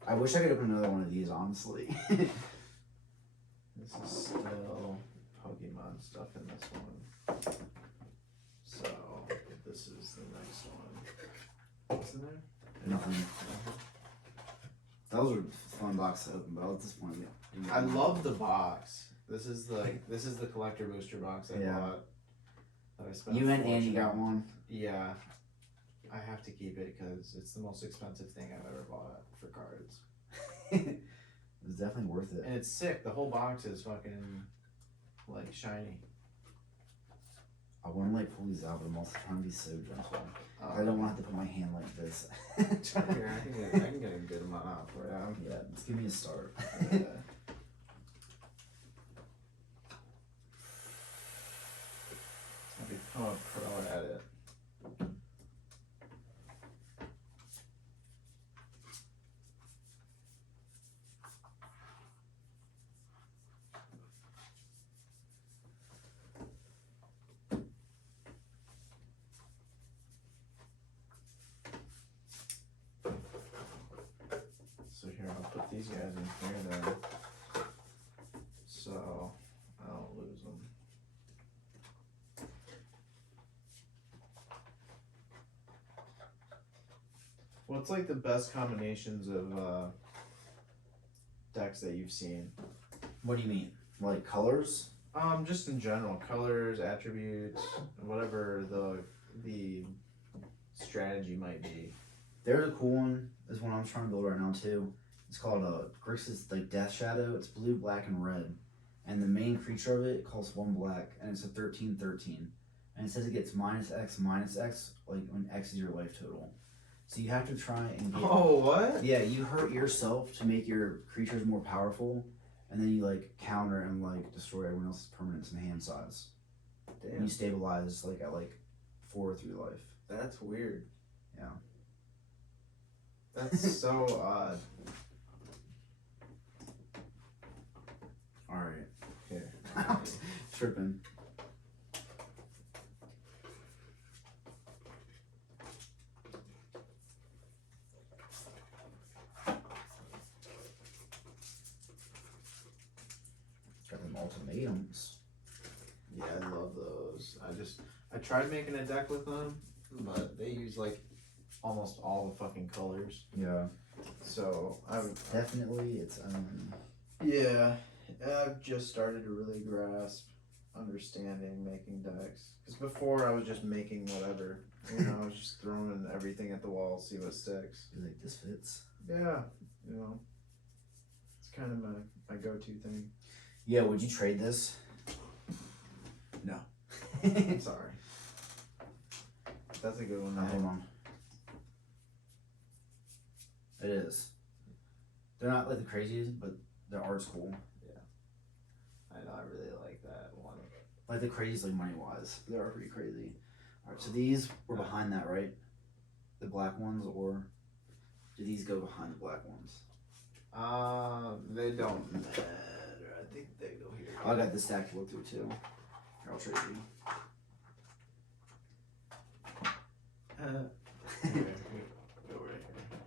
I wish I could open another one of these, honestly. This is still Pokemon stuff in this one. So, this is the next one. What's in there? Nothing. Those are fun boxes to open, but at this point, I love the box. This is the collector booster box I Yeah. bought. That I spent You and a Andy fortune got on. one. Yeah. I have to keep it because it's the most expensive thing I've ever bought for cards. It was definitely worth it. And it's sick. The whole box is fucking like shiny. I want to like pull these out, but I'm also trying to be so gentle. I don't want to have to put my hand like this. Here, I can get a good amount out for you. Yeah, let's give me a start. I've become a pro at it. So here, I'll put these guys in here then, so I don't lose them. What's like the best combinations of decks that you've seen? What do you mean? Like colors? Just in general, colors, attributes, whatever the strategy might be. There's a cool one. This one I'm trying to build right now too. It's called Grixis like Death Shadow. It's blue, black, and red. And the main creature of it costs 1 black, and it's a 13/13. And it says it gets -X like when X is your life total. So you have to try and get. Oh, what? Yeah, you hurt yourself to make your creatures more powerful, and then you like counter and like destroy everyone else's permanents and hand size. And Damn, you stabilize like at like 4 through life. that's weird. Yeah. That's so odd. All right. Tripping. Got them ultimatums. Yeah, I love those. I tried making a deck with them, but they use like almost all the fucking colors. Yeah. So I've Definitely its own. yeah, I've just started to really grasp understanding making decks. Because before I was just making whatever. You know, I was just throwing everything at the wall, see what sticks. You're like, this fits. Yeah, you know, it's kind of my go-to thing. Yeah, would you trade this? No. Sorry. That's a good one. Now, hold on. It is. They're not like the craziest, but their art's cool. I know, I really like that one. Like the craziest, like money wise. They are pretty crazy. Alright, so these were behind that, right? The black ones, or do these go behind the black ones? They don't matter. I think they go here. I got this stack to look through too. Here, I'll trade you. Go right here.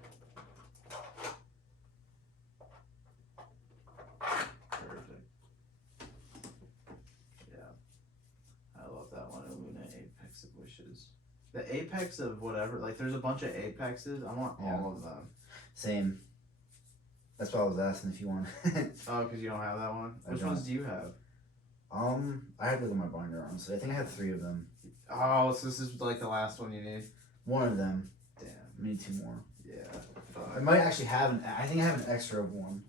Perfect. Yeah. I love that one. Luna Apex of Wishes. The apex of whatever, like there's a bunch of apexes. I want Yeah. all of them. Same. That's what I was asking if you want. Oh, because you don't have that one? I Which don't. ones do you have? I had to look at my binder honestly. I think I had 3 of them. Oh, so this is like the last one you need? One of them. Damn. I need 2 more. Yeah. I might actually have I think I have an extra of 1.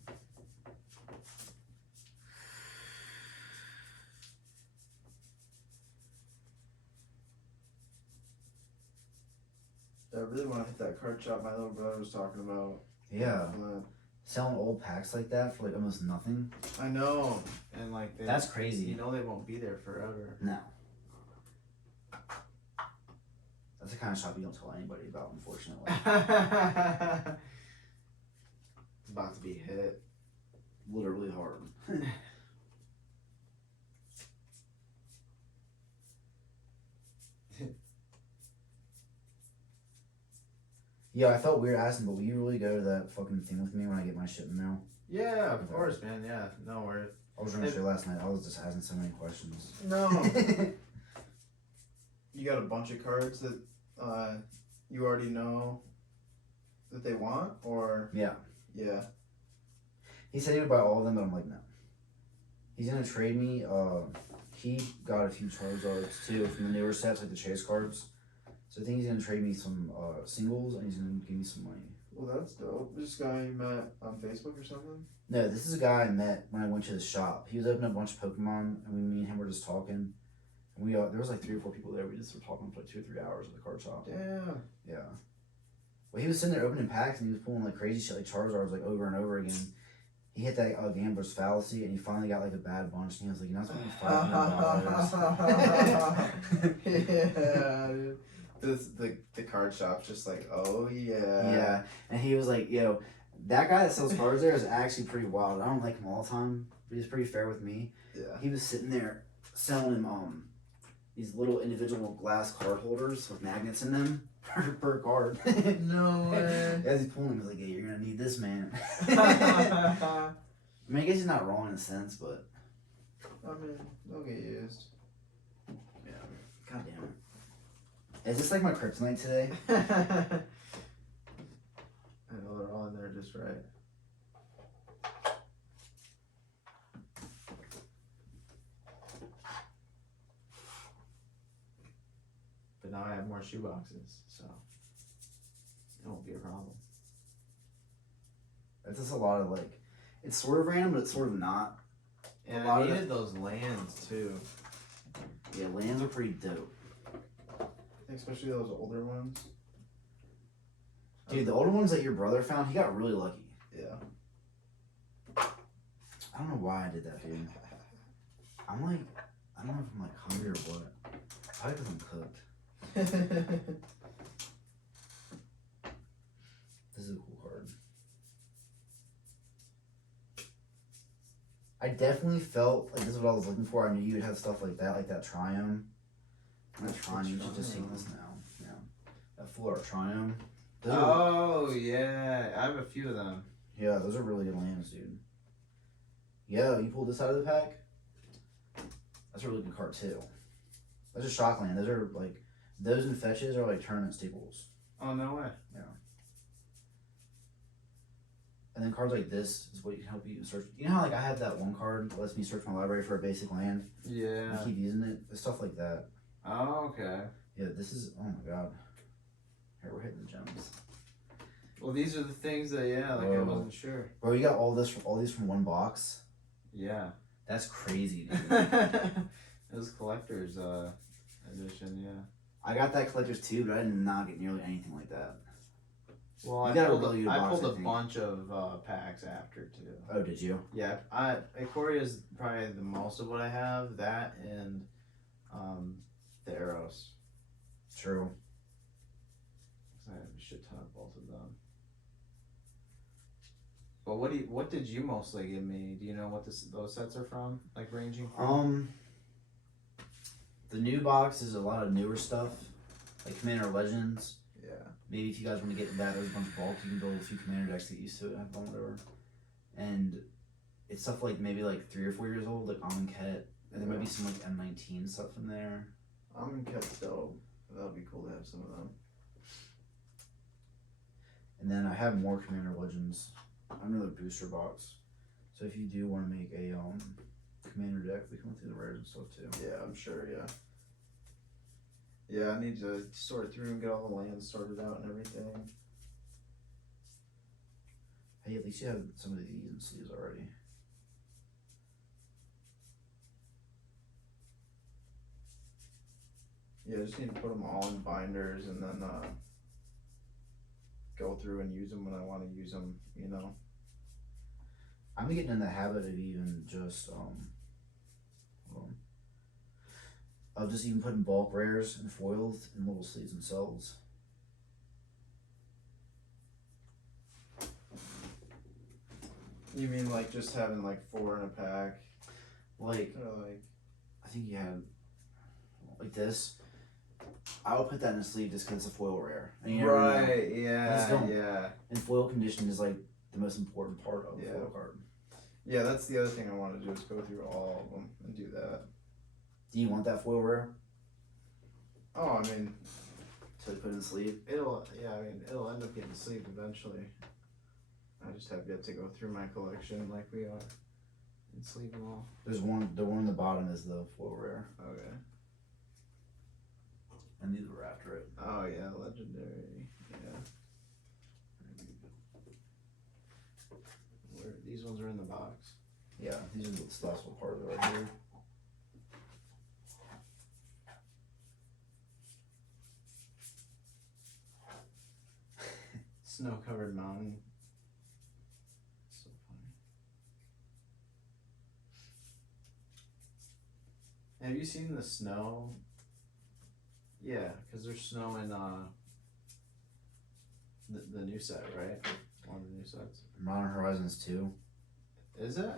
I really want to hit that card shop my little brother was talking about. Yeah. But Selling old packs like that for like almost nothing. I know. And like That's crazy. You know they won't be there forever. No. That's the kind of shop you don't tell anybody about, unfortunately. It's about to be hit. Literally hard. Yeah, I felt weird asking, but will you really go to that fucking thing with me when I get my shit in the mail? Yeah, of course, man. Yeah, no worries. I was running straight last night. I was just asking so many questions. No. You got a bunch of cards that you already know that they want, or Yeah. yeah. He said he would buy all of them, but I'm like, no. He's gonna trade me. He got a few Charizards too from the newer sets, like the chase cards. So I think he's gonna trade me some singles, and he's gonna give me some money. Well, that's dope. This guy you met on Facebook or something? No, this is a guy I met when I went to the shop. He was opening a bunch of Pokemon, and me and him were just talking. And there was like 3 or 4 people there. We just were talking for like 2 or 3 hours at the card shop. Damn. Yeah. Well, he was sitting there opening packs, and he was pulling like crazy shit, like Charizards, like over and over again. He hit that gambler's fallacy, and he finally got like a bad bunch, and he was like, "You're not spending $500." Yeah, dude. The card shop's just like, oh yeah. Yeah, and he was like, "Yo, that guy that sells cards there is actually pretty wild. I don't like him all the time, but he's pretty fair with me." Yeah. He was sitting there selling him these little individual glass card holders with magnets in them per card. No way. As he's pulling, he's like, "Yeah, you're gonna need this, man." I mean, I guess he's not wrong in a sense, but I mean, they'll get used. yeah, god damn it. Is this like my kryptonite today? I know they're all in there just right. But now I have more shoe boxes, so it won't be a problem. It's just a lot of like, it's sort of random, but it's sort of not. And A lot I of needed those lands too. Yeah, lands are pretty dope. Especially those older ones. Dude, the older ones that your brother found, he got really lucky. Yeah. I don't know why I did that, dude. I'm like, I don't know if I'm like hungry or what. Probably because I'm cooked. This is a cool card. I definitely felt like this is what I was looking for. I knew you would have stuff like that Triumph. Not Triumph, you should just see this now. Yeah. That full art Triumph. Oh yeah, I have a few of them. Yeah, those are really good lands, dude. Yeah, you pulled this out of the pack? That's a really good card too. That's a shock land. Those are like, those and fetches are like tournament staples. Oh no way. Yeah. And then cards like this is what can help you search. You know how like I have that one card that lets me search my library for a basic land? Yeah. I keep using it. It's stuff like that. Oh okay. Yeah, this is, oh my god. Here, we're hitting the gems. Well, these are the things that I Whoa. wasn't sure. Bro, you got all these from one box? Yeah. That's crazy, dude. It was collector's edition, yeah. I got that collector's too, but I did not get nearly anything like that. Well, You I got a pulled, really good I box, pulled I a think. bunch of packs after too. Oh, did you? Yeah, Ikoria is probably the most of what I have. That and the arrows. True. 'Cause I have a shit ton of both of them. But what did you mostly give me? Do you know what those sets are from? Like ranging from? The new box is a lot of newer stuff, like Commander Legends. Yeah. Maybe if you guys want to get that, there's a bunch of bulk. You can build a few Commander decks, get used to it, have fun, whatever. And it's stuff like maybe like 3 or 4 years old, like Amonkhet. And there might be some like M19 stuff in there. Amonkhet's dope. That'll be cool to have some of them. And then I have more Commander Legends. Another booster box. So if you do want to make a Commander deck, we can look through the rares and stuff too. Yeah, I'm sure, yeah. Yeah, I need to sort through and get all the lands sorted out and everything. Hey, at least you have some of these in sleeves already. Yeah, I just need to put them all in binders and then go through and use them when I want to use them, you know. I'm getting in the habit of even just of just even putting bulk rares and foils in little sleeves themselves. You mean like just having like 4 in a pack? Like, Or like, I think you had like this. I would put that in a sleeve just because it's a foil rare. And you never know. right, Just yeah, don't- yeah. And foil condition is like the most important part of Yeah. a foil card. Yeah, that's the other thing I want to do is go through all of them and do that. Do you want that foil rare Oh, I mean, to put in the sleeve? it'll end up getting sleeved eventually. I just have yet to go through my collection like we are and sleeve them all. There's one. The one on the bottom is the foil rare, Okay. and these were after it. Oh yeah, legendary. Yeah. These ones are in the box. Yeah, these are the last little part of it right here. Snow covered mountain. So funny. Have you seen the snow? Yeah, because there's snow in the new set, right? One of the new sets. Modern Horizons 2. Is it?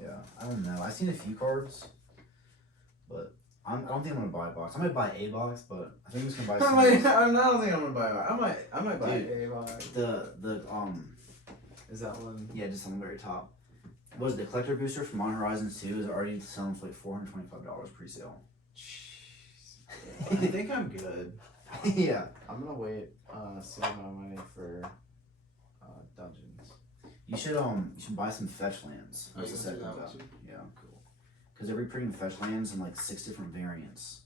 Yeah, I don't know. I've seen a few cards, but I don't think I'm gonna buy a box. I might buy a box, but I think I'm just gonna buy. I don't think I'm gonna buy it. I might buy Dude, a box. the Is that one? yeah, just on the very top. What is it, the collector booster from Modern Horizons 2 is already selling for like $425 pre-sale. Jeez. I think I'm good. Yeah. I'm gonna wait, save my money for dungeons. You should buy some fetch lands. Oh, once you the wanna set do that comes one out. too? Yeah, cool. Because they're reprinting fetch lands in like 6 different variants.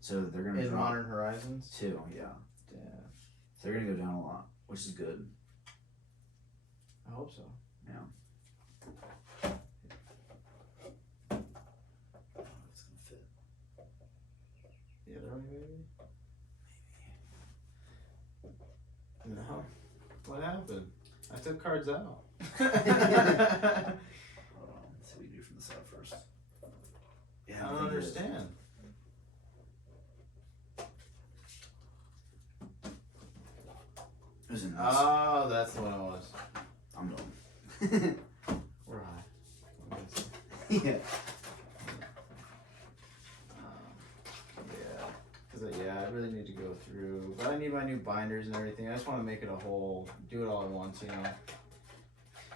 So they're gonna In drop Modern Horizons? 2, yeah. Yeah. So they're gonna go down a lot, which is good. I hope so. Yeah. Oh, it's gonna fit. The other way, maybe? No. What happened? I took cards out. Hold on, let's see what we do from the side first. Yeah, I don't think it is. understand. It was in this. Oh, that's what it was. I'm done. We're high. Yeah. Yeah. Because, I really need to go through. But I need my new binders and everything. I just want to make it a whole, do it all at once, you know?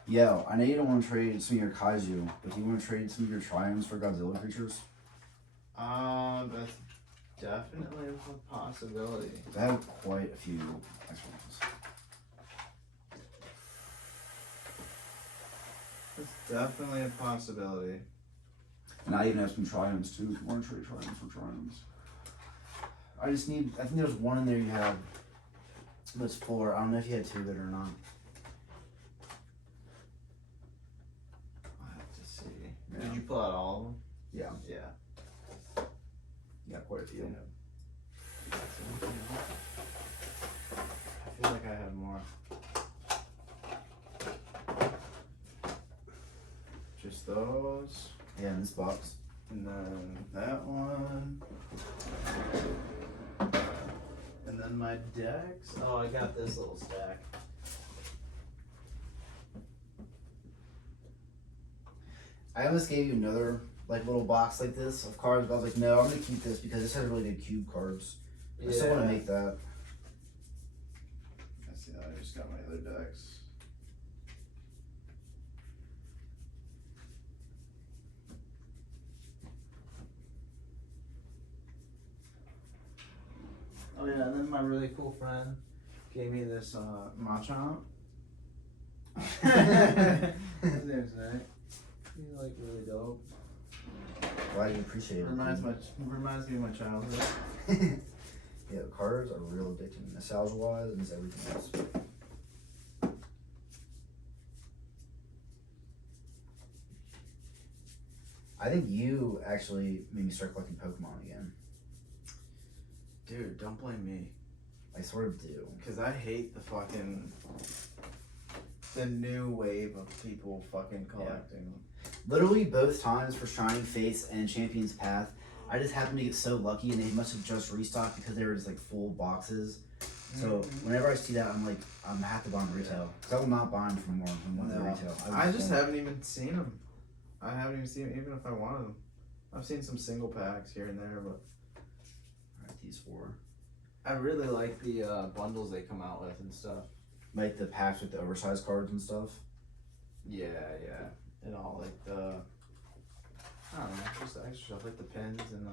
Yo, I know you don't want to trade some of your kaiju, but do you want to trade some of your triumphs for Godzilla creatures? That's definitely a possibility. I have quite a few extra ones. That's definitely a possibility. And I even have some triumphs too, if you want to trade triumphs for triumphs. I think there's one in there you have that's full. I don't know if you had two of it or not. I'll have to see. Did you pull out all of them? Yeah. Yeah. Yeah, quite a few. I feel like I have more. Just those. Yeah, in this box. And then that one. And then my decks. Oh, I got this little stack. I almost gave you another like little box like this of cards, but I was like, no, I'm gonna keep this because this has really good cube cards. I still want to make that. I see that. I just got my other decks. Oh yeah, and then my really cool friend gave me this Machamp. His name's Nick. He's like really dope. Glad you appreciate it. Reminds me of my childhood. Yeah, the cards are real addicting, nostalgia wise and everything else. I think you actually made me start collecting Pokemon again. Dude, don't blame me. I sort of do. Cause I hate the new wave of people fucking collecting. Literally both times for Shining Fates and Champion's Path, I just happened to get so lucky and they must have just restocked because they were just like full boxes. So whenever I see that, I'm like, I'm have to buy them retail. Because I will not buy them for more than one No. retail. I just haven't even seen them. I haven't even seen them, even if I wanted them. I've seen some single packs here and there, but Alright, these four. I really like the bundles they come out with and stuff. Like the packs with the oversized cards and stuff. Yeah, and all like the, I don't know, just the extra stuff like the pins and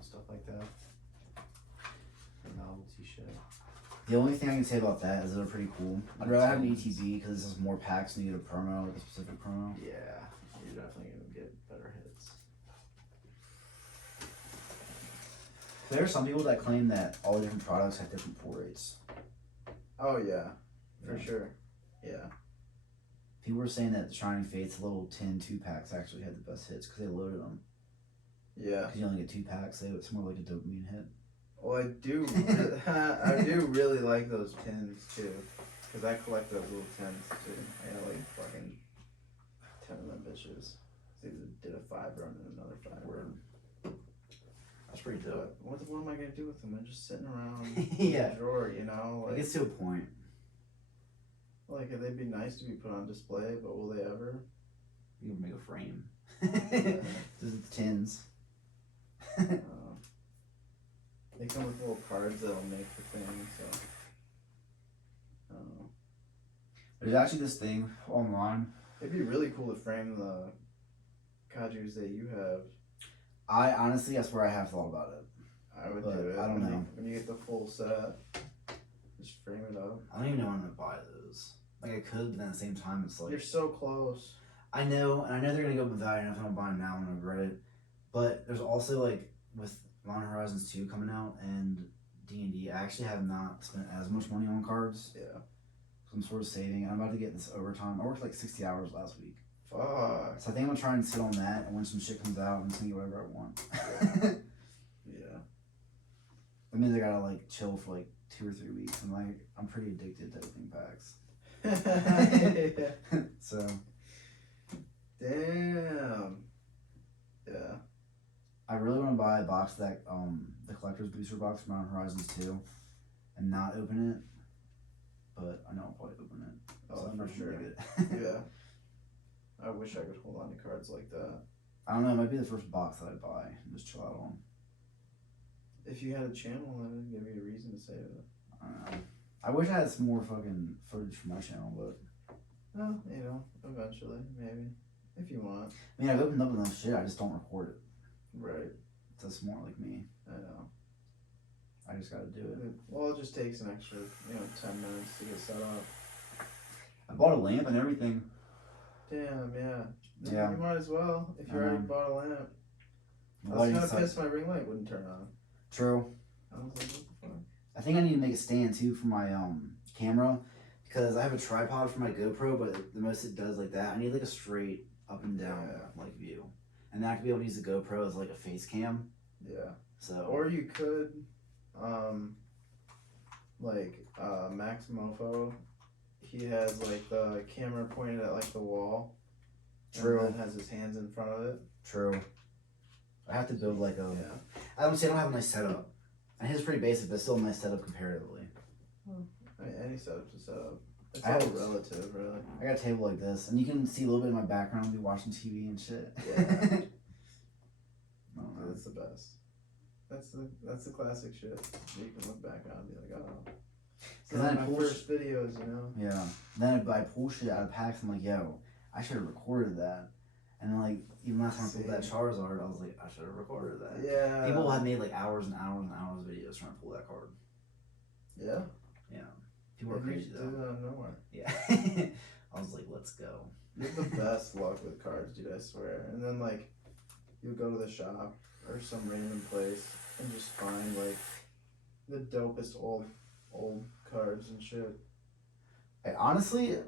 stuff like that. The novelty shit. The only thing I can say about that is they're pretty cool. I'd rather have an ETB because this is more packs and you get a promo, like a specific promo. Yeah, you're definitely gonna get better hits. There are some people that claim that all different products have different pull rates. Oh yeah, for sure. Yeah. People were saying that the Shining Fates little 10 2-packs actually had the best hits because they loaded them. Yeah. Because you only get 2 packs, so it's more like a dopamine hit. Well, I do. I do really like those tins too, because I collect those little tins too. I got like fucking 10 of them bitches. They did a 5 run and another 5 run. That's pretty dope. What am I gonna do with them? They're just sitting around Yeah. in the drawer, you know. It Like, gets to a point. like they'd be nice to be put on display, but will they ever? You can make a frame. Just the tins. They come with little cards that'll make the thing. So. I don't know. There's actually this thing online. It'd be really cool to frame the kajus that you have. I honestly, I swear I have thought about it. I would But do it. I don't know. When you get the full set, just frame it up. I don't even know when I'm gonna buy those. Like I could, but then at the same time, it's like You're so close. I know, and I know they're gonna go up in value. And if I don't buy them now, I'm gonna regret it. But there's also like with Modern Horizons 2 coming out and D&D, I actually have not spent as much money on cards. Yeah. So I'm sort of saving. And I'm about to get this overtime. I worked like 60 hours last week. Fuck. So I think I'm gonna try and sit on that, and when some shit comes out, I'm just gonna get whatever I want. Yeah. That means I gotta like chill for like 2 or 3 weeks. And like I'm pretty addicted to opening packs. So Damn. Yeah. I really want to buy a box that the collector's booster box from Modern Horizons 2 and not open it, but I know I'll probably open it. Oh, I'm for not sure. gonna get it. Yeah. I wish I could hold on to cards like that. I don't know. It might be the first box that I buy and just chill out on. If you had a channel, that would give you a reason to save it. I don't know. I wish I had some more fucking footage from my channel, but Well, you know, eventually, maybe. If you want. I mean, I've opened up enough shit. I just don't record it. Right. That's more like me. I know. I just gotta do it. Well, it just takes an extra, 10 minutes to get set up. I bought a lamp and everything. Damn, yeah. Yeah. You might as well, if you already bought a lamp. I was kind of pissed my ring light wouldn't turn on. True. I was like, what the fuck? I think I need to make a stand too for my camera because I have a tripod for my GoPro, but the most it does like that. I need like a straight up and down like view, and then I could be able to use the GoPro as like a face cam. Yeah. So. Or you could, Max Mofo, he has like the camera pointed at like the wall. True. And then has his hands in front of it. True. I have to build like a. Yeah. I don't say I don't have a nice setup. And his is pretty basic, but still a nice setup comparatively. I mean, any setup's a setup. It's I all have- relative, really. I got a table like this, and you can see a little bit of my background, be watching TV and shit. Yeah. I don't know. That's the best. That's the classic shit. You can look back on and be like, oh. It's Cause not then I my pull first videos, Yeah. Then I pull shit out of packs. I'm like, yo, I should have recorded that. And then like even last time I pulled that Charizard, I was like, I should have recorded that. Yeah. People have made like hours and hours and hours of videos trying to pull that card. Yeah. Yeah. People are Maybe crazy you though. do it out of nowhere. Yeah. I was like, let's go. You have the best luck with cards, dude, I swear. And then, like, you'll go to the shop or some random place and just find, like, the dopest old cards and shit. I honestly,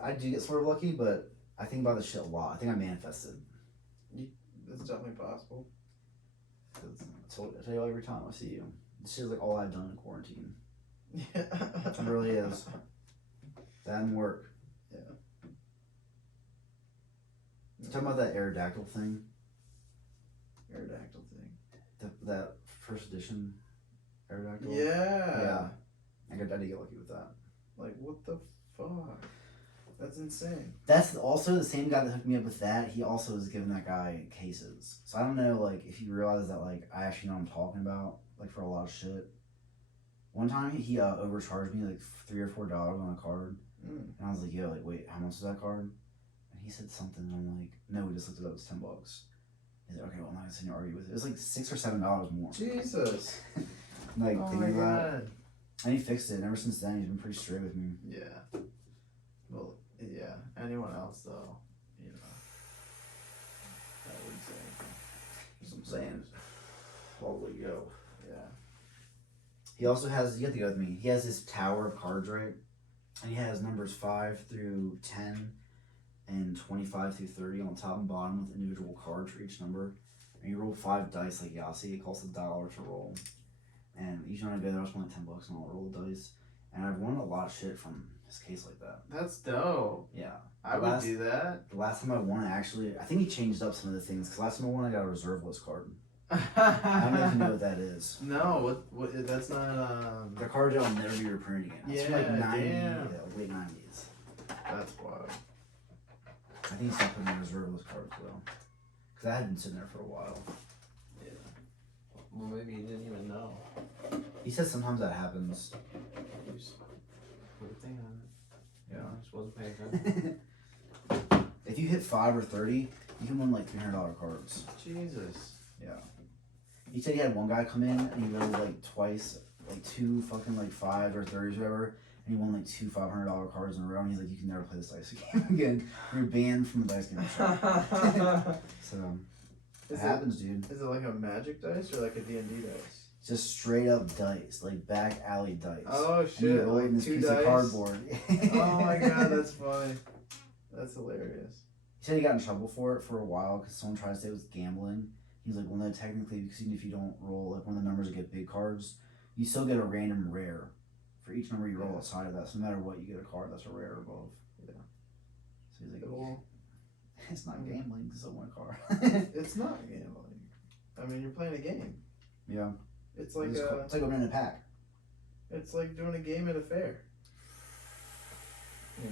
I do get sort of lucky, but I think about this shit a lot. I think I manifested. It's definitely possible. 'Cause I tell you every time I see you. This shit is like all I've done in quarantine. Yeah. It really is. That and work. Yeah. Talking about that Aerodactyl thing. Aerodactyl thing. That first edition Aerodactyl. Yeah. Yeah. I did get lucky with that. Like, what the fuck? That's insane. That's also the same guy that hooked me up with that. He also was giving that guy cases. So I don't know, like, if you realize that, like, I actually know what I'm talking about, like, for a lot of shit. One time he overcharged me like $3 or $4 on a card, and I was like, "Yo, like, wait, how much is that card?" And he said something, and I'm like, "No, we just looked it up. It's $10." He's like, "Okay, well, I'm not gonna sit here and argue with it." It was like $6 or $7 more. Jesus. Like, Oh thinking my about it. god. And he fixed it, and ever since then, he's been pretty straight with me. Yeah. Well, yeah. Anyone else, though, I wouldn't say anything. That's what I'm saying. Holy yo. Yeah. He also has, you have to go with me, he has this tower of cards, right? And he has numbers 5 through 10 and 25 through 30 on top and bottom with individual cards for each number. And you roll 5 dice like Yahtzee. It costs $1 to roll. And each time I go there, I spend like $10 and I'll roll the dice. And I've won a lot of shit from his case like that. That's dope. Yeah. I would do that. The last time I won, actually, I think he changed up some of the things. Because last time I won, I got a reserve list card. I don't know if you know what that is. No, what? That's not. The card that will never be reprinted again. It's from like Yeah, 90, damn. late 90s. That's wild. I think he's not putting in reserve list cards though. Because I had been sitting there for a while. Yeah. Well, maybe you didn't even know. He says sometimes that happens. You just put a thing on it. Yeah. I just wasn't paying attention. If you hit 5 or 30, you can win like $300 cards. Jesus. Yeah. He said he had one guy come in and he rolled like twice, like 2 fucking like 5 or 30s or whatever, and he won like 2 $500 cards in a row. And he's like, "You can never play this dice game again. You're banned from the dice game shop." So it happens, dude. Is it like a magic dice or like a D&D dice? Just straight up dice, like back alley dice. Oh And you shit! roll it Like in this 2 piece dice. of cardboard. Oh my god, that's funny. That's hilarious. He said he got in trouble for it for a while because someone tried to say it was gambling. He's like, "Well, no, technically, because even if you don't roll like one of the numbers that get big cards, you still get a random rare for each number you roll outside of that. So no matter what, you get a card that's a rare above." Yeah. So he's like, Well, "It's not gambling, it's a one card." it's not gambling. I mean, you're playing a game. Yeah. It's like It's like opening a pack. it's like doing a game at a fair. You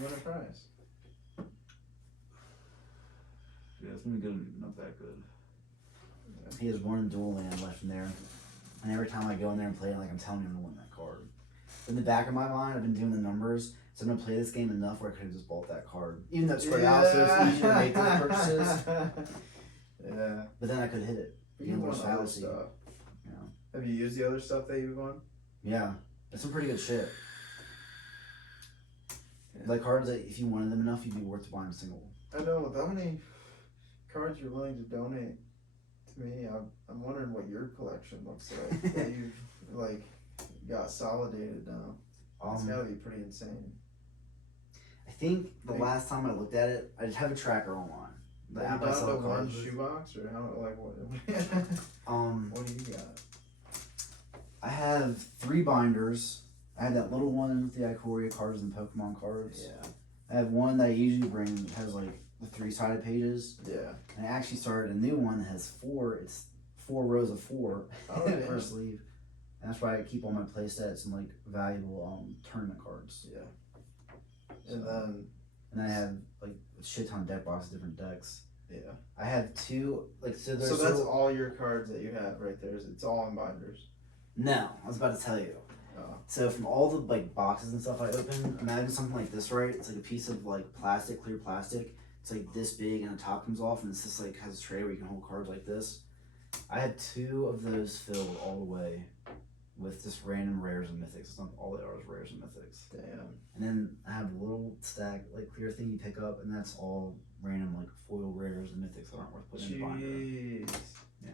win a prize. Yeah. Yeah, it's been good, not that good. He has one dual land left in there, and every time I go in there and play it, like I'm telling him to win that card. In the back of my mind, I've been doing the numbers, so I'm gonna play this game enough where I could have just bought that card, even though it's spread out, so it's easier to make those purchases. Yeah. But then I could hit it. You Gambler's won other fallacy. stuff. Yeah. Have you used the other stuff that you've won? Yeah, that's some pretty good shit. Yeah. Like cards that if you wanted them enough, you'd be worth buying a single. I know, with how many cards you're willing to donate to me, I'm wondering what your collection looks like. That you've, like, got solidated now. It's gotta be pretty insane. I think the last time I looked at it, I just have a tracker online. The Have app you I down sell to one cards with. shoebox, or how, like, what? What do you got? I have 3 binders. I have that little one with the Ikoria cards and Pokemon cards. Yeah. I have one that I usually bring that has like the 3-sided pages. Yeah. And I actually started a new one that has 4. It's 4 rows of 4 Oh, yeah. per sleeve. And that's why I keep all my play sets and like valuable tournament cards. Yeah. And then. And I have like a shit ton of deck boxes, different decks. Yeah. I have 2 like so. There's So that's all your cards that you have right there. It's all in binders. No, I was about to tell you. Oh. So from all the like boxes and stuff I open, imagine something like this, right? It's like a piece of like plastic, clear plastic. It's like this big and the top comes off, and it's just like has a tray where you can hold cards like this. I had 2 of those filled all the way with just random rares and mythics. It's not all they are is rares and mythics. Damn. And then I have a little stack like clear thing you pick up, and that's all random like foil rares and mythics that aren't worth putting in the binder. Jeez. Yeah.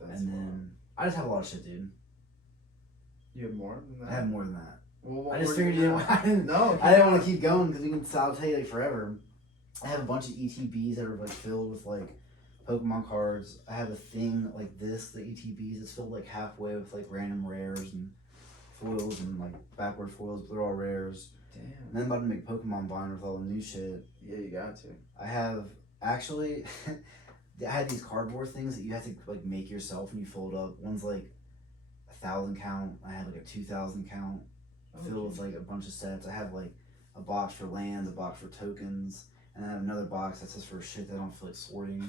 That's And then I just have a lot of shit, dude. You have more than that? I have more than that. Well, what I just were figured you. I didn't. No. I didn't want to keep going because I'll tell you like forever. I have a bunch of ETBs that are like filled with like Pokemon cards. I have a thing like this, the ETBs. It's filled like halfway with like random rares and foils and like backward foils, but they're all rares. Damn. And then I'm about to make Pokemon binder with all the new shit. Yeah, you got to. I have actually. I had these cardboard things that you have to like make yourself and you fold up. One's like 1,000 count. I have like a 2,000 count. Filled with like a bunch of sets. I have like a box for lands, a box for tokens, and I have another box that's just for shit that I don't feel like sorting.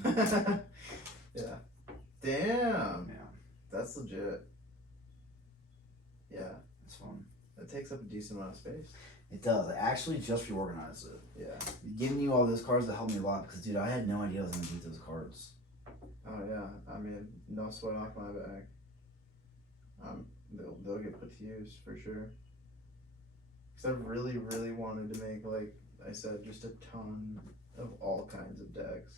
Yeah. Damn. Yeah, That's legit. Yeah. it's fun. That takes up a decent amount of space. It does. I actually just reorganized it. Yeah. Giving you all those cards that helped me a lot because, dude, I had no idea I was gonna beat those cards. Oh yeah. I mean, no sweat off my back. They'll get put to use for sure. Cause I really, really wanted to make, like I said, just a ton of all kinds of decks.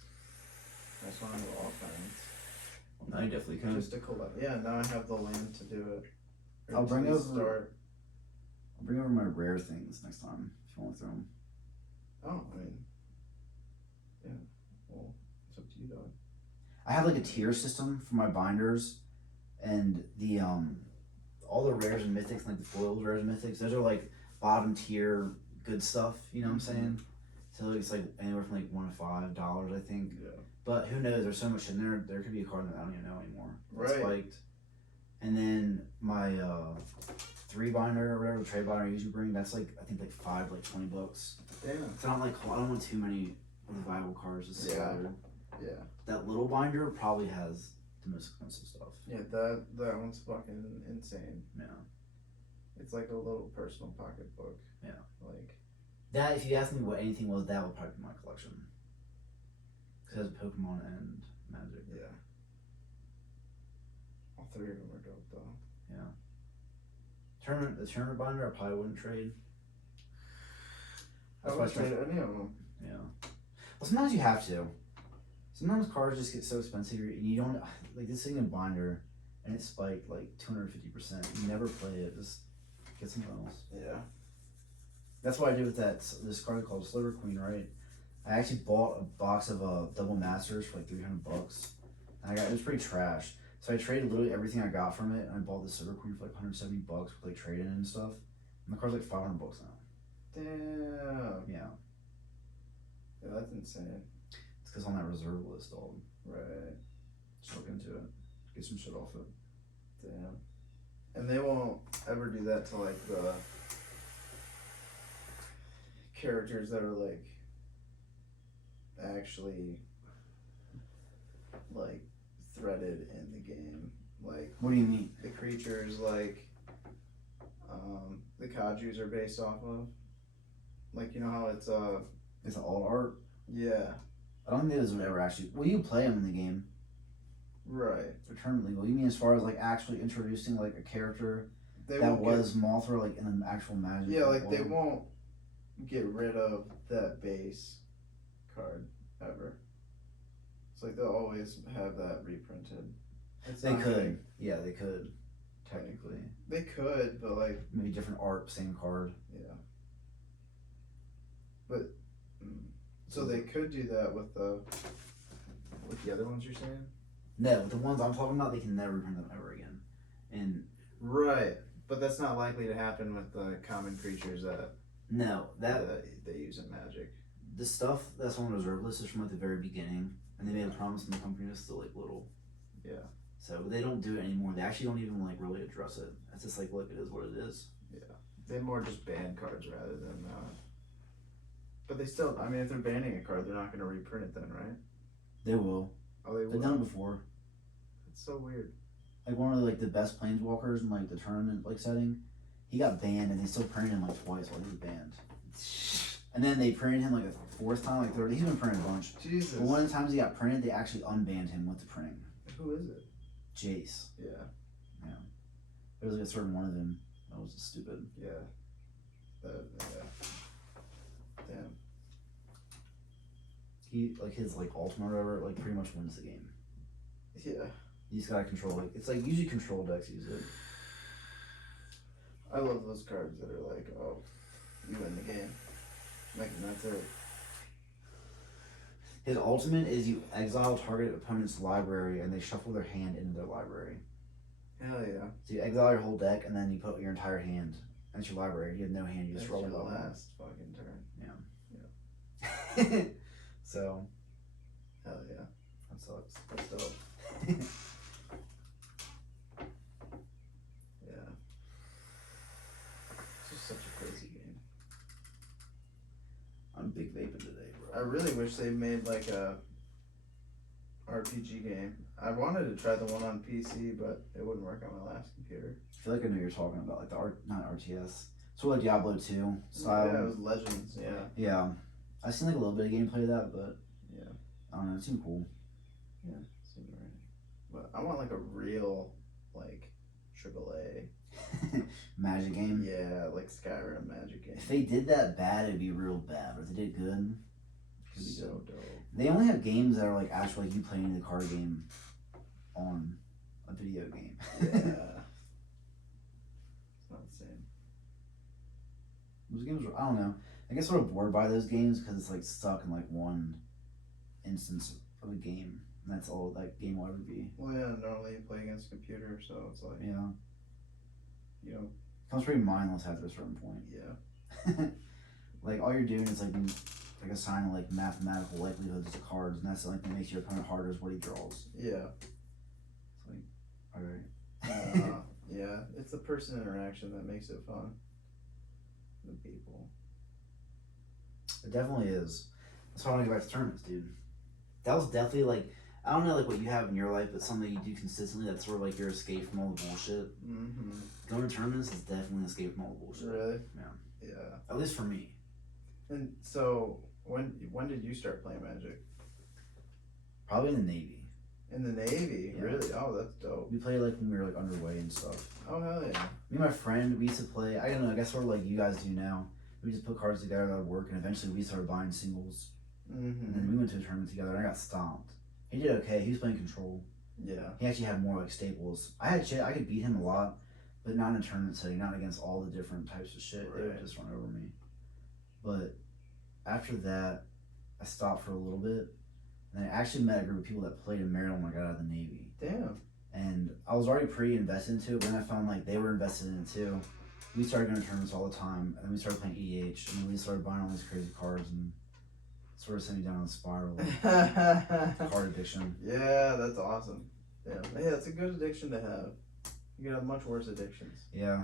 I just want to have all kinds. Well, now you definitely can. Just to collect. Yeah. Now I have the land to do it. Or I'll to bring at least over- start. I'll bring over my rare things next time if you want to throw them. Oh, I mean, yeah. Well, it's up to you, dog. I have like a tier system for my binders, and the all the rares and mythics, like the foils, rares and mythics, those are like bottom tier good stuff. You know what I'm saying? So it's like anywhere from like $1 to $5, I think. Yeah. But who knows? There's so much in there. There could be a card that I don't even know anymore. It's Right. spiked. And then my 3 binder or whatever trade binder I usually bring, that's like I think like $5, like $20. Damn. So I don't want too many of the viable cards. It's Yeah. scattered. Yeah. That little binder probably has the most expensive stuff. Yeah. That one's fucking insane. Yeah. It's like a little personal pocketbook. Yeah. Like. That, if you asked me what anything was, that would probably be my collection. Because it has Pokemon and Magic. Yeah. All 3 of them are dope though. The tournament binder, I probably wouldn't trade. I That's why I would trade any of them. Yeah. Well, sometimes you have to. Sometimes cards just get so expensive, and you don't like this thing in binder, and it spiked like 250%. You never play it. Just get something else. Yeah. That's what I did with this card called Sliver Queen, right? I actually bought a box of double masters for like $300. And it was pretty trash. So I traded literally everything I got from it, and I bought the Silver Queen for like $170 with like trade-in and stuff. And the card's like $500 now. Damn. Yeah, Yeah, that's insane. it's because on that reserve list, dog. Right. Just look into it, get some shit off it. Damn. And they won't ever do that to like the characters that are like actually like threaded in the game. Like What do you mean? the creatures, like the kajus are based off of. Like, you know how it's It's all art. yeah, I don't think those would ever actually. Well, you play them in the game. right. They're term legal. You mean as far as like actually introducing like a character They that won't was Mothra like in the actual Magic? get, yeah, like they world? won't get rid of that base card ever. It's like they'll always have that reprinted. It's They not could. gonna- Yeah, they could. Technically, They could, but like maybe different art, same card. yeah. But so they could do that with the other ones you're saying? No, the ones I'm talking about, they can never reprint them ever again. And Right. But that's not likely to happen with the common creatures that no, that they use in Magic. the stuff that's on the reserve list is from like the very beginning, and they made a promise in the company was still like little. Yeah. So they don't do it anymore. They actually don't even like really address it. It's just like, look, it is what it is. They more just ban cards rather than. But they still. I mean, if they're banning a card, they're not going to reprint it then, right? They will. Oh, they They've will. done it before. It's so weird. Like one of the, like the best planeswalkers in like the tournament like setting, he got banned and they still printed him like twice while he was banned. And then they printed him like a fourth time, like third. He's been printed a bunch. Jesus. But one of the times he got printed, they actually unbanned him with the printing. Who is it? Jace. Yeah. There was like a certain one of them that was just stupid. Yeah. Yeah. Damn. He like his like ultimate or whatever like pretty much wins the game. Yeah. You just gotta control like it's like usually control decks use it. I love those cards that are like, oh, you win the game. Like, that's it. His ultimate is you exile target opponent's library and they shuffle their hand into their library. Hell yeah. So you exile your whole deck and then you put your entire hand. That's your library. You have no hand. You just That's roll your it last fucking turn. So Hell yeah. that sucks. That's dope. Yeah. It's just such a crazy game. I'm big vaping today, I bro. really wish they made like a RPG game. I wanted to try the one on PC, but it wouldn't work on my last computer. I feel like I know what you're talking about, like the not RTS. Sort of like Diablo 2 style. Yeah, it was Legends. Yeah. Yeah. I've seen like a little bit of gameplay of that, but Yeah. I don't know, it seemed cool. Yeah. Seemed right. But I want like a real like AAA. Magic game. Yeah, like Skyrim Magic game. If they did that bad, it'd be real bad. But if they did good, it'd be So good. dope. They only have games that are like actually like you playing the card game on a video game. Yeah. It's not the same. Those games were, I don't know. I get sort of bored by those games because it's like stuck in like one instance of a game. And that's all that game will ever be. Well, yeah, normally you play against a computer, so it's like, Yeah. you know, Becomes pretty mindless after a certain point. yeah. Like all you're doing is like assigning like mathematical likelihoods to cards, and that's like what makes your opponent harder is what he draws. Yeah. It's like, alright. Yeah, it's the person interaction that makes it fun. The people. It definitely is. That's why I want to go back to tournaments, dude. That was definitely like, I don't know like what you have in your life, but something you do consistently that's sort of like your escape from all the bullshit. Mm-hmm. Going to tournaments is definitely an escape from all the bullshit. Really? Yeah. Yeah. At least for me. And so, when did you start playing Magic? Probably in the Navy. In the Navy? Yeah. Really? Oh, that's dope. We played like when we were like underway and stuff. Oh, hell yeah. Me and my friend, we used to play, I don't know, I guess sort of like you guys do now. We just put cards together that would work, and eventually we started buying singles. And Mm-hmm. then we went to a tournament together, and I got stomped. He did okay. He was playing control. Yeah. He actually had more like staples. I had shit. I could beat him a lot, but not in a tournament setting. Not against all the different types of shit. They would Right. just run over me. But after that, I stopped for a little bit, and I actually met a group of people that played in Maryland when I got out of the Navy. Damn. And I was already pretty invested into it, but then I found like they were invested in it too. We started going to tournaments all the time, and then we started playing EDH, and then we started buying all these crazy cards, and sort of sent me down a spiral of card addiction. Yeah, that's awesome. Yeah. Hey, that's a good addiction to have. You can have much worse addictions. Yeah,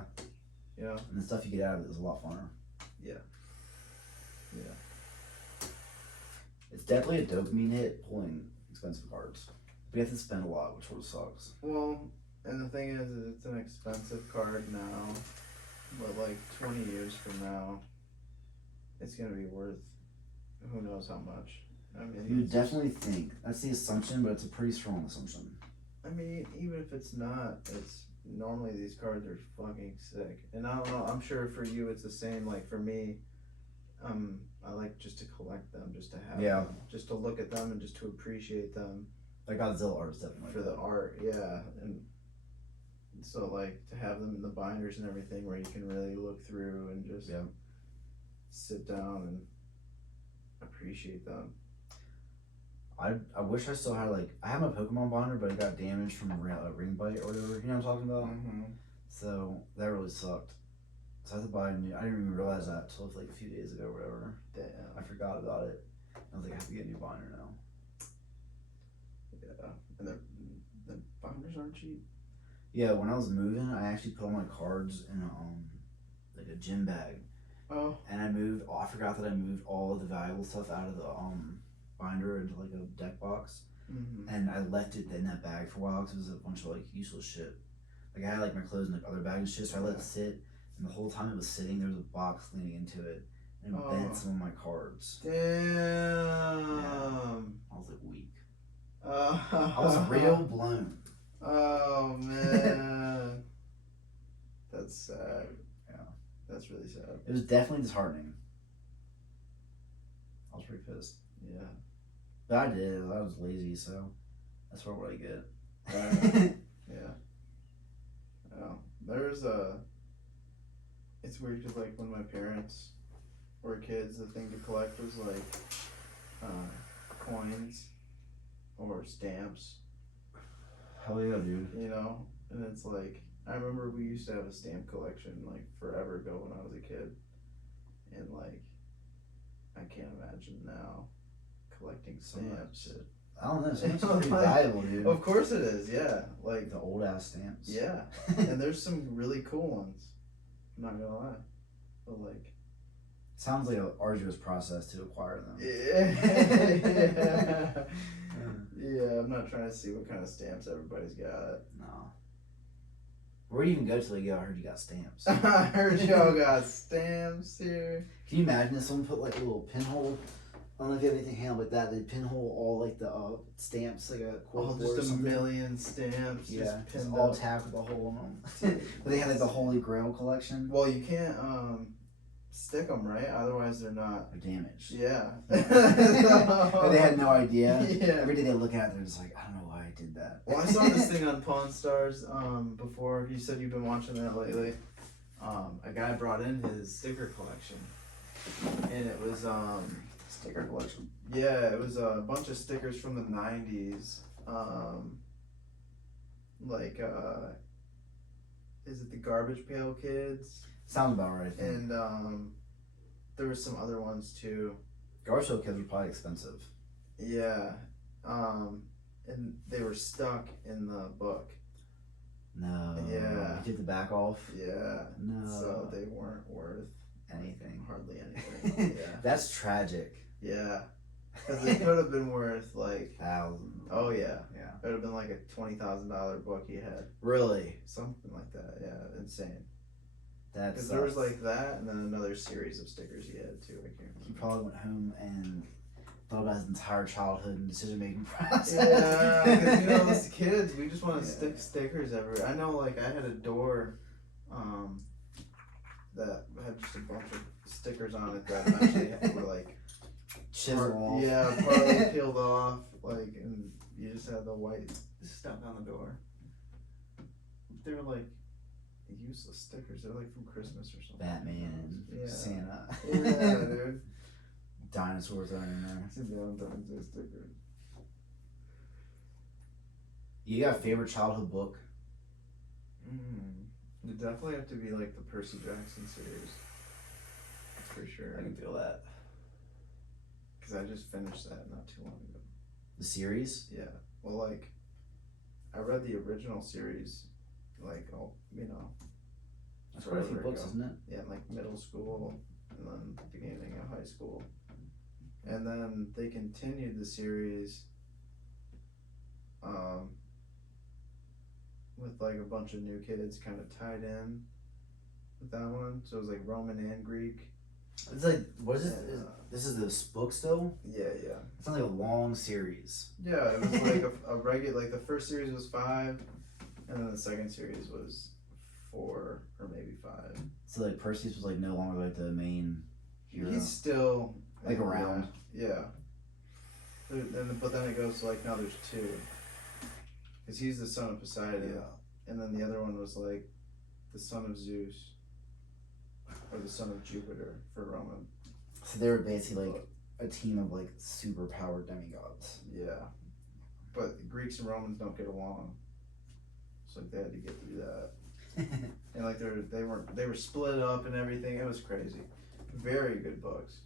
You know? and the stuff you get out of it is a lot funner. Yeah. It's definitely a dopamine hit pulling expensive cards. But We have to spend a lot, which sort of sucks. Well, and the thing is it's an expensive card now, but like 20 years from now, it's gonna be worth who knows how much. I mean, You would it's just- definitely think. That's the assumption, but it's a pretty strong assumption. I mean, even if it's not, it's normally these cards are fucking sick. And I don't know, I'm sure for you it's the same. Like for me, I like just to collect them, just to have Yeah. them, just to look at them and just to appreciate them Like Godzilla art is definitely for like the that. art, yeah. And so like to have them in the binders and everything where you can really look through and just Yeah. sit down and appreciate them. I wish I still had like I have my Pokemon binder, but it got damaged from a ring bite or whatever. You know what I'm talking about? Mm-hmm. So that really sucked. So I had to buy a new. I didn't even realize that until like a few days ago or whatever. Damn. I forgot about it. I was like, I have to get a new binder now. Yeah. And the binders aren't cheap. Yeah, when I was moving, I actually put all my cards in like a gym bag, Oh. and I moved. Oh, I forgot that I moved all of the valuable stuff out of the binder into like a deck box, Mm-hmm. and I left it in that bag for a while because it was a bunch of like useless shit. Like I had like my clothes in like other bags and shit, so I let it sit, and the whole time it was sitting, there was a box leaning into it, and it bent some of my cards. Damn. I was like weak. Oh. I was real blown. Oh man. That's sad. Yeah. That's really sad. It was definitely disheartening. I was pretty pissed. Yeah. But I did. I was lazy, so that's what I get. Yeah. Well, there's it's weird because like when my parents were kids, the thing to collect was like coins or stamps, Hell yeah, dude. you know. And it's like I remember we used to have a stamp collection like forever ago when I was a kid, and like I can't imagine now collecting stamps. I don't know. Stamps are pretty valuable, dude. Of course it is, yeah. Like The old ass stamps. yeah, and there's some really cool ones. I'm not gonna lie, but like Sounds like an arduous process to acquire them. yeah, yeah. I'm not trying to see what kind of stamps everybody's got. No. Where do you even go to? Like, yo, I heard you got stamps. I heard y'all got stamps here. Can you imagine if someone put like a little pinhole? I don't know if you have anything handled like that. They pinhole all like the stamps, like a Oh, quote just or a something. million stamps. Yeah, just just pinned all up. tacked with a hole in them. But they had like the Holy Grail collection. Well, you can't stick them right, otherwise they're not. They're damaged. Yeah. But they had no idea. Yeah. Every day they look at it, they're just like, I don't know why I did that. Well, I saw this thing on Pawn Stars before. You said you've been watching that lately. A guy brought in his sticker collection, and it was Sticker collection. yeah, it was a bunch of stickers from the '90s. Like is it the Garbage Pail Kids? Sounds about right, I think. And there were some other ones too. Garbage Pail Kids were probably expensive. Yeah, and they were stuck in the book. No. Yeah. You took the back off? Yeah. No. So they weren't worth Anything. hardly anything. Yeah. That's tragic. Yeah. Because it could have been worth like, Thousands. oh yeah, Yeah. it would have been like a $20,000 book he had, Really? something like that. Yeah, insane. That's Because there was like that, and then another series of stickers he had too. I can't he remember. probably went home and thought about his entire childhood and decision making process. Yeah, because you know, as kids, we just want to Yeah. stick stickers everywhere. I know, like I had a door, that had just a bunch of stickers on it that eventually were like Chisel off. yeah, partly peeled off, like, and you just had the white stuck on the door. They were like useless stickers. They're like from Christmas or something. Batman and Yeah. Santa. Yeah, dude. Dinosaurs are in there. It's a Valentine's Day sticker. You got a favorite childhood book? It definitely have to be like the Percy Jackson series. For sure. I can feel that. Because I just finished that not too long ago. The series? Yeah. Well, like, I read the original series, like, That's quite a few forever books, ago. isn't it? Yeah, like middle school and then the beginning of high school. And then they continued the series with like a bunch of new kids kind of tied in with that one. So it was like Roman and Greek. It's like, what is it? And, This is this book still? yeah. It sounds like a long series. Yeah, it was like a regular, like the first series was 5, and then the second series was 4 or maybe 5. So like Perseus was like no longer like the main hero. He's still Like around. Yeah. But then it goes to like now there's 2, because he's the son of Poseidon, and then the other one was like the son of Zeus, or the son of Jupiter for Roman. So they were basically like a team of like super powered demigods. Yeah, but Greeks and Romans don't get along, so like they had to get through that. And like they were split up and everything. It was crazy. Very good books.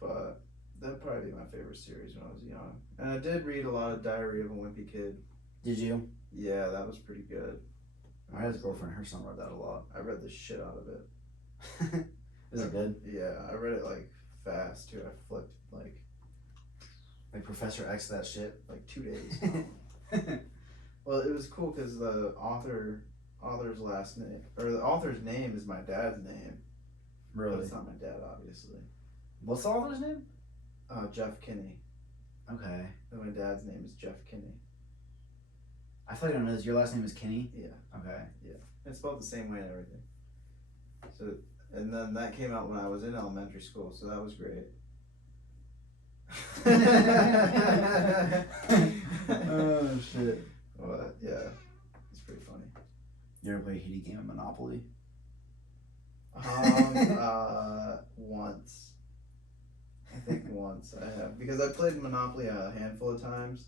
But that'd probably be my favorite series when I was young. And I did read a lot of Diary of a Wimpy Kid. Did you? Yeah, that was pretty good. I had a girlfriend, her son read that a lot. I read the shit out of it. Is it good? Yeah, I read it like fast too. I flipped like Like Professor X that shit? like 2 days. Well, it was cool because the author's last name, or the author's name is my dad's name. But Really? it's not my dad, obviously. What's the author's name? Jeff Kinney. Okay. And my dad's name is Jeff Kinney. I feel like I know this. Your last name is Kinney? Yeah. Okay. It's spelled the same way and everything. So, and then that came out when I was in elementary school, so that was great. Oh shit. But yeah, it's pretty funny. You ever play a heated game of Monopoly? Once. I think once I have, because I played Monopoly a handful of times,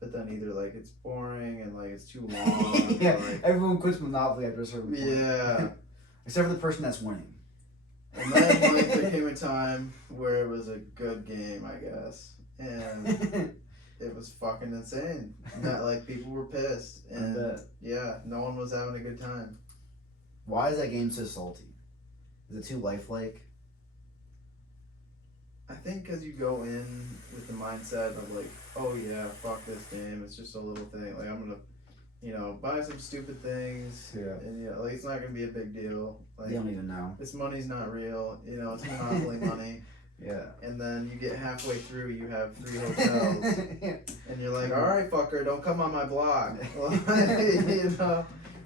but then either like it's boring and like it's too long. Yeah, or, like, everyone quits Monopoly after a certain point. yeah. Except for the person that's winning. And then like there came a time where it was a good game, I guess, and it was fucking insane. That like people were pissed, and yeah, no one was having a good time. Why is that game so salty? Is it too lifelike? I think because you go in with the mindset of like, oh yeah, fuck this game. It's just a little thing. Like I'm gonna, buy some stupid things. Yeah. And like it's not gonna be a big deal. Like They don't even know. this money's not real. It's Monopoly money. Yeah. And then you get halfway through, you have 3 hotels, and you're like, all right, fucker, don't come on my block.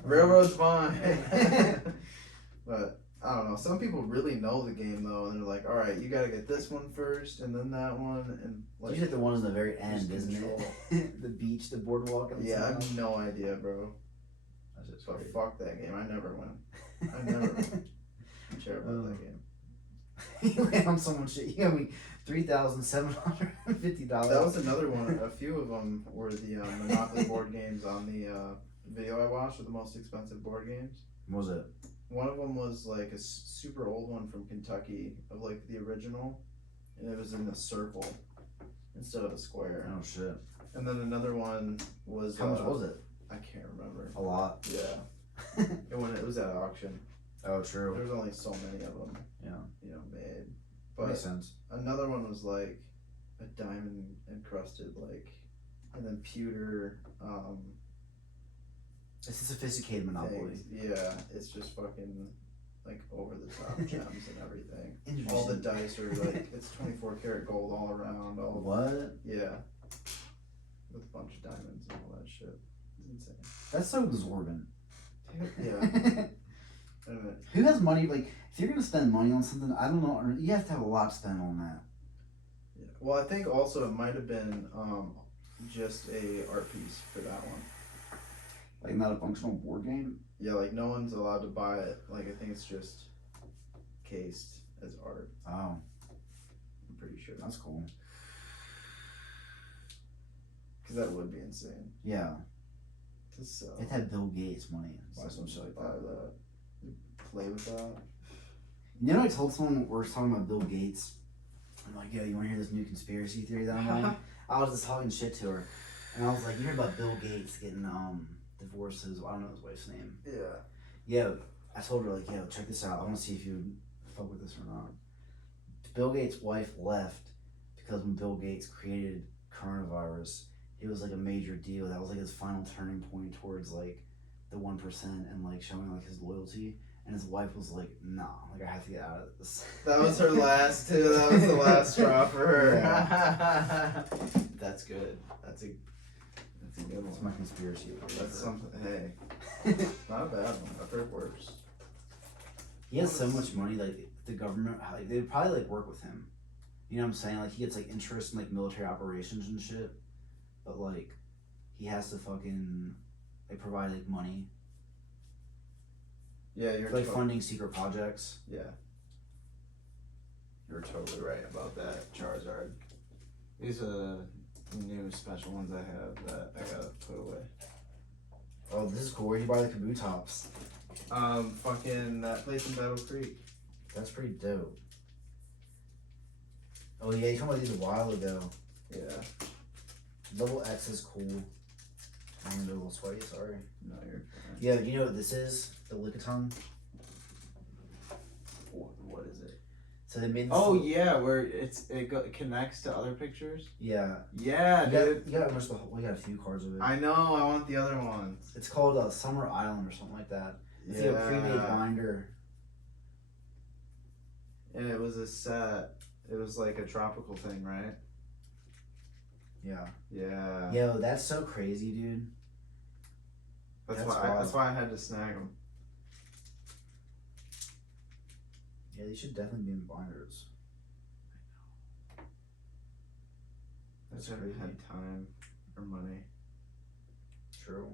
Railroad's fine. But I don't know. Some people really know the game though, and they're like, all right, you gotta get this one first, and then that one, and like. Usually the one in the very end, Just isn't control. it? The beach, the boardwalk. And Yeah, I stuff. have no idea, bro. That's just But crazy. fuck that game. I never win. I never win. I'm terrible at that game. You went on so much shit. You owe me $3,750. That was another one. A few of them were the Monopoly board games on the video I watched, were the most expensive board games. What was it? One of them was like a super old one from Kentucky, of like the original, and it was in a circle instead of a square. Oh shit. And then another one was How much was it? I can't remember. A lot. Yeah. And it was at auction. Oh, true. There's only so many of them. Yeah. Made. Makes But sense. another one was like a diamond encrusted and then pewter It's a sophisticated Monopoly. things. Yeah, it's just fucking like over the top gems and everything. Interesting. All the dice are like it's 24 karat gold all around. What? Yeah, with a bunch of diamonds and all that shit. It's insane. That's so absorbent. Yeah. And Who has money? Like, if you're gonna spend money on something, I don't know. You have to have a lot to spend on that. yeah. Well, I think also it might have been just a art piece for that one. Like, not a functional board game. Yeah, like no one's allowed to buy it. Like I think it's just cased as art. Oh, I'm pretty sure. that's cool. Because that would be insane Yeah, to sell. it had Bill Gates money. Buy some shit like Buy that. that. Play with that. You know, I told someone we were talking about Bill Gates. I'm like, yo, you want to hear this new conspiracy theory that I'm on? I was just talking shit to her, and I was like, you heard about Bill Gates getting divorced? I don't know his wife's name. Yeah. Yeah, I told her like, yo, check this out. I want to see if you would fuck with this or not. Bill Gates' wife left because when Bill Gates created coronavirus, it was like a major deal. That was like his final turning point towards like the 1% and like showing like his loyalty. And his wife was like, "Nah, like I have to get out of this." That was her last too. That was the last straw for her. Yeah. That's good. That's a good That's one. my conspiracy. That's something. Hey, not a bad one. I've heard worse. He has so much money, like the government, like, they'd probably like work with him. You know what I'm saying? Like he gets like interest in like military operations and shit, but like he has to fucking like provide like money Yeah, you're for like funding secret projects. Yeah, you're totally right about that, Charizard. These are new special ones I have that I gotta put away. Oh, this is cool. Where'd you buy the Kabutops? Fucking that place in Battle Creek. That's pretty dope. Oh yeah, you told me about these a while ago. Yeah. Level X is cool. I'm a little sweaty, sorry. No, you're fine. Yeah, you know what this is? The Lickitung. What is it? So they made this. Oh yeah, where it connects to other pictures. Yeah. Yeah, dude. You got almost the whole, we got a few cards of it. I know. I want the other ones. It's called Summer Island or something like that. It's like a pre-made binder. And it was a set. It was like a tropical thing, right? Yeah. Yeah. Yo, that's so crazy, dude. That's That's why. wild. That's why I had to snag them. Yeah, they should definitely be in binders. That's That's I haven't crazy. had time or money, True.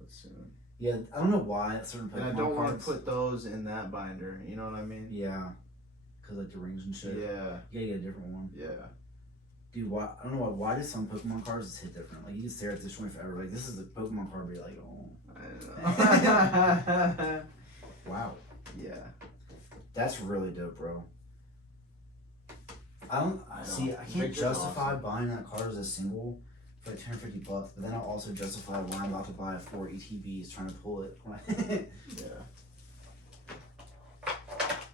but soon. Yeah, I don't know why certain Pokemon And I don't want cards. to put those in that binder. You know what I mean? Yeah. Cause like the rings and shit. Yeah. You gotta get a different one. Yeah. Dude, why? I don't know why. Why do some Pokemon cards just hit different? Like you can stare at this one forever. Like this is the Pokemon card, but you're like, oh, I know. wow, Yeah. that's really dope, bro. I don't I see. know. I can't Victor's justify awesome. buying that card as a single for like $250, but then I'll also justify why I'm about to buy 4 ETBs trying to pull it. Yeah.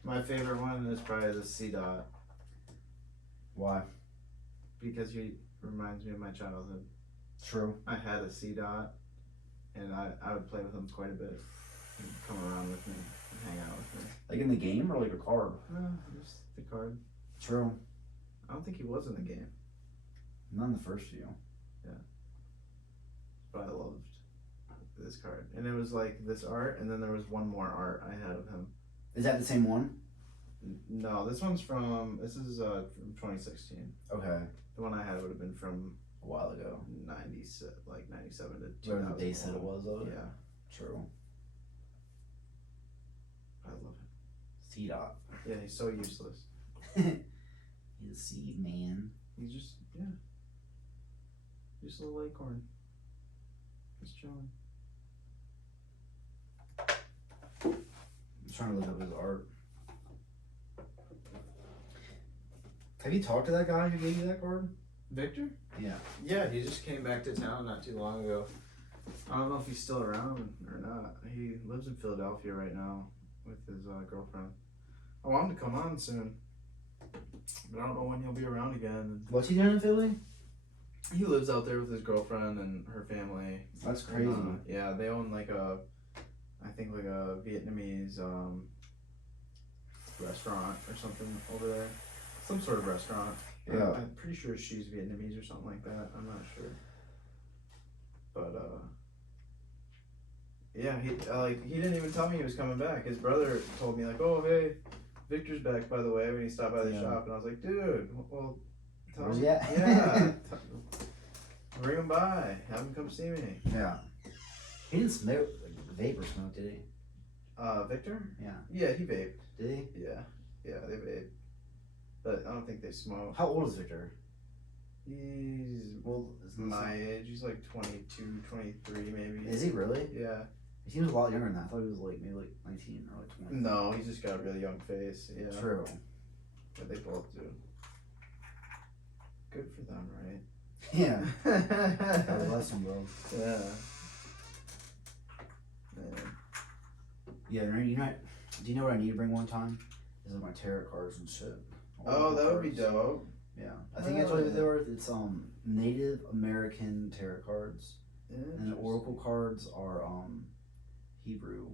My favorite one is probably the C dot Why? because he reminds me of my childhood. True. I had a C dot, and I would play with him quite a bit. He'd come around with me, and hang out with me. Like in the game or like a card? No, just the card. True. I don't think he was in the game, Not in the first few. but I loved this card. And it was like this art, and then there was one more art I had of him. Is that the same one? No, this is from 2016. Okay. The one I had would have been from A while ago. 97 to Whatever the 2001. base set it was of it. Yeah, True. I love him. C-Dot. Yeah, he's so useless. He's a seed man. He's just just a little acorn. Just chilling. I'm trying to look up his art. Have you talked to that guy who gave you that card? Victor? Yeah. Yeah, he just came back to town not too long ago. I don't know if he's still around or not. He lives in Philadelphia right now with his girlfriend. I want him to come on soon, but I don't know when he'll be around again. What's he doing in Philly? He lives out there with his girlfriend and her family. That's crazy. Yeah, they own like a Vietnamese restaurant or something over there. Some sort of restaurant. Yeah. I'm pretty sure she's Vietnamese or something like that. I'm not sure. But yeah, he didn't even tell me he was coming back. His brother told me like, "Oh, hey, Victor's back by the way," when he stopped by the Yeah. shop, and I was like, "Dude, well, tell Where's him, he at? yeah, bring him by, have him come see me." Yeah. He didn't smoke, like, vape or smoke, did he? Victor? Yeah. Yeah, he vaped. Did he? Yeah, they vape, but I don't think they smoke. How old is Victor? He's Well, my age. He's like 22, 23 maybe. Is he really? Yeah. He seems a lot younger than that. I thought he was like maybe like 19 or like 20. No, he's just got a really young face. Yeah. True. But they both do. Good for them, right? Yeah. God yeah. bless him, bro. Man. Yeah, you know, do you know what I need to bring one time? Is like my tarot cards and shit. All Oh, the that would be cards. dope. Yeah, I think that's what they're worth. It's Native American tarot cards, and the oracle cards are Hebrew.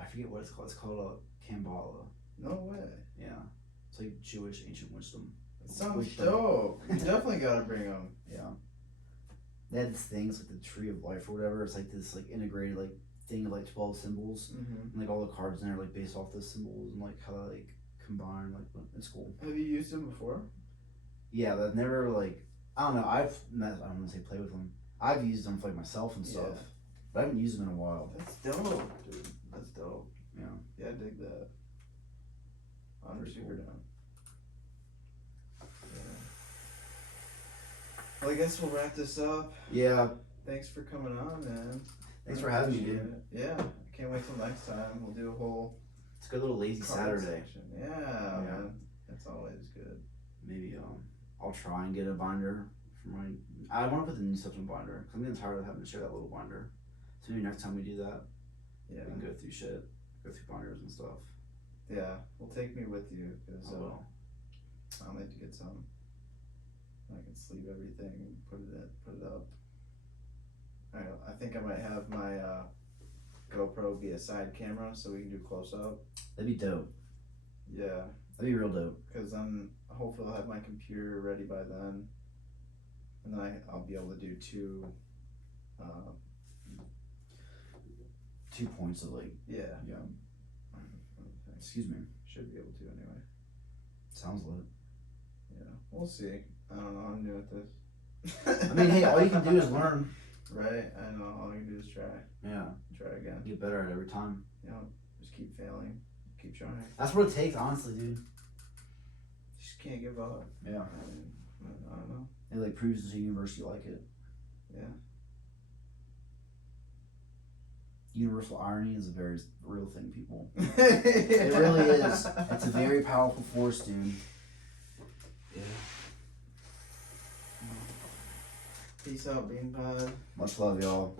I forget what it's called. It's called a Kambala. No way. Yeah, it's like Jewish ancient wisdom. It sounds Wisdom. dope. You definitely gotta bring them. Yeah, they had these things like the Tree of Life or whatever. It's like this like integrated like thing of like 12 symbols, Mm-hmm. and like all the cards in there are like based off those symbols and like how they like combine. Like it's cool. Have you used them before? Yeah, that never like I don't know. I don't want to say play with them. I've used them for like myself and stuff, Yeah. but I haven't used them in a while. That's dope, dude. That's dope. Yeah. Yeah, I dig that. I'm Pretty super cool. down. Yeah. Well, I guess we'll wrap this up. Yeah. Thanks for coming on, man. Thanks for having me, Appreciate dude. it. Yeah, I can't wait till next time. We'll do a whole It's a good little lazy card Saturday. section. Yeah, man. That's always good. Maybe I'll try and get a binder for my. I want to put the new stuff in a binder because I'm getting tired of having to share that little binder. So maybe next time we do that, Yeah, we can go through shit, go through binders and stuff. yeah. Well, take me with you because I will. I'll need to get some. I can sleeve everything and put it up. I think I might have my GoPro be a side camera so we can do close up. That'd be dope. Yeah, That'd be real dope. because then hopefully I'll have my computer ready by then, and then I'll be able to do two. 2 points of like. Yeah. Yeah. Excuse me. Should be able to anyway. Sounds lit. Yeah, we'll see. I don't know. I'm new at this. I mean, hey, all you can do is learn. Right? I know. All you can do is try. Yeah. Try again. Get better at it every time. You know, just keep failing. Keep trying. That's what it takes, honestly, dude. Just can't give up. Yeah. I don't know. It like proves to the universe you like it. Yeah. Universal irony is a very real thing, people. It It really is. It's a very powerful force, dude. Yeah. Peace out, Bean Pod. Much love, y'all.